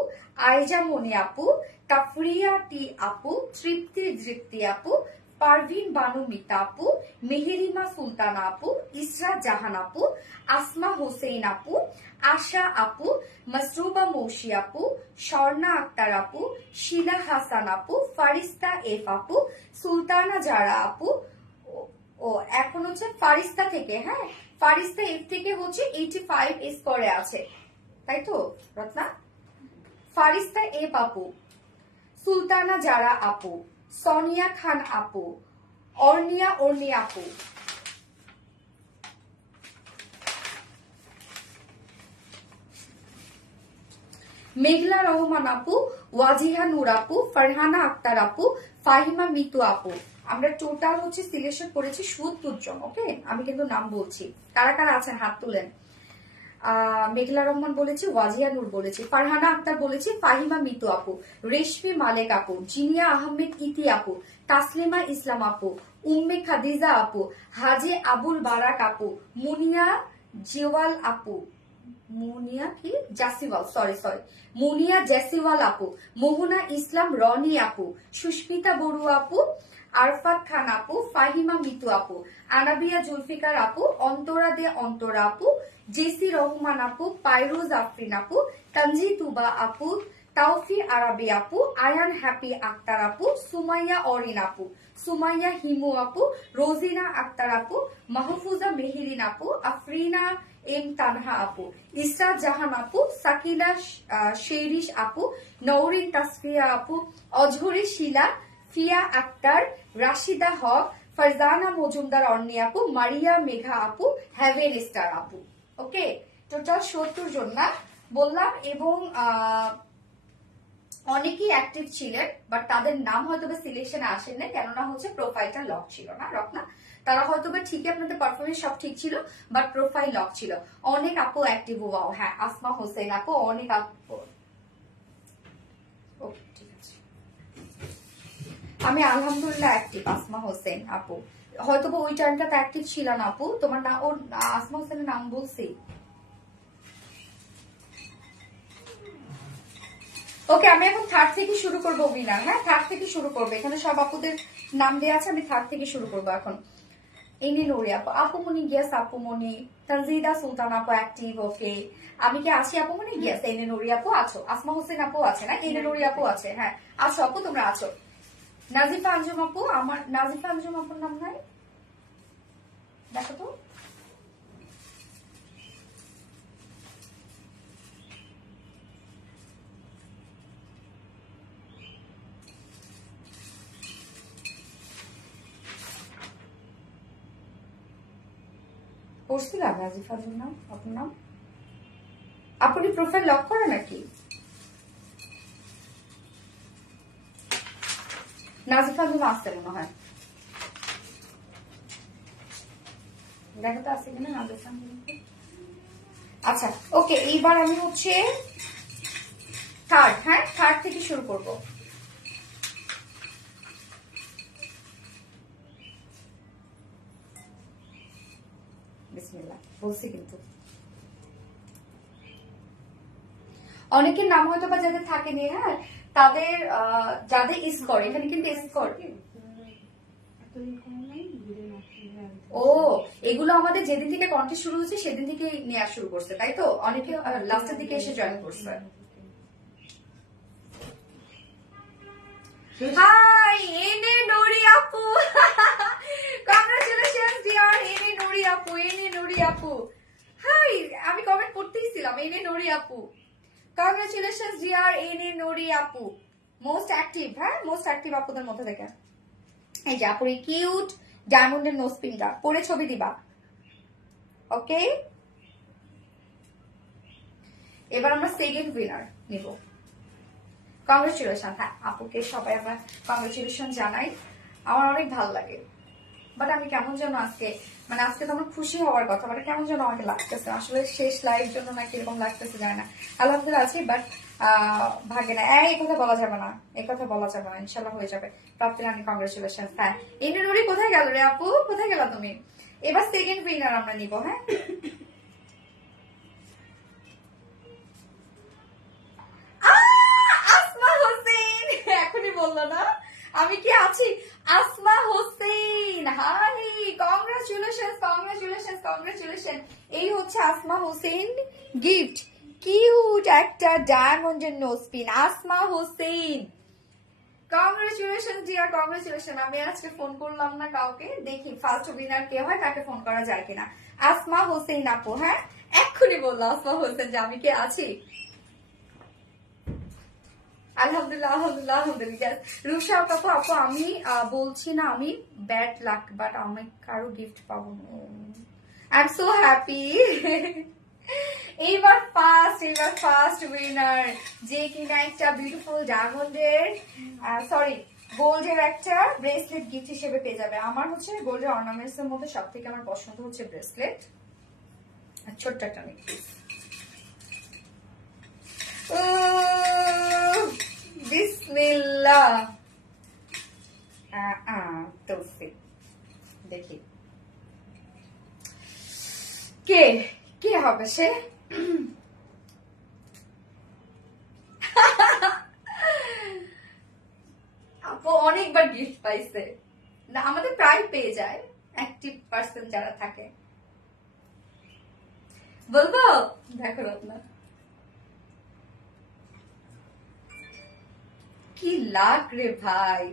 আয়জা মনি আপু, তাফরিয়া টি আপু, তৃপ্তি দৃপ্তি আপু, পারভিন বানু মিতা আপু, মেহেরিমা সুলতানা আপু, ইসরাত জাহান আপু, আসমা হোসেন আপু, আশা আপু, মাসরুবা মৌসি আপু, স্বর্ণা আক্তার আপু, শিলা হাসান আপু, ফারিস্তা এফ আপু, সুলতানা জারা আপু, ও এখন হচ্ছে ফারিস্তা থেকে, হ্যাঁ ফারিস্তা এফ থেকে হচ্ছে 85 স্কোরে আছে, তাই তো রত্না? ফারিস্তা এফ আপু, সুলতানা জারা আপু, সোনিয়া খান আপু, অর্নি আপু, মেঘলা রহমান আপু, ওয়াজিহা নূর আপু, ফারহানা আক্তার আপু, ফাহিমা মিতু আপু। আমরা টোটাল হচ্ছে সিলেকশন করেছি 70 জন, ওকে। আমি কিন্তু নাম বলছি, কারা কারা আছেন হাত তুলেন। মেঘলা রহমান বলেছি, ওয়াজিয়া নূর বলেছি, ফারহানা আক্তার বলেছি, ফাহিমা মিতু আপু, রেশমি মালেক আপু, জিনিয়া আহমেদ ইতি আপু, তাসলিমা ইসলাম আপু, উম্মে খাদিজা আপু, হাজে আবুল বারাক আপু, মুনিয়া জিওয়াল আপু, মুনিয়া কি জাসিওয়াল, সরি মুনিয়া জেসিওয়াল আপু, মোহনা ইসলাম রনি আপু, সুস্মিতা বড়ুয়া আপু, আরফাত খান আপু, ফাহিমা মিতু আপু, আনাবিয়া জুলফিকার আপু, অন্তরা দে অন্তরা আপু, জেসি রহমান আপু, পাইরুজ আফরিন আপু, তানজি তুবা আপু, তাওফি আরাবি আপু, আয়ান হ্যাপি আক্তার আপু, সুমাইয়া অরিন আপু, সুমাইয়া হিমু আপু, রোজিনা আক্তার আপু, মাহফুজা মেহেরিন আপু, আফরিনা এম তানহা আপু, ইসরাত জাহান আপু, সাকিলা শেরিশ আপু, নওরিন তাসফিয়া আপু, অঝরে শিলা, ফিয়া আক্তার, রাশিদা হক, ফারজানা মজুমদার অর্নি আপু, মারিয়া মেঘা আপু, হ্যাভেন স্টার আপু। ওকে, টোটাল 70 জন না বললাম, এবং অনেকেই অ্যাক্টিভ ছিলেন, বাট তাদের নাম হয়তো সিলেকশনে আসেন না, কেননা হচ্ছে প্রোফাইলটা লক ছিল না রত্না। তারা হয়তো ঠিকই আপনাদের পারফরমেন্স সব ঠিক ছিল, বাট প্রোফাইল লক ছিল। অনেক আপু অ্যাক্টিভ, ওয়াও, হ্যাঁ আসমা হোসেন আপু, অনেক আপু। ওকে ঠিক আছে, আমি আলহামদুলিল্লাহ অ্যাক্টিভ। আসমা হোসেন আপু হয়তো ওই টাইমটাতে অ্যাক্টিভ ছিল না আপু, তোমার না ওর আসমা হোসেনের নাম বলছি। ওকে, আমি এখন থার্ড থেকে শুরু করবো উইনার, হ্যাঁ থার্ড থেকে শুরু করবো। এখানে সব আপুদের নাম দেওয়া আছে, আমি থার্ড থেকে শুরু করবো এখন। এনে নোরি আপু, আপুমনি গিয়াস আপুমনি, তানজিদা সুলতান আপু অ্যাক্টিভ, ওকে। আমি কি আছি আপুমনি গিয়াস? এনে নোরি আপু আছো, আসমা হোসেন আপু আছে না, এনে নোরি আপু আছে, হ্যাঁ আছো আপু, তোমরা আছো। নাজিফা আঞ্জুম আপু, আমার নাজিফা আঞ্জুম আপুর নাম নাই, দেখো তো। পড়ছিলাম নাজিফা আঞ্জুম নাম, আপনার নাম। আপনি প্রোফাইল লক করে নাকি? নাজিফা আঞ্জুম আসতে মনে হয়, দেখো তো আসছে কিনা নাজিফা আঞ্জুম। আচ্ছা ওকে, এইবার আমি হচ্ছে থার্ড, হ্যাঁ থার্ড থেকে শুরু করব। বিসমিল্লাহ বলছি কিন্তু অনেকের নাম হয়তো বা যাদের থাকেনি, হ্যাঁ তাদের যাদের স্কোর, এখানে কিন্তু স্কোর তৈরি করা নাই ঘুরে আসলে ও, এগুলো আমাদের যেদিন থেকে কন্টেস্ট শুরু হচ্ছে সেদিন থেকে নেওয়া শুরু করছে, তাই তো? অনেকে লাস্টের দিকে এসে জয়েন করছে। হাই এনে নুরি আপু, কংগ্রাচুলেশনস ডিয়ার এনে নুরি আপু, এনে নুরি আপু। হাই, আমি কমেন্ট করতেইছিলাম এনে নুরি আপু। কংগ্রাচুলেশনস ডিয়ার এনে নুরি আপু, মোস্ট অ্যাক্টিভ। হ্যাঁ, মোস্ট অ্যাক্টিভ আপুদের মধ্যে থেকে। এই যে আপুর কিউট ডায়মন্ডের নোজ পিনটা পরে ছবি দিবা, ওকে? এবার আমরা সেকেন্ড উইনার নিব। কংগ্রেচুলেশন। হ্যাঁ, আপুকে সবাই আমরা কংগ্রেচুলেশন জানাই। আমার অনেক ভালো লাগে, বাট আমি কেমন যেন আজকে, মানে আজকে তো আমার খুশি হওয়ার কথা, বাট কেমন যেন আমাকে লাগতেছে, আসলে শেষ লাইভ জন্য না কিরকম লাগতেছে জানি না। আলহামদুলিল্লাহ আছি, বাট ভাগে না। এই কথা বলা যাবে না, এই কথা বলা যাবে না, ইনশাল্লাহ হয়ে যাবে। প্রাপ্তি রানী কংগ্রেচুলেশন। হ্যাঁ, ইন্দ্রনুরি কোথায় গেল রে আপু, কোথায় গেল তুমি? এবার সেকেন্ড উইনার আমরা নিব। হ্যাঁ, আসমা হোসেন এখনই বললো না আমি কি আছি। Asma Hossain, hi, congratulation congratulation congratulation. এই হচ্ছে আসমা হোসেন গিফট, কিউট একটা ডায়মন্ডের nose pin. Asma Hossain, congratulation dear, congratulation. আমি আজকে ফোন করলাম না কাউকে, দেখি ফার্স্ট উইনার কে হয়, তাকে ফোন করা যায় কিনা। আসমা হোসেন আপু, হ্যাঁ এক্ষুনি বললো আসমা হোসেন যে আমি কে আছি। আলহামদুলিল্লাহ আলহামদুলিল্লাহ আলহামদুলিল্লাহ। রুষা আপু, আপু আমি বলছি না আমি ব্যাড লাক, বাট আমি কারো গিফট পাবো না। I am so happy. এইবার ফার্স্ট উইনার, যে কিনা একটা বিউটিফুল ডায়মন্ডের সরি গোল্ডের একটা ব্রেসলেট গিফট হিসেবে পেয়ে যাবে। আমার হচ্ছে গোল্ডের অর্নামেন্টস এর মধ্যে সব থেকে আমার পছন্দ হচ্ছে ব্রেসলেট, আর ছোট্ট একটা নেকলেস। বিসমিল্লাহ। দেখি কে কে হবে সে। আপু অনেকবার গিফট পাইছে না, আমাদের প্রায় পেয়ে যায় অ্যাক্টিভ পার্সন যারা থাকে। বলবো, দেখো আপনার কি লাগ রে ভাই।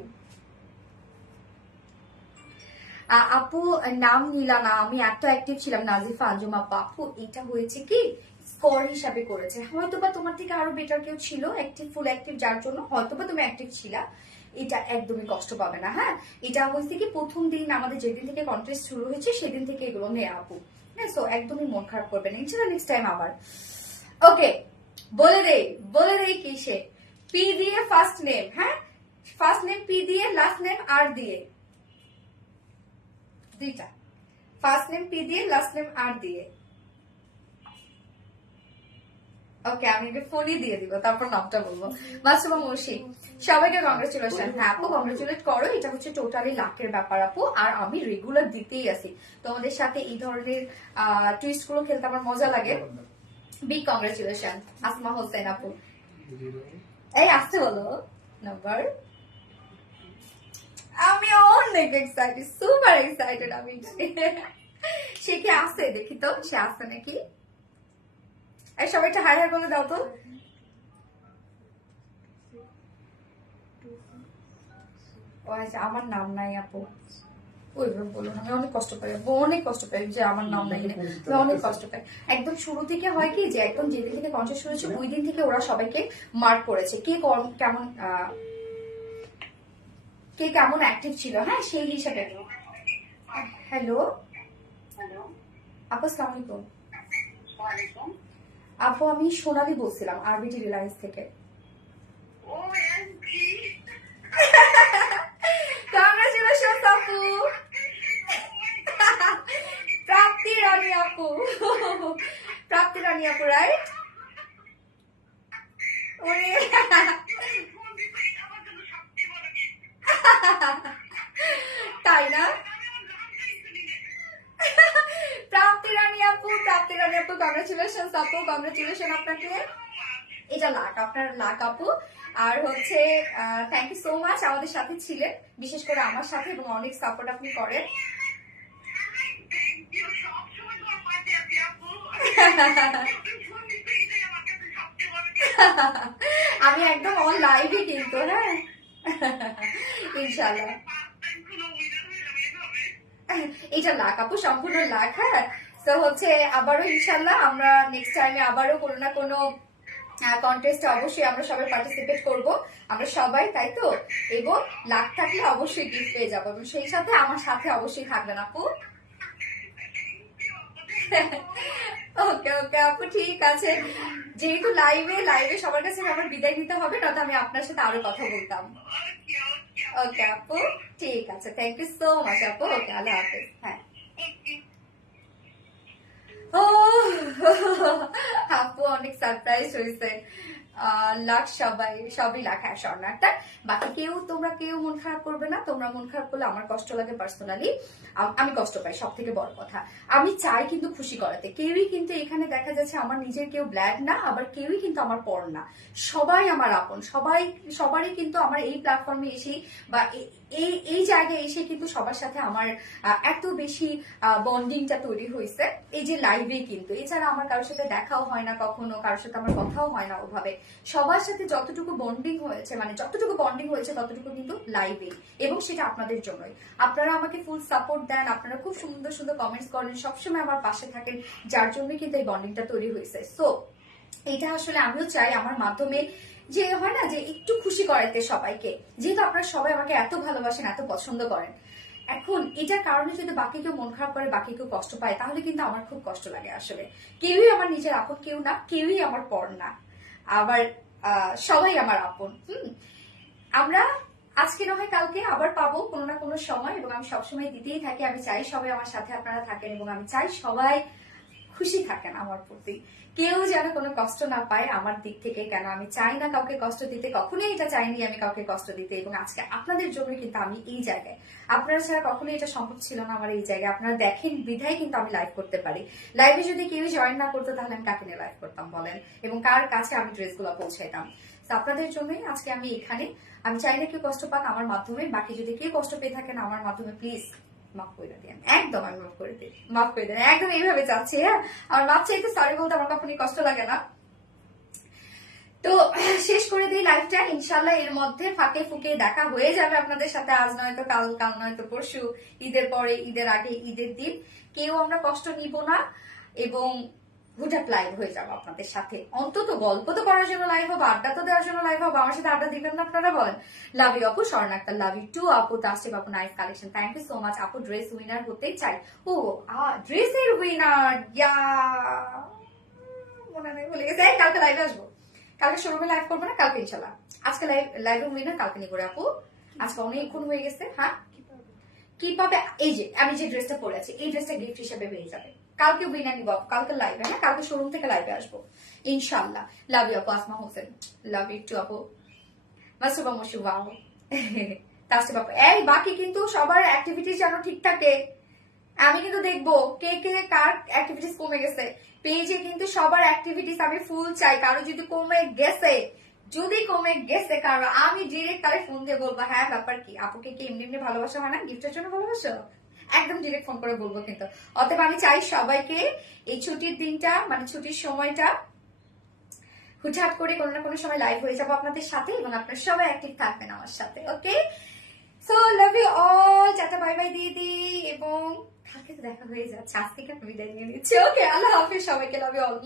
আপু নাম নিলা না, আমি এত অ্যাক্টিভ ছিলাম। নাজিফা আঞ্জুম আপু, আপু এটা হয়েছে কি স্কোর হিসাবে করেছে, হয়তোবা তোমার থেকে আরো বেটার কেউ ছিল অ্যাক্টিভ, ফুল অ্যাক্টিভ, যার জন্য হয়তোবা তুমি অ্যাক্টিভ ছিলা। এটা একদমই কষ্ট পাবে না। হ্যাঁ, এটা হয়েছে কি প্রথম দিন আমাদের যেদিন থেকে কন্টেস্ট শুরু হয়েছে সেদিন থেকে এগুলো নেই আপু। হ্যাঁ, সো একদমই মন খারাপ করবে না, ইনশাআল্লাহ নেক্সট টাইম আবার। ওকে, বলে দেই কিসে। পি দিয়ে ফার্স্ট নেম, হ্যাঁ ফার্স্ট নেম পি দিয়ে, লাস্ট নেম আর দিয়ে, দুইটা। ফার্স্ট নেম পি দিয়ে, লাস্ট নেম আর দিয়ে। ওকে, আমি এটা ফোনই দিয়ে দিব, তারপর নামটা বলবো। মাসুমা মুর্শি, সবাইকে কংগ্রেচুলেশন। হ্যাঁ আপু কংগ্রেচুলেট করো, এটা হচ্ছে টোটালি লাকের ব্যাপার আপু, আর আমি রেগুলার দিতেই আছি তোমাদের সাথে। এই ধরনের টুইস্ট গুলো খেলতে আমার মজা লাগে। বিগ কংগ্রেচুলেশন আসমা হোসেন আপু। এই আসতে বলো নাম্বার। আমি অনেক এক্সাইটেড, সুপার এক্সাইটেড আমি। সে কি আসে দেখি তো, সে আসছে নাকি। এই সবাই একটা হাই হাই বলে দাও তো। ও আচ্ছা, আমার নাম নাই আপু, ওইভাবে বলুন। আমি অনেক কষ্ট পাই আপু, অনেক কষ্ট পাই যে আমার নাম নাই, আমি অনেক কষ্ট পাই। একদম শুরু থেকে হয় কি যে একদম যেদিন থেকে কনসার্ট শুরু হয়েছে ওই দিন থেকে ওরা সবাইকে মার্ক করেছে কে কেমন কে কেমন অ্যাক্টিভ ছিল, হ্যাঁ সেই হিসাবে। হ্যালো আপু, আসসালামু আলাইকুম। আপু আমি সোনালি বলছিলাম আরবিটি রিলায়েন্স থেকে। কংগ্রেচুলেশনস আপু, প্রাপ্তি রানী আপু, প্রাপ্তি রানী আপু রাইট। তাই না, প্রাপ্তি রানী আপু, প্রাপ্তি রানী আপু কংগ্রেচুলেশন আপু, কংগ্রেচুলেশন আপনাকে। এটা লাক, আপনার লাক আপু। আর হচ্ছে থ্যাংক ইউ সো মাচ আমাদের সাথে ছিলেন, বিশেষ করে আমার সাথে, এবং অনেক সাপোর্ট আপনি করেন। আমি একদম অন লাইভে কিন্তু, হ্যাঁ ইনশাল্লাহ। এটা লাখ আপু, সম্পূর্ণ লাখ। হ্যাঁ, তো হচ্ছে আবারও ইনশাল্লাহ আমরা নেক্সট টাইমে আবারও কোনো না কোনো কন্টেস্টে অবশ্যই আমরা সবাই পার্টিসিপেট করব, আমরা সবাই, তাই তো? এবং লাখ থাকলে অবশ্যই গিফট পেয়ে যাবো, এবং সেই সাথে আমার সাথে অবশ্যই থাকবেন আপু। ওকে ওকে আপু, ঠিক আছে। যেহেতু লাইভে সবার কাছে আমার বিদায় নিতে হবে, নয়তো আমি আপনার সাথে আরো কথা বলতাম। ওকে আপু, ঠিক আছে, থ্যাংক ইউ সো মাচ আপু। ওকে, আল্লাহ হাফেজ। হ্যাঁ, ও আপু অনেক সারপ্রাইজ হয়েছে। লাখ সবই লাখ। হ্যাঁ, স্বর্ণারটা বাকি তোমরা কেউ মন খারাপ করবে না। তোমরা মন খারাপ করলে আমার কষ্ট লাগে পার্সোনালি, আমি কষ্ট পাই। সব থেকে বড় কথা, আমি চাই কিন্তু খুশি করাতে। কেউই কিন্তু এখানে দেখা যাচ্ছে আমার নিজের কেউ ব্ল্যাড না, আবার কেউই কিন্তু আমার পর না। সবাই আমার আপন, সবারই কিন্তু আমার এই প্ল্যাটফর্মে এসে বা এই জায়গায় এসে কিন্তু সবার সাথে আমার এত বেশি বন্ডিংটা তৈরি হয়েছে এই যে লাইভে। কিন্তু এছাড়া আমার কারোর সাথে দেখাও হয় না কখনো, কারোর সাথে আমার কথাও হয় না ওভাবে। সবার সাথে যতটুকু বন্ডিং হয়েছে, মানে যতটুকু বন্ডিং হয়েছে ততটুকু কিন্তু লাইভে, এবং সেটা আপনাদের জন্যই। আপনারা আমাকে ফুল সাপোর্ট দেন, আপনারা খুব সুন্দর সুন্দর কমেন্টস করেন, সবসময় আমার পাশে থাকেন, যার জন্যই কিন্তু এই বন্ডিংটা তৈরি হয়েছে। সো এটা আসলে আমিও চাই আমার মাধ্যমে যে হয় না, যে একটু খুশি করাতে সবাইকে। যেহেতু আপনারা সবাই আমাকে এত ভালোবাসেন, এত পছন্দ করেন, এখন এটার কারণে যদি বাকি কেউ মন খারাপ করে, বাকি কেউ কষ্ট পায়, তাহলে কিন্তু আমার খুব কষ্ট লাগে। আসলে কেউই আমার নিজের আপন কেউ না, কেউই আমার পর না, আবার সবাই আমার আপন। আমরা আজকে না হয় কালকে আবার পাবো কোনো না কোনো সময়, এবং আমি সবসময় দিতেই থাকি। আমি চাই সবাই আমার সাথে আপনারা থাকেন, এবং আমি চাই সবাই খুশি থাকেন আমার প্রতি। কেউ যেন কোনো কষ্ট না পায় আমার দিক থেকে। কেন আমি চাই না কাউকে কষ্ট দিতে, কখনোই এটা চাইনি আমি কাউকে কষ্ট দিতে। এবং আজকে আপনাদের জন্য কিন্তু আমি এই জায়গায়, আপনারা ছাড়া কখনোই এটা সম্ভব ছিল না আমার এই জায়গায়। আপনারা দেখেন বিধায় কিন্তু আমি লাইভ করতে পারি। লাইভে যদি কেউ জয়েন না করতো, তাহলে আমি কাকে নিয়ে লাইভ করতাম বলেন, এবং কার কাছে আমি ড্রেসগুলো পৌঁছাইতাম? তো আপনাদের জন্যই আজকে আমি এখানে। আমি চাই না কেউ কষ্ট পাক আমার মাধ্যমে। বাকি যদি কেউ কষ্ট পেয়ে থাকেন আমার মাধ্যমে, প্লিজ মাফ করে দেন। একদম আমি মাফ করে দিই, মাফ করে দেন, একদম এইভাবে চাচ্ছি। হ্যাঁ, আমার মাফ চাইতে সরি বলতে আমার কখনই কষ্ট লাগে না। তো শেষ করে দিই লাইভটা। ইনশাল্লাহ এর মধ্যে ফাঁকে ফুকে দেখা হয়ে যাবে আপনাদের সাথে, আজ নয়তো কাল, কাল নয়তো পরশু, ঈদের পরে, ঈদের আগে, ঈদের দিন। কেউ আমরা কষ্ট নিব না, এবং হুঠাৎ লাইভ হয়ে যাবো আপনাদের সাথে। অন্তত গল্প তো করার জন্য লাইভ হবো, আড্ডা তো দেওয়ার জন্য লাইভ হবো। আমার সাথে আড্ডা দিবেন না আপনারা বলেন? লাভ ইউ আপু, স্বর্ণ আক্তার, লাভ ইউ টু আপু, তাসিফ আপু, nice collection, thank you so much আপু। ড্রেস উইনার হতেই চাই। ও ড্রেসের উইনার, ইয়া মনে নেই, ভুলে গেছে। কালকে লাইভে আসবো, কালকে শোরুমে লাইভ করবো না, কালকে ইনশাল্লাহ। আজকে লাইভে উইনার কালকে নিয়ে করে আপু, আজকে অনেকক্ষণ হয়ে গেছে। হ্যাঁ, কি পাবে? এই যে আমি যে ড্রেসটা পরে আছি, এই ড্রেসটা গিফট হিসেবে পেয়ে যাবে। কালকে উইনার নিব, কালকে লাইভে, হ্যাঁ কালকে শোরুম থেকে লাইভে আসবো ইনশাল্লাহ। লাভ ইউ আপু, Asma Hossain, love you too আপু, মাসুবা মসুবা তাসিফ আপু। এই বাকি কিন্তু সবার অ্যাক্টিভিটিস যেন ঠিক থাকে। আমি কিন্তু দেখবো কে কে কার অ্যাক্টিভিটিস কমে গেছে। পেজে কিন্তু সবার অ্যাক্টিভিটিস আমি ফুল চাই। কারো যদি কমে গেছে কারো, আমি ডিরেক্ট তারে ফোন দিয়ে বলবো, হ্যাঁ ব্যাপার কি, আপুকে কি এমনি এমনি ভালোবাসা হয় না, গিফটের জন্য ভালোবাসো, একদম ডিরেক্ট ফোন করে বলবো কিন্তু। অতএব আমি চাই সবাইকে এই ছুটির দিনটা, মানে ছুটির সময়টা, হুটহাট করে কোনো না কোনো সময় লাইভ হয়ে যাবো আপনাদের সাথে, এবং আপনারা সবাই অ্যাক্টিভ থাকবেন আমার সাথে। Okay, so love you all, tata bye bye দিদি, এবং কালকে তো দেখা হয়ে যাচ্ছে। আজ থেকে বিদায় নিয়ে নিচ্ছি। ওকে, আল্লাহ হাফিজ সবাইকে, লাভ ইউ অল।